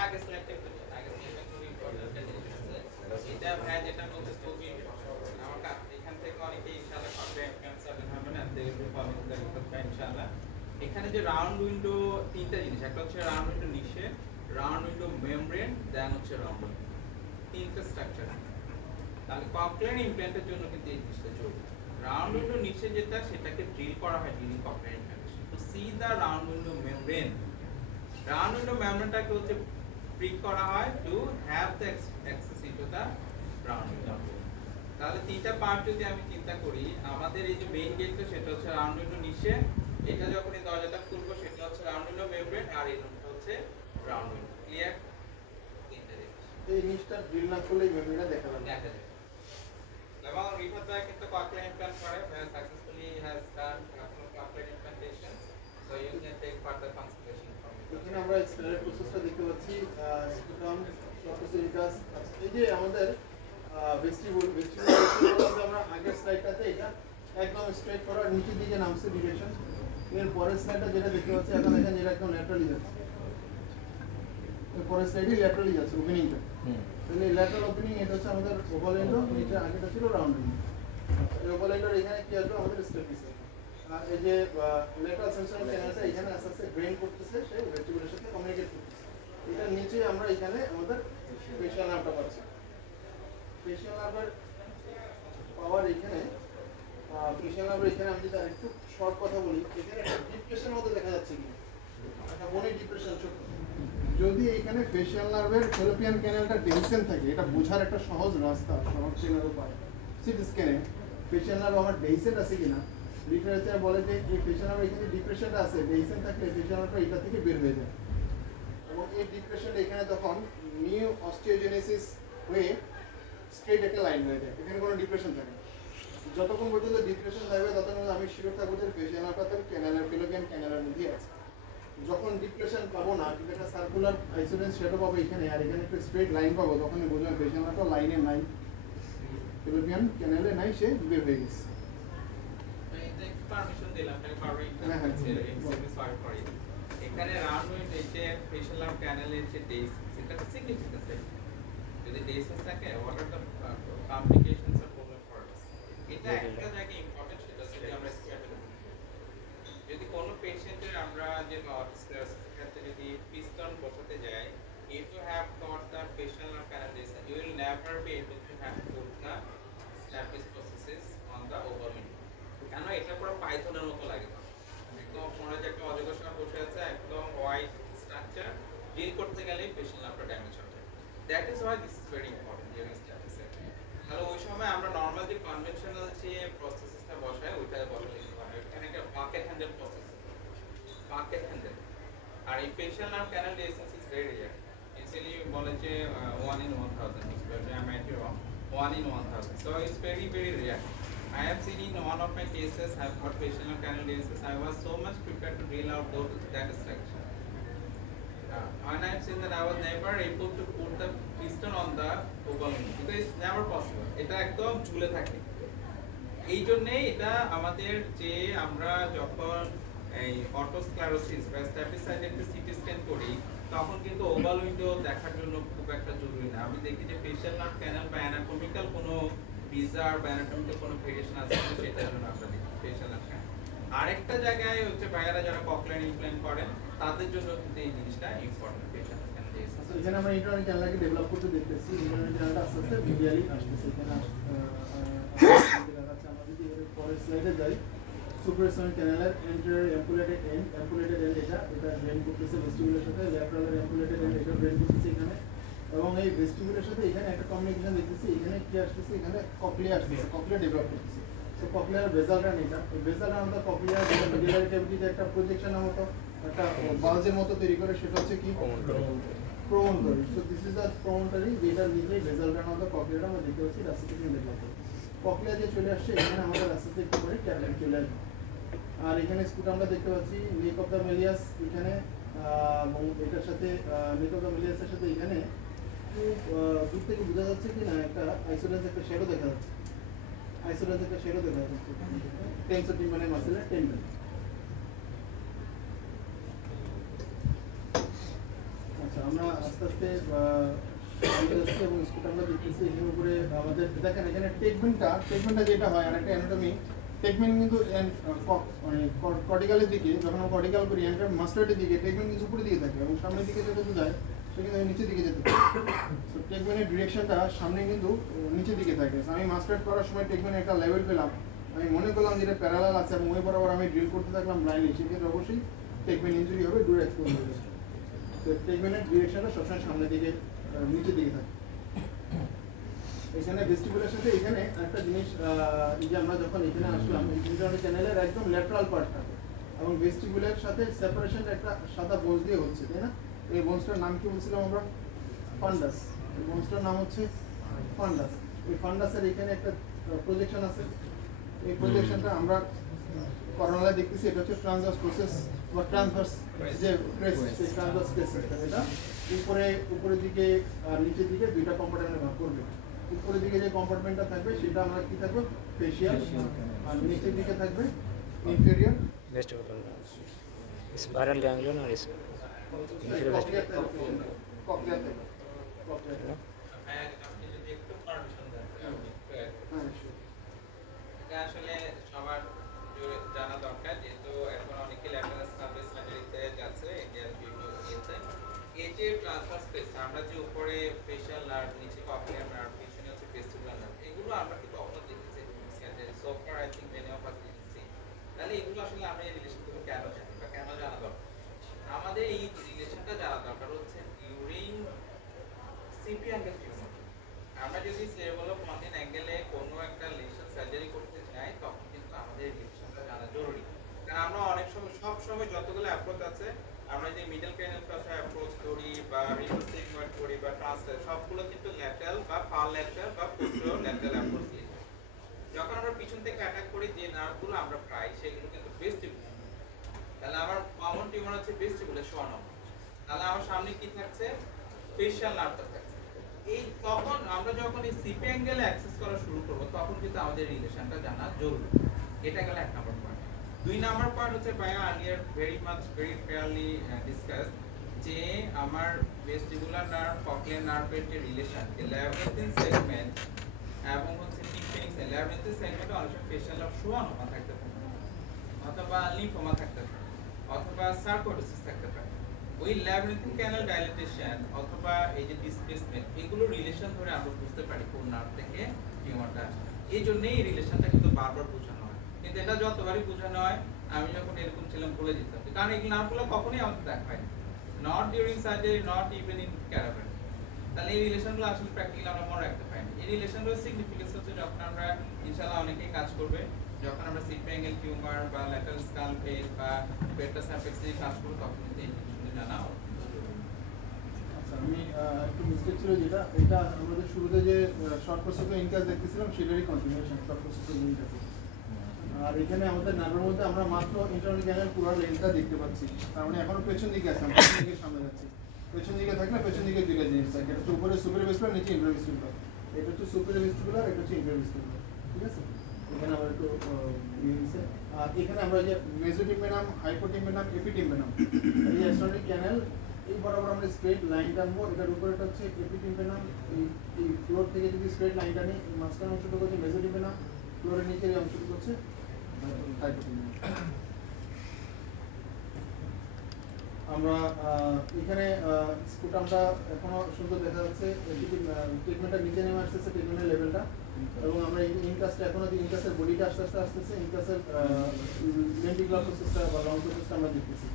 আগে সিলেক্ট করতে হবে, আগে সিলেক্ট করে ইম্পর্টেন্ট এটা ভাই যেটা বলতে খুবই আমার এখান থেকে অনেকে ইনশাআল্লাহ কনফারেন্স ক্যান্সার হবে না, they will follow the report ইনশাআল্লাহ। এখানে যে রাউন্ড উইন্ডো তিনটা জিনিস, একটা হচ্ছে রাউন্ড উইন্ডো নিচে, রাউন্ড উইন্ডো মেমব্রেন, দেন হচ্ছে রাউন্ড উইন্ডো, তিনটা স্ট্রাকচার। তাহলে ককলিয়ার ইমপ্ল্যান্টের জন্য কিন্তু এই জিনিসটা জরুরি। রাউন্ড উইন্ডো নিচে যেটা সেটাকে ড্রিল করা হয় ডিউরিং ককলিয়ার ইমপ্ল্যান্টেশন। তো see the round window membrane, round window মেমব্রেনটাকে হচ্ছে প্রিক করা হয় to have the access into the round window. তাহলে তিনটা পার্ট যদি আমি চিন্তা করি, আমাদের এই যে মেইন গেটটা সেটা হচ্ছে রাউন্ড উইন্ডো নিচে, এটা যখন এই দরজাটা খুলবো সেটা হচ্ছে রাউন্ড উইন্ডো মেমব্রেন, আর এই রুমটা হচ্ছে রাউন্ড উইন্ডো। ক্লিয়ার? এই নিচটা ড্রিল না করলে মেমব্রেনটা দেখা যাবে। দেখা যাবে। এবং রিফাত ভাই কিন্তু ককলিয়ার ইমপ্ল্যান্ট করে, successfully has done cochlear implantation, so you can take further consultation from it. এখানে আমরা স্ট্যান্ডার্ড প্রসেসটা দেখতে পাচ্ছি, স্পুটাম, শর্ট প্রসেসিকাস। এই যে আমাদের ভেস্টিবুল, আমরা আগের স্লাইডটাতে এটা একদম স্ট্রেট ফরওয়ার্ড নিচের দিকে নামছে ডিরেকশন। এর পরের স্লাইডটা যেটা দেখতে পাচ্ছি এখন দেখেন যেটা একদম ল্যাটারালি যাচ্ছে, এর পরের স্লাইডে ল্যাটারালি যাচ্ছে ওপেনিংটা। তাহলে ল্যাটারাল ওপেনিং এটা হচ্ছে আমাদের ওভাল উইন্ডো, এটা আগেটা ছিল রাউন্ড উইন্ডো। এই ওভাল উইন্ডোর এখানে কি আসবে আমাদের স্টেপিস। আর এই যে ল্যাটারাল সেন্সরি ক্যানালটা এখানে আস্তে আস্তে গ্রেন করতেছে, সেই ভেস্টিবুলের সাথে কমিউনিকেট করতেছে। এটা নিচে আমরা এখানে আমাদের ফেশিয়াল নার্ভটা পাচ্ছি। ফেশিয়াল নার্ভের পাওয়ার এখানে, ফেশিয়াল নার্ভের এখানে আমি যদি একটু শর্ট কথা বলি, এখানে একটা ডিপ্রেশন মতো দেখা যাচ্ছে কি একটা বনি ডিপ্রেশন ছোট। যদি এখানে ফেশিয়াল নার্ভের ফেলোপিয়ান ক্যানালটা ডেনসেন থাকে, এটা বোঝার একটা সহজ রাস্তা, সহজ চেনার উপায়। সিটি স্ক্যানে ফেশিয়াল নার্ভ আমার ডেইসেন্ট আছে কিনা, লিটারেচার বলে যে এই ফেশিয়াল নার্ভ এখানে ডিপ্রেশনটা আছে, ডেইসেন্ট থাকলে ফেশিয়াল নার্ভটা এটা থেকে বের হয়ে যায় এবং এই ডিপ্রেশনটা এখানে তখন নিউ অস্টিওজেনেসিস হয়ে স্ট্রেট একটা লাইন হয়ে যায়, এখানে কোনো ডিপ্রেশন থাকে না। যতক্ষণ পর্যন্ত ডিপ্রেশন থাকবে ততক্ষণ আমি শিওর থাকবো যে ফেশিয়াল নার্ভটা তার ক্যানালের ফেলোপিয়ান ক্যানালের মধ্যে আছে। যখন ডিপ্রেশন পাবো না, কিন্তু একটা সার্কুলার আইসোলেন্স সেটা পাবো এখানে, আর এখানে একটা স্ট্রেট লাইন পাবো, তখন বুঝলাম ফেশিয়াল নার্ভটা লাইনে নাই, ফেলোপিয়ান ক্যানালে নাই, সে বের হয়ে গেছে। পারমিশন দিলাম, তাকে পারমিশন সার্ভ করি। এখানে রাউন্ড উইন্ড এই যে ফেশিয়াল নার্ভ ক্যানালের যে ডেস, সেটা সিগনিফিকেন্স। যদি ডেসেস থাকে, what are the complications or problem for us, এটা একটা জায়গায় ইম্পর্টেন্ট, সেটা যদি আমরা স্ক্যাপে যদি কোনো পেশেন্টের আমরা যে অটিস্ক্লেরোসিস ক্ষেত্রে যদি পিস্টন বসাতে যাই, if you have got the facial nerve canal lesion, you will never be able to have put the stapes processes on the oval window. কেন এটা পুরো পাইথনের মতো লাগে, একদম মনে যে একটা অজগর সাপ বসে আছে, একদম হোয়াইট স্ট্রাকচার, ডিল করতে গেলে ফেশিয়াল নার্ভটা ড্যামেজ হবে। That is why this is very important during stapes. তাহলে ওই সময় আমরা নর্মাল যে কনভেনশনাল যে প্রসেসটা বসাই ওইটা বসাই, এখানে একটা bucket handle process, bucket handle. আর এই facial nerve canal dehiscence is very rare. Usually বলে যে 1 in 1000, but I might be wrong, 1 in 1000, so it's very rare. I have seen in one of my cases I have got facial nerve canal disease. I was so much prepared to drill out that structure. And I have seen that I was never able to put the piston on the oval window because it's never possible. এটা একদম ঝুলে থাকে। এই জন্যই এটা আমাদের যে আমরা যখন এই অটোস্ক্লেরোসিস বা স্ট্যাপিসাইডের সিটি স্ক্যান করি, তখন কিন্তু ওভাল উইন্ডো দেখার জন্য খুব একটা জরুরি না। আমি দেখি যে ফেশিয়াল নার্ভ ক্যানাল বা অ্যানাটমিক্যাল কোনো বিজার বা অ্যানাটমিক্যাল কোনো ভেরিয়েশন আছে সেটার জন্য আমরা দেখি ফেশিয়াল নার্ভ ক্যানাল। আরেকটা জায়গায় হচ্ছে ভাইয়ারা যারা ককলিয়ার ইমপ্ল্যান্ট করেন তাদের জন্য কিন্তু এই জিনিসটা ইম্পর্টেন্ট ফেশিয়াল নার্ভ ক্যানাল ডিসেন্স। আচ্ছা, এখানে আমরা ইন্টারনাল চ্যানেলকে ডেভেলপ করতে দেখতেছি, ইন্টারনাল চ্যানেলটা আস্তে আস্তে ভিজুয়ালি আসতেছে, এখানে আচ্ছা আমরা যদি এর পরের স্লাইডে যাই, সুপ্রাসোনিক ক্যানালের এন্টেরিয়র অ্যাম্পুলেটেড এন্ড এটা ড্রেন করতেছে ভেস্টিবুলের সাথে, ল্যাটারাল অ্যাম্পুলেটেড এন্ড এটা ড্রেন করতেছে এখানে, এবং এই ভেস্টিবুলের সাথে এখানে একটা কমিউনিকেশন দেখতেছি, এখানে কি আসতেছে, এখানে ককলিয়া আসতেছে, ককলিয়া ডেভেলপ করতেছে। সো ককলিয়ার বেসালটা এটা, এই বেসালটা আমাদের ককলিয়ার মিডিয়াল ক্যাভিটিতে একটা প্রজেকশনের মতো একটা বালজের মতো তৈরি করে, সেটা হচ্ছে কি প্রমোটরি। সো দিস ইজ দ্য প্রমোটরি, যেটা নিজে বেসালটা আমাদের ককলিয়াটা আমরা দেখতে পাচ্ছি রাস্তাতে ডেভেলপ করে। ককলিয়া যে চলে আসছে এখানে আমাদের রাস্তাতে একটু করে ক্যাপিটাল চলে আসবে। আর এখানে স্কুট আমরা দেখতে পাচ্ছি নেক অফ দ্য মেলিয়াস এখানে, এবং এটার সাথে নেক অফ দ্য মেলিয়াসের সাথে এখানে দূর থেকে বোঝা যাচ্ছে কি না একটা আইসোলেন্স একটা শ্যাডো দেখা যাচ্ছে, আইসোলেন্স একটা শ্যাডো দেখা যাচ্ছে টেন্সর টিম্পানি মাসেলের টেন্ডন। আচ্ছা আমরা আস্তে আস্তে এবং স্কুট আমরা দেখতেছি এখানে উপরে আমাদের দেখেন এখানে টেকমেন্টটা যেটা হয়, আর একটা অ্যানাটমি টেকমেন্ট কিন্তু কর্টিক্যালের দিকে, যখন আমরা কর্টিক্যাল করি মাস্টারের দিকে টেকমেন্ট কিন্তু উপরের দিকে থাকে এবং সামনের দিকে যেতে যায় সেখানে নিচের দিকে যেতে থাকে। সো টেকমেন্টের ডিরেকশনটা সামনে কিন্তু নিচের দিকে থাকে। আমি মাস্টার করার সময় টেকমেন্ট একটা লেভেল পেলাম, আমি মনে করলাম যেটা প্যারালাল আছে এবং ওই বরাবর আমি ড্রিল করতে থাকলাম ব্লাইন্ডলি, সেক্ষেত্রে অবশ্যই টেকমেন্ট ইঞ্জুরি হবে, ডুর এক্সপোজ হবে। তো টেকমেন্টের ডিরেকশনটা সবসময় সামনের দিকে নিচের দিকে থাকে। এখানে ভেস্টিবুলের সাথে এখানে একটা জিনিস, এই যে আমরা যখন এখানে আসলাম ইন্টারনাল চ্যানেলের একদম ল্যাটারাল পার্টটা এবং ভেস্টিবুলের সাথে সেপারেশনটা একটা সাদা বোনস দিয়ে হচ্ছে, তাই না? এই বোনসটার নাম কি বলছিলাম আমরা? ফান্ডাস। এই বোনসটার নাম হচ্ছে ফান্ডাস। এই ফান্ডাসের এখানে একটা প্রজেকশন আছে, এই প্রজেকশনটা আমরা করোনালে দেখতেছি, এটা হচ্ছে ট্রান্সভার্স প্রসেস বা ট্রান্সভার্স যে প্রেস, সেই ট্রান্সভার্স প্রেস এটা উপরের দিকে আর নিচের দিকে দুইটা কম্পার্টমেন্টে ভাগ করবে। উপরের দিকে যে কম্পার্টমেন্টটা থাকবে সেটা আমরা কি থাকবে ফেশিয়াল, আর নিচের দিকে থাকবে inferior vestibular, spiral ganglion or inferior vestibular. Cochlea থেকে আপনি যদি একটু পারমিশন দেন, এটা আসলে সবার জানা দরকার, যেহেতু এখন অনেকে ল্যাটারাল সার্ভিস সার্জারিতে যাচ্ছে, এটার ভিডিও দিয়েছে। এই যে ট্রান্সভার্স স্পেস, আমরা যে উপরে ফেশিয়াল নার্ভ, নিচে ককলিয়ার নার্ভ, পিছনে হচ্ছে ভেস্টিবুলার নার্ভ, এগুলো আমরা কিন্তু কখনো দেখেছি surgery so far, I think many of us didn't. তাহলে এগুলো আসলে আমরা এই রিলেশনগুলো কেন জানি বা কেন জানা দরকার? আমাদের এই রিলেশনটা জানা দরকার হচ্ছে ডিউরিং সিপি অ্যাঙ্গেল টিউমার। আমরা যদি সেরেব্রাল কন্টিন অ্যাঙ্গেলে কোনো একটা লেশন সার্জারি করতে যাই, তখন কিন্তু আমাদের রিলেশনটা জানা জরুরি। কারণ আমরা অনেক সময় সব সময় যতগুলো অ্যাপ্রোচ আছে, আমরা যে মিডল ক্রেনিয়াল ফ্যাসা অ্যাপ্রোচ করি বা রিভার সিগময়েড করি বা ট্রান্সলার, সবগুলো কিন্তু ল্যাটারাল বা ফার ল্যাটারাল বা পোস্টেরিয়র ল্যাটারাল অ্যাপ্রোচ দিয়ে। যখন আমরা পিছন থেকে অ্যাটাক করি, যে নার্ভগুলো আমরা পাই সেগুলো কিন্তু ভেস্টিবুলার। তাহলে আমার কমন টিউমার হচ্ছে ভেস্টিবুলার শোয়ানো। তাহলে আমার সামনে কি থাকছে? ফেশিয়াল নার্ভটা থাকছে। এই তখন আমরা যখন এই সিপি অ্যাঙ্গেলে অ্যাক্সেস করা শুরু করব, তখন কিন্তু আমাদের রিলেশনটা জানা জরুরি। এটা গেল এক নাম্বার পয়েন্ট। দুই নাম্বার পয়েন্ট হচ্ছে বায়া আর্লিয়ার ভেরি ফেয়ারলি ডিসকাস, যে আমার ভেস্টিবুলার নার্ভ ককলিয়ার নার্ভের যে রিলেশন, যে ল্যাবিরিন্থিন সেগমেন্ট এবং হচ্ছে টিম্প্যানিক সেগমেন্ট, ল্যাবিরিন্থিন সেগমেন্টে অনেক সময় ফেশিয়াল নার্ভ শোয়ানো থাকতে পারে, অথবা লিম্ফোমা থাকতে পারে, অথবা সার্কোইডোসিস থাকতে পারে। ওই ল্যাবিরিন্থিন ক্যানাল ডাইলেটেশন অথবা এই যে ডিসপ্লেসমেন্ট, এগুলো রিলেশন ধরে আমরা বুঝতে পারি কোন নার্ভ থেকে টিউমারটা আসে। এই জন্যই এই রিলেশনটা কিন্তু বারবার বোঝানো হয়, কিন্তু এটা যতবারই বোঝানো হয়, আমি যখন এরকম ছিলাম ভুলে যেতাম, কারণ এই নার্ভগুলো কখনোই আমাদের দেখা হয় not during surgery, not even in caravan. তাহলে এই রিলেশনগুলো আসলে প্র্যাকটিক্যালি আমরা মনে রাখতে পারি। এই রিলেশনগুলোর সিগনিফিকেন্স হচ্ছে যখন আমরা ইনশাআল্লাহ অনেকেই কাজ করবে, যখন আমরা সিপি অ্যাঙ্গেল টিউমার বা ল্যাটারাল স্কাল ফেস বা পেট্রাস অ্যাপেক্স নিয়ে কাজ করব, তখন কিন্তু এই জিনিসগুলো জানা আচ্ছা আমি একটু মিস্টেক ছিল, যেটা এটা আমাদের শুরুতে যে শর্ট প্রসেস ইনকাস দেখতেছিলাম সেটারই কন্টিনিউশন শর্ট প্রসেস ইনকাস। আর এখানে আমাদের নার্ভের মধ্যে আমরা মাত্র ইন্টারনাল ক্যানাল পুরো লেন্থটা দেখতে পাচ্ছি, তার মানে এখনো পেছন দিকে আছে, আমরা পেছন দিকে সামনে যাচ্ছি। পেছন দিকে থাকলে পেছন দিকে দুইটা জিনিস থাকে, এটা হচ্ছে উপরে সুপারিয়র ভেস্টিবুলার, নিচে ইনফেরিয়র ভেস্টিবুলার। এটা হচ্ছে সুপারিয়র ভেস্টিবুলার, এটা হচ্ছে ইনফেরিয়র ভেস্টিবুলার, ঠিক আছে? এখানে আমরা একটু দিয়েছে। আর এখানে আমরা যে মেসোটিম্পেনাম, হাইপোটিম্পেনাম, এপিটিম্পেনাম, এই এক্সটার্নাল ক্যানাল এই বরাবর আমরা স্ট্রেট লাইন টানবো। এটার উপরেটা হচ্ছে এপিটিম্পেনাম, এই ফ্লোর থেকে যদি স্ট্রেট লাইন টানি, মাঝখানে অংশটুকু হচ্ছে মেসোটিম্পেনাম, ফ্লোরের নিচের এই অংশটুকু হচ্ছে হাইপোটিম্পেনাম। আমরা এখানে স্কুটামটা এখনো সুন্দর দেখা যাচ্ছে, ট্রিটমেন্টটা নিচে নেমে আসতেছে, ট্রিটমেন্টের লেভেলটা এবং আমরা এই ইনকাসটা এখনো যে ইনকাসের বডিটা আস্তে আস্তে আসতেছে, ইনকাসের লেন্টিকুলার প্রসেসটা বা লং প্রসেসটা আমরা দেখতেছি।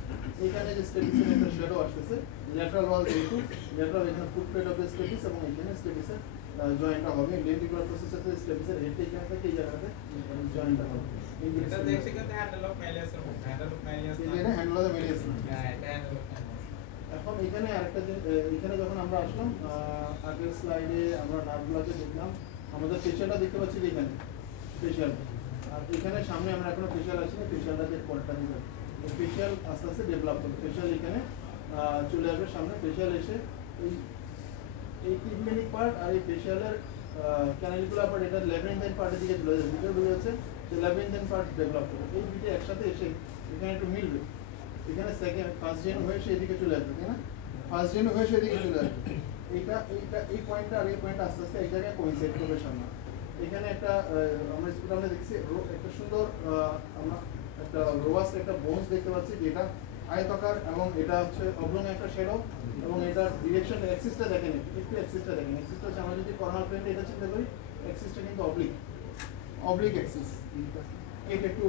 এইখানে যে স্টেপিসের একটা শ্যাডো আসতেছে, ল্যাটারাল ওয়াল যেহেতু ল্যাটারাল এখানে ফুটপ্রিন্ট অফ দ্য স্টেপিস এবং এখানে স্টেপিসের জয়েন্টটা হবে। লেন্টিকুলার প্রসেসের স্টেপিসের হেডটা এখানে থেকে এই জায়গাতে জয়েন্টটা হবে। এটা দেখতে কিন্তু হ্যান্ডেল অফ ম্যালিয়াসের মতো, হ্যান্ডেল অফ ম্যালিয়াস না, এটা হ্যান্ডেল অফ দ্য মেলিয়াস। হ্যাঁ এটা হ্যান্ডেল অফ ম্যালিয়াস। এখন এখানে আরেকটা যে এখানে যখন আমরা আসলাম আগের স্লাইডে আমরা নার্ভগুলোকে দেখলাম, আমাদের ফেশিয়ালটা দেখতে পাচ্ছি যে এখানে ফেশিয়াল, আর এখানে সামনে আমরা এখনো ফেশিয়াল আসিনি, ফেশিয়ালটাকে পরেরটা দিতে হবে। এই ফেশিয়াল আস্তে আস্তে ডেভেলপ করবে, ফেশিয়াল এখানে চলে আসবে সামনে। ফেশিয়াল এসে এই টিপমেনিক পার্ট আর এই ফেশিয়ালের ক্যানালিকুলার পার্ট, এটা ল্যাবিরিনথাইন পার্টের দিকে চলে যাচ্ছে, ভিতরে ঢুকে যাচ্ছে, যে ল্যাবিরিনথাইন পার্ট ডেভেলপ করবে। এই দুটো একসাথে এসে এখানে একটু মিলবে, এখানে ফার্স্ট জেন হয়ে সে এদিকে চলে আসবে, তাই না? ফার্স্ট জেন হয়ে সে এদিকে চলে আসবে। এই পয়েন্টটা আর এই পয়েন্টটা আস্তে আস্তে এই জায়গায় কোইনসাইড করবে সামনে। এখানে একটা আমরা স্কুলে দেখছি একটা সুন্দর আমরা একটা রোবাস্ট একটা বোনস দেখতে পাচ্ছি, যেটা আয়তাকার এবং এটা হচ্ছে অবলং একটা শ্যাডো, এবং এটার ডিরেকশন অ্যাক্সিসটা দেখেন, একটু অ্যাক্সিসটা দেখেন। অ্যাক্সিসটা হচ্ছে আমরা যদি কর্নার প্লেনটা এটা চিন্তা করি, অ্যাক্সিসটা কিন্তু অবলিক অ্যাক্সিস। এটা একটু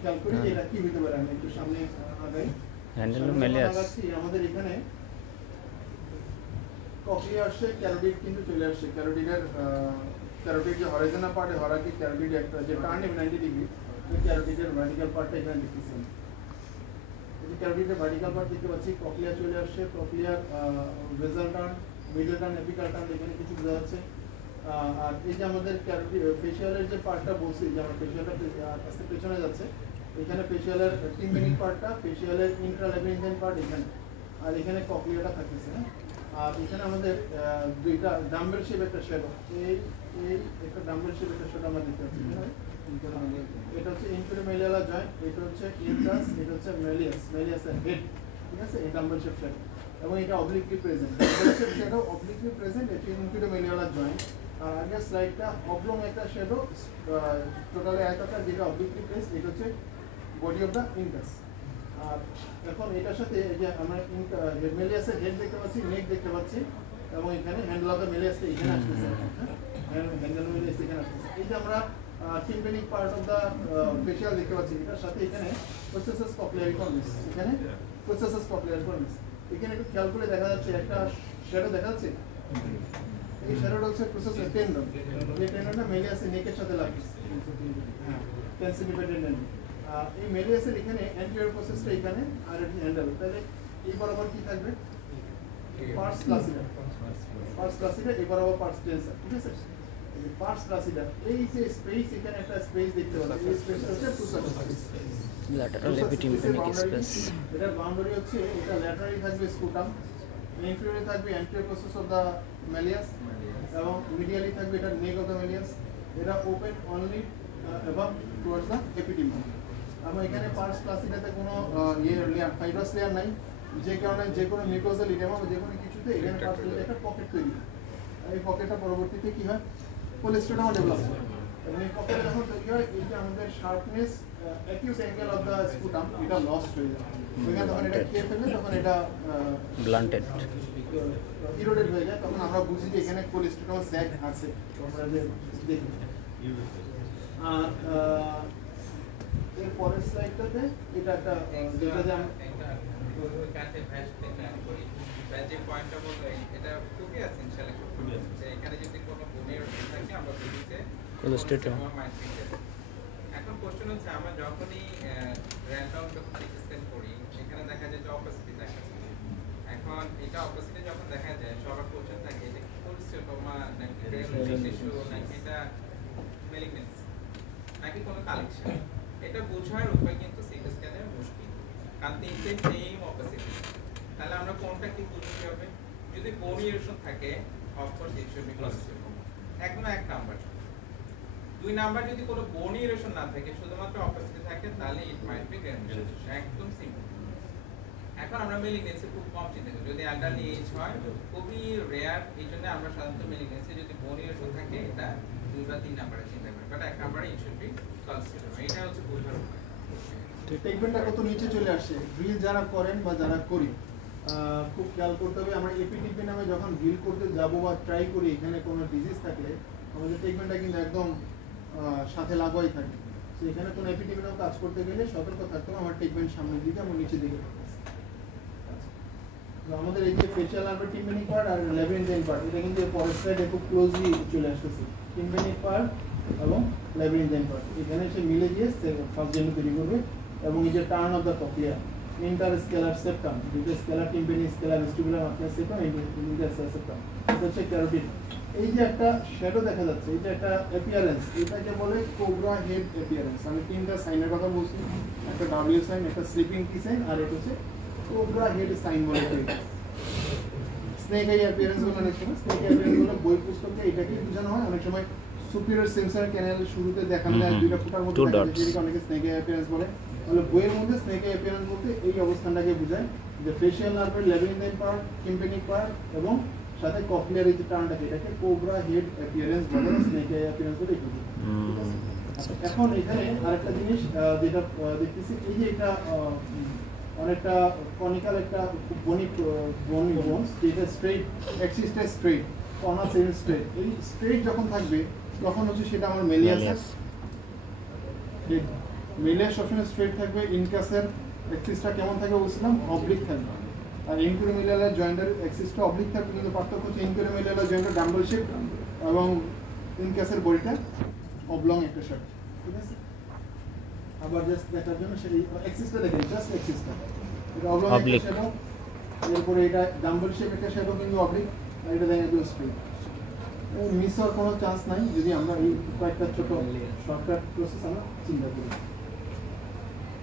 খেয়াল করি যে এটা কি হতে পারে। আমি একটু সামনে আগাই, হ্যান্ডেল অফ ম্যালিয়াস। আমাদের এখানে কক্লিয়া আসছে, ক্যারোটিড কিন্তু চলে আসছে। ক্যারোটিড যে হরাইজনাল পার্টে হরাকি ক্যারোটিড একটা যে টার্ন 90 ডিগ্রি, ওই ক্যারোটিডের ভার্টিক্যাল পার্টটা এখানে দেখতেছি। এই ক্যারোটিডের ভার্টিক্যাল পার্ট দেখতে পাচ্ছি, কক্লিয়া চলে আসছে, cochlear basal turn, middle turn, apical turn এখানে কিছু বোঝা যাচ্ছে। আর এই যে আমাদের ক্যারোটিড ফেশিয়ালের যে পার্টটা বলছি, যে আমার ফেশিয়ালটা আস্তে পেছনে যাচ্ছে, এখানে ফেশিয়ালের টিম্পেনিক পার্টটা, ফেশিয়ালের ইন্ট্রাল্যাবিরিনথাইন পার্ট এখানে, আর এখানে কক্লিয়াটা থাকতেছে। হ্যাঁ, আর এখানে আমাদের দুইটা ডাম্বেল শেপ একটা শ্যাডো, এই একটা ডাম্বেল শেপ একটা শ্যাডো আমরা দেখতে পাচ্ছি। এটা হচ্ছে ইনফিরিয়র ম্যালিয়ালা জয়েন্ট, এটা হচ্ছে ইনকাস, এটা হচ্ছে ম্যালিয়াসের হেড, ঠিক আছে? এই ডাম্বেল শেপ শ্যাডো, এবং এটা obliquely present. Dumbbell shape shadow obliquely present, এটা ইনফিরিয়র ম্যালিয়ালা জয়েন্ট। আর আগের স্লাইডটা অবলং একটা শ্যাডো, টোটালি আয়তাকার, যেটা অবলিকলি প্রেজেন্ট, এটা হচ্ছে বডি অফ দ্য ইনকাস। আর এখন এটার সাথে এই যে আমরা মেলিয়াসের হেড দেখতে পাচ্ছি, নেক দেখতে পাচ্ছি, এবং এখানে হ্যান্ডেল অফ দ্য মেলিয়াসটা এখানে আসতেছে, হ্যান্ডেল অফ মেলিয়াস এখানে আসতেছে। এই যে আমরা tympanic part of the facial দেখতে পাচ্ছি, এটার সাথে এখানে প্রসেসাস কক্লিয়ারিফর্মিস, এখানে প্রসেসাস কক্লিয়ারিফর্মিস। এখানে একটু খেয়াল করে দেখা যাচ্ছে একটা শ্যাডো দেখা যাচ্ছে, এই শ্যাডোটা হচ্ছে প্রসেসাস টেন্ডন, এই টেন্ডনটা মেলিয়াসের নেকের সাথে লাগছে, হ্যাঁ, টেনসিলিপেড টেন্ডন। এই মেলিয়াসের এখানে অ্যান্টিরিয়র প্রসেসটা এখানে, আর এটি হ্যান্ডেল, তাহলে এই বরাবর কি থাকবে? পার্স প্লাসিডা, এই বরাবর পার্স টেন্সার, ঠিক আছে? এই পার্স প্লাসিডা, এই যে স্পেস, এখানে একটা স্পেস দেখতে পাচ্ছি, এই স্পেসটা হচ্ছে প্রসেস ল্যাটারাল এপিটিম্পেনিক স্পেস। এটার বাউন্ডারি হচ্ছে, এটা ল্যাটারালি থাকবে স্কুটাম, ইনফিরিয়রে থাকবে anterior process of the malleus, এবং মিডিয়ালি থাকবে এটা নেক অফ দ্য ম্যালিয়াস। এটা ওপেন অনলি এবং টুয়ার্ডস দ্য এপিডিডিমাম। আমরা এখানে পার্স প্লাসিডাতে কোনো লেয়ার, ফাইব্রাস লেয়ার নাই, যে কারণে যে কোনো মিউকোজাল ইডেমা বা যে কোনো কিছুতে এখানে পার্স প্লাসিডা একটা পকেট তৈরি হয়। এই পকেটটা পরবর্তীতে কি হয়? কোলেস্টেরমা ডেভেলপ হয়, এবং এই পকেটে যখন তৈরি হয়, এই যে আমাদের sharpness, acute angle of the sputum, এটা লস্ট হয়ে যায়। ওইখানে তখন এটা খেয়ে ফেললে তখন এটা ব্লান্টেড, ইরোডেড হয়ে যায়, তখন আমরা বুঝি যে এখানে কোলেস্টেরমা স্যাগ আছে, আমরা যে দেখি। আর এর পরের স্লাইডটাতে এটা একটা যেটা যে যে পয়েন্টটা বললো, এটা খুবই এসেনশিয়াল। এখানে যদি কোনো গুণের থাকে আমরা বুঝিতে কোলেস্টেরমা। এখন কোশ্চেন হচ্ছে, আমরা যখনই র্যান্ডম যখন স্ক্যান করি, এখানে দেখা যায় যে অপোসিটি দেখা যায়। এখন এটা অপোসিটি যখন দেখা যায়, সবার কোশ্চেন থাকে এটা কি কোলেস্টেরমা নাকি টিস্যু নাকি এটা ম্যালিগন্যান্সি নাকি কোনো কালেকশন। এটা বোঝার উপায় কিন্তু সিটি স্ক্যানে মুশকিল, কারণ তিনটে সেম অপোসিটি। তাহলে আমরা কোনটা কি বুঝতে হবে? যদি বোন ইরেশন থাকে, অফকোর্স ইট শুড বি কোলেস্টেরমা, একদম এক নাম্বার। দুই নাম্বার যদি কোনো বোন ইরেশন না থাকে, শুধুমাত্র অপোসিটি থাকে, তাহলে ইট মাইট বি গ্রানুলোসিস, একদম সিম্পল। এখন আমরা ম্যালিগন্যান্সি খুব কম চিন্তা করি, যদি আন্ডারলি এজ হয় খুবই রেয়ার। এই জন্য আমরা সাধারণত ম্যালিগন্যান্সি যদি বোন ইরেশন থাকে, এটা 2 বা 3 নাম্বারে চিন্তা করি, বাট এক নাম্বারে ইট শুড বি কোলেস্টেরমা। এটা হচ্ছে বোঝার উপায়। ট্রিটমেন্টটা কত নিচে চলে আসছে। ড্রিল যারা করেন বা যারা করি, খুব খেয়াল করতে হবে, আমরা এপিডিপি নামে যখন ড্রিল করতে যাব বা ট্রাই করি, এখানে কোনো ডিজিজ থাকলে আমাদের ট্রিটমেন্টটা কিন্তু একদম সাথে লাগাই থাকে। তো এখানে কোনো এপিটিমিনাল কাজ করতে গেলে সতর্ক থাকতে হবে আমার ট্রিটমেন্ট সামনের দিকে এবং নিচের দিকে। তো আমাদের এই যে ফেশিয়াল নার্ভের টিম্পানিক পার্ট আর ল্যাবিরিনথাইন পার্ট, এটা কিন্তু পরের সাইডে খুব ক্লোজলি চলে আসতেছে। টিম্পানিক পার্ট এবং ল্যাবিরিনথাইন পার্ট এখানে এসে মিলে দিয়ে ফার্স্ট জেনো তৈরি করবে। এবং এই যে turn of the cochlea, interscalar septum, যেটা scala tympani, scala vestibular muscular septum, interscalar septum, এটা হচ্ছে ক্যারোটিড। এই যে একটা শ্যাডো দেখা যাচ্ছে, এই যে একটা অ্যাপিয়ারেন্স, এটাকে বলে কোবরা হেড অ্যাপিয়ারেন্স। আমি তিনটা সাইনের কথা বলছি, একটা ডাব্লিউ সাইন, একটা স্লিপিং টি সাইন, আর এটা হচ্ছে কোবরা হেড সাইন বলে। স্নেক আই অ্যাপিয়ারেন্স বলে অনেক সময়, স্নেক আই অ্যাপিয়ারেন্স বলে বই পুস্তকে এটাকে বোঝানো হয়। অনেক সময় সুপিরিয়র সেন্সর ক্যানেলের শুরুতে দেখানো যায় দুইটা ফুটার মধ্যে, যেটাকে অনেকে স্নেক আই অ্যাপিয়ারেন্স বলে। তাহলে বইয়ের মধ্যে স্নেক আই অ্যাপিয়ারেন্স বলতে এই অবস্থানটাকে বোঝায় যে ফেশিয়াল নার্ভের ল্যাবিরিনথাইন পার্ট, টিম্পানিক পার্ট এবং সাথে কক্লিয়ার এই যে টার্নটাকে, এটাকে কোবরা হেড অ্যাপিয়ারেন্স বলে, স্নেক আই অ্যাপিয়ারেন্স বলে। এখন এখানে আরেকটা জিনিস যেটা দেখতেছি, এই যে এটা অনেকটা কনিক্যাল একটা বনিক বোনস, যেটা স্ট্রেট এক্সিসটা স্ট্রেট, কর্নার সেভেন স্ট্রেট। এই স্ট্রেট যখন থাকবে তখন হচ্ছে সেটা আমার মেলিয়াস। মেলিয়াস সবসময় স্ট্রেট থাকবে। ইনকাসের এক্সিসটা কেমন থাকবে বলছিলাম, অবলিক থাকবে। আর ইনকুলোমিলার জয়েন্টের এক্সিসটা অবলিক থাকবে, কিন্তু পার্থক্য হচ্ছে ইনকুলোমিলার জয়েন্টের ডাম্বল শেপ এবং ইনকাসের বডিটা অবলং একটা শেপ। ঠিক আছে, আবার জাস্ট দেখার জন্য সেই এক্সিসটা দেখেন, জাস্ট এক্সিসটা এটা অবলং একটা শ্যাডো, এরপরে এটা ডাম্বল শেপ একটা শ্যাডো কিন্তু অবলিক, আর এটা দেখেন একদম স্ট্রেট। মিস হওয়ার কোনো চান্স নাই যদি আমরা এই কয়েকটা ছোট শর্টকাট প্রসেস আমরা চিন্তা করি।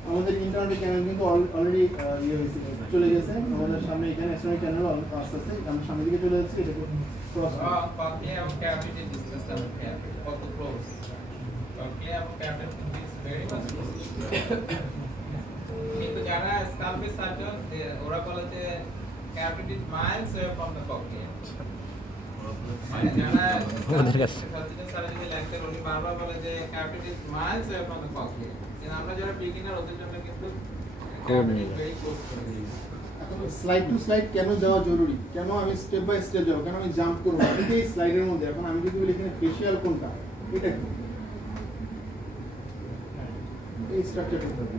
আমাদের ইন্টারনেট চ্যানেল কিন্তু অলরেডি চলে গেছে আমাদের সামনে। এখানে এক্সটার্নাল চ্যানেল আস্তে আস্তে আমরা সামনের দিকে চলে যাচ্ছি। এটা ক্রস কক্লিয়া এবং ক্যাভিটি ডিসটেন্স কত ক্লোজ? কক্লিয়া এবং cavity is very much close. কিন্তু যারা স্কাল্পের সার্জন ওরা বলে যে cavity is miles away from the cochlea. মানে যারা ওদের কাছে সারা যদি লেকচার উনি বারবার বলে যে cavity is miles away from the cochlea. কিন্তু আমরা যারা বিগিনার ওদের জন্য কিন্তু ভেরি ক্লোজ করে দিই। এখন স্লাইড টু স্লাইড কেন যাওয়া জরুরি, কেন আমি স্টেপ বাই স্টেপ যাবো, কেন আমি জাম্প করবো এই স্লাইডের মধ্যে। এখন আমি যদি বলি এখানে ফেশিয়াল কোনটা, এটা কি এই স্ট্রাকচারটা হবে,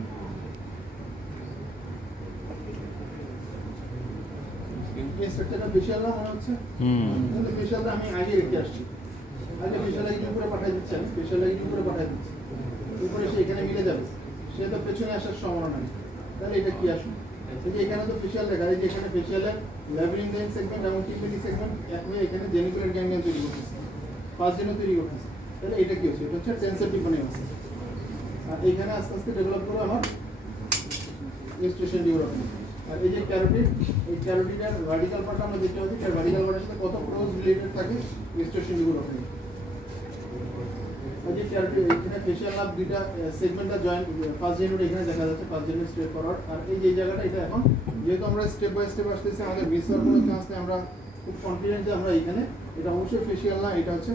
এই স্ট্রাকচারটা ফেশিয়াল না মনে হচ্ছে? কিন্তু ফেশিয়ালটা আমি আগে রেখে আসছি। আগে ফেশিয়াল লাইন উপরে পাঠিয়ে দিচ্ছি, আমি ফেশিয়াল লাইন উপরে পাঠিয়ে দিচ্ছি, উপরে সে এখানে মিলে যাবে, সে তো পেছনে আসার সম্ভাবনা নেই। তাহলে এটা কি আসবে, এই যে এখানে তো ফেশিয়াল দেখা যায় যে এখানে ফেশিয়ালের ল্যাবিরিনথাইন সেগমেন্ট এবং টিম্পানি সেগমেন্ট এক হয়ে এখানে জেনিকুলার গ্যাংলিয়ন তৈরি করতেছে, ফার্স্ট জেনো তৈরি করতেছে। তাহলে এটা কি হচ্ছে, এটা হচ্ছে টেন্সর টিম্পানি আছে। আর এখানে আস্তে আস্তে ডেভেলপ করে আমার ইনস্টিটিউশন ডেভেলপমেন্ট। আর এই যে ক্যারোটিড, এই ক্যারোটিডের ভার্টিক্যাল পার্ট আমরা দেখতে পাচ্ছি, তার ভার্টিক্যাল পার্টের সাথে কত ক্লোজ রিলেটেড থাকে ইনস্টিটিউশন ডেভেলপমেন্ট। এই যে ক্যারোটিড এখানে ফেশিয়াল নার্ভ দুইটা সেগমেন্টটা জয়েন্ট, ফার্স্ট জেনোড এখানে দেখা যাচ্ছে, ফার্স্ট জেনোড স্ট্রেট ফরওয়ার্ড। আর এই যে জায়গাটা এটা এখন যেহেতু আমরা স্টেপ বাই স্টেপ আসতেছি, আমাদের মিস হওয়ার কোনো চান্স নেই। আমরা খুব কনফিডেন্ট যে আমরা এখানে এটা অবশ্যই ফেশিয়াল না, এটা হচ্ছে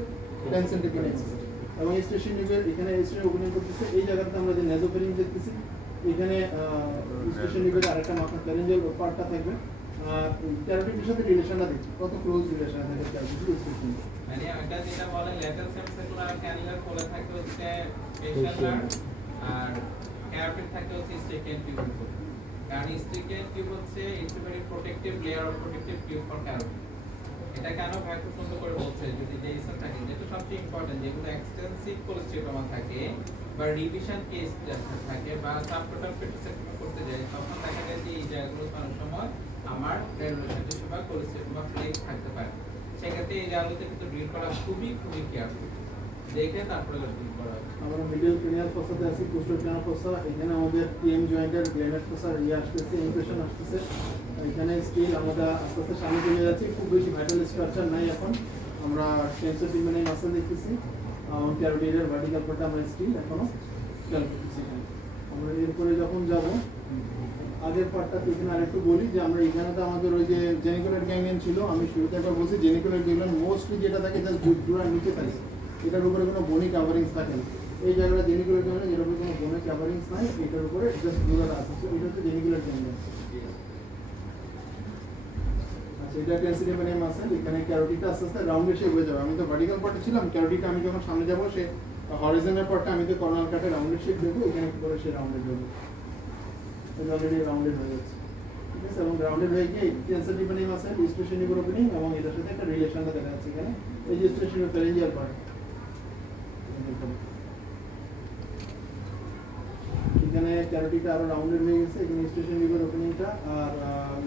টেনশন টেকনিক। এবং স্টেশন নিউক্লিয়ার এখানে স্টেশন ওপেনিং করতেছে। এই জায়গাটাতে আমরা যে নেজোফেরিং দেখতেছি, এখানে স্টেশন নিউক্লিয়ার আরেকটা মাথা প্যারেঞ্জিয়াল পার্টটা থাকবে। আর ক্যারোটিডের সাথে রিলেশনটা দেখছি, কত ক্লোজ রিলেশন থাকে ক্যারোটিড স্টেশন। মানে এটা যেটা বলে লেটার সেমিসার্কুলার ক্যানুলার কোলে থাকে হচ্ছে ফেশিয়াল নার্ভ, আর ক্যারোটিড থাকে হচ্ছে স্টেকিয়ান টিউব। কারণ স্টেকিয়ান টিউব হচ্ছে it's very protective layer of protective tube for carotid. এটা কেন ভাই খুব সুন্দর করে বলছে, যদি জেইসন থাকে, যেটা সবচেয়ে ইম্পর্টেন্ট, যেগুলো এক্সটেন্সিভ কোলেস্টেটোমা থাকে বা রিভিশন কেস থাকে বা সাবটোটাল পেটিসেক্টমি করতে যায়, তখন দেখা যায় যে এই জায়গাগুলো অনেক সময় আমার গ্র্যানুলেশন টিস্যু বা কোলেস্টেটোমা ফ্লেক্স থাকতে পারে। সেক্ষেত্রে এই জায়গাগুলোতে কিন্তু ড্রিল করা খুবই কেয়ারফুল দেখে তারপরে ড্রিল করা হয়। আমরা মিডল ক্রেনিয়াল ফসাতে আছি, পোস্টার ক্রেনিয়াল ফসা, এখানে আমাদের টিএম জয়েন্টের গ্রেনেড ফসা আসতেছে, ইমপ্রেশন আসতেছে। এখানে স্টিল আমরা আস্তে আস্তে সামনে চলে যাচ্ছি, খুব বেশি ভাইটাল স্ট্রাকচার নাই এখন। আমরা টেন্সর টিম্পানি মাসল দেখতেছি, ক্যারোটিডের ভার্টিক্যাল পার্টটা আমরা স্টিল এখনো খেয়াল করতেছি। আমরা এরপরে যখন যাব আগের পার্টটাতে এখানে আরেকটু বলি যে আমরা এখানে তো আমাদের ওই যে জেনিকুলার গ্যাংলিয়ন ছিল, আমি শুরুতে একবার বলছি জেনিকুলার গ্যাংলিয়ন মোস্টলি যেটা থাকে জাস্ট জুড়ার নিচে থাকে, এটার উপরে কোনো বনি কাভারিংস থাকে না। এই জায়গাটা জেনিকুলার গ্যাংলিয়ন, যেটার উপরে কোনো বনি কাভারিংস নাই, এটার উপরে জাস্ট জুড়ার আছে, এটা হচ্ছে জেনিকুলার গ্যাংলিয়ন। আচ্ছা এটা টেন্সিটিভ নেম আছে এখানে ক্যারোটিটা আস্তে আস্তে রাউন্ডের শেপ হয়ে যাবে আমি তো ভার্টিক্যাল পার্টে ছিলাম ক্যারোটিটা আমি যখন সামনে যাব সে হরিজন্টাল পার্টটা আমি তো কর্নার কাটে রাউন্ডের শেপ দেবো এখানে কি করে সে রাউন্ডেড দেবো এটা অলরেডি রাউন্ডেড হয়ে যাচ্ছে ঠিক আছে এবং রাউন্ডেড হয়ে গিয়ে টেন্সিটিভ নেম আছে স্পেশাল নিউরো ওপেনিং এবং এটার সাথে একটা রিলেশনটা দেখা যাচ্ছে এখানে এই যে স্পেশাল ফ্যারিঞ্জিয়াল পার্ট এখানে ক্যারোটিটা আরো রাউন্ডেড হয়ে গেছে এখানে স্টেশন লিভার ওপেনিংটা আর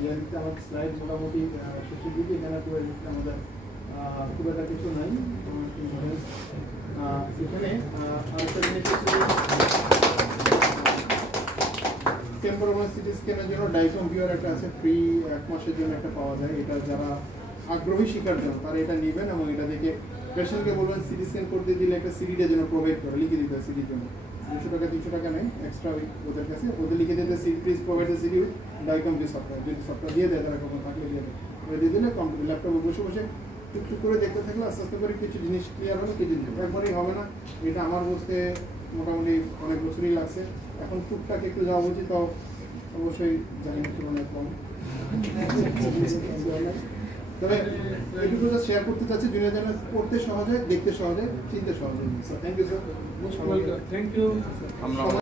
ইয়ারটা আমার স্লাইড মোটামুটি শেষের দিকে এখানে পুরো আমাদের খুব একটা কিছু নাই এখানে আরেকটা জিনিস হচ্ছে টেম্পোরাল সিটি স্ক্যানের জন্য ডাইকম্পিউটার একটা আছে ফ্রি 1 মাসের জন্য একটা পাওয়া যায় এটা যারা আগ্রহী শিকার জন্য তারা এটা নেবেন এবং এটা দেখে পেশেন্টকে বলবেন সিটি স্ক্যান করতে দিলে একটা সিডিটা যেন প্রোভাইড করে লিখে দিতে সিডির জন্য 200 টাকা 300 টাকা নেই এক্সট্রা ওদের কাছে ওদের লিখে দিতে CD please provide the CD with DICOM software যদি সফটওয়্যার দিয়ে দেয় তারা কখন থাকলে দিয়ে দেয় ওই দিয়ে দিলে কম্পিউটার ল্যাপটপে বসে বসে টুকটুক করে দেখতে থাকলে আস্তে আস্তে করে কিছু জিনিস ক্লিয়ার হবে কিছু জিনিস একবারই হবে না এটা আমার বুঝতে মোটামুটি অনেক বছরই লাগছে এখন টুকটাক একটু যাওয়া উচিত তো অবশ্যই জানি না তুলনায় কম তবে এটুকু জাস্ট শেয়ার করতে চাচ্ছি জুনিয়র যেন পড়তে সহজে দেখতে সহজে চিনতে সহজে thank you sir thank you.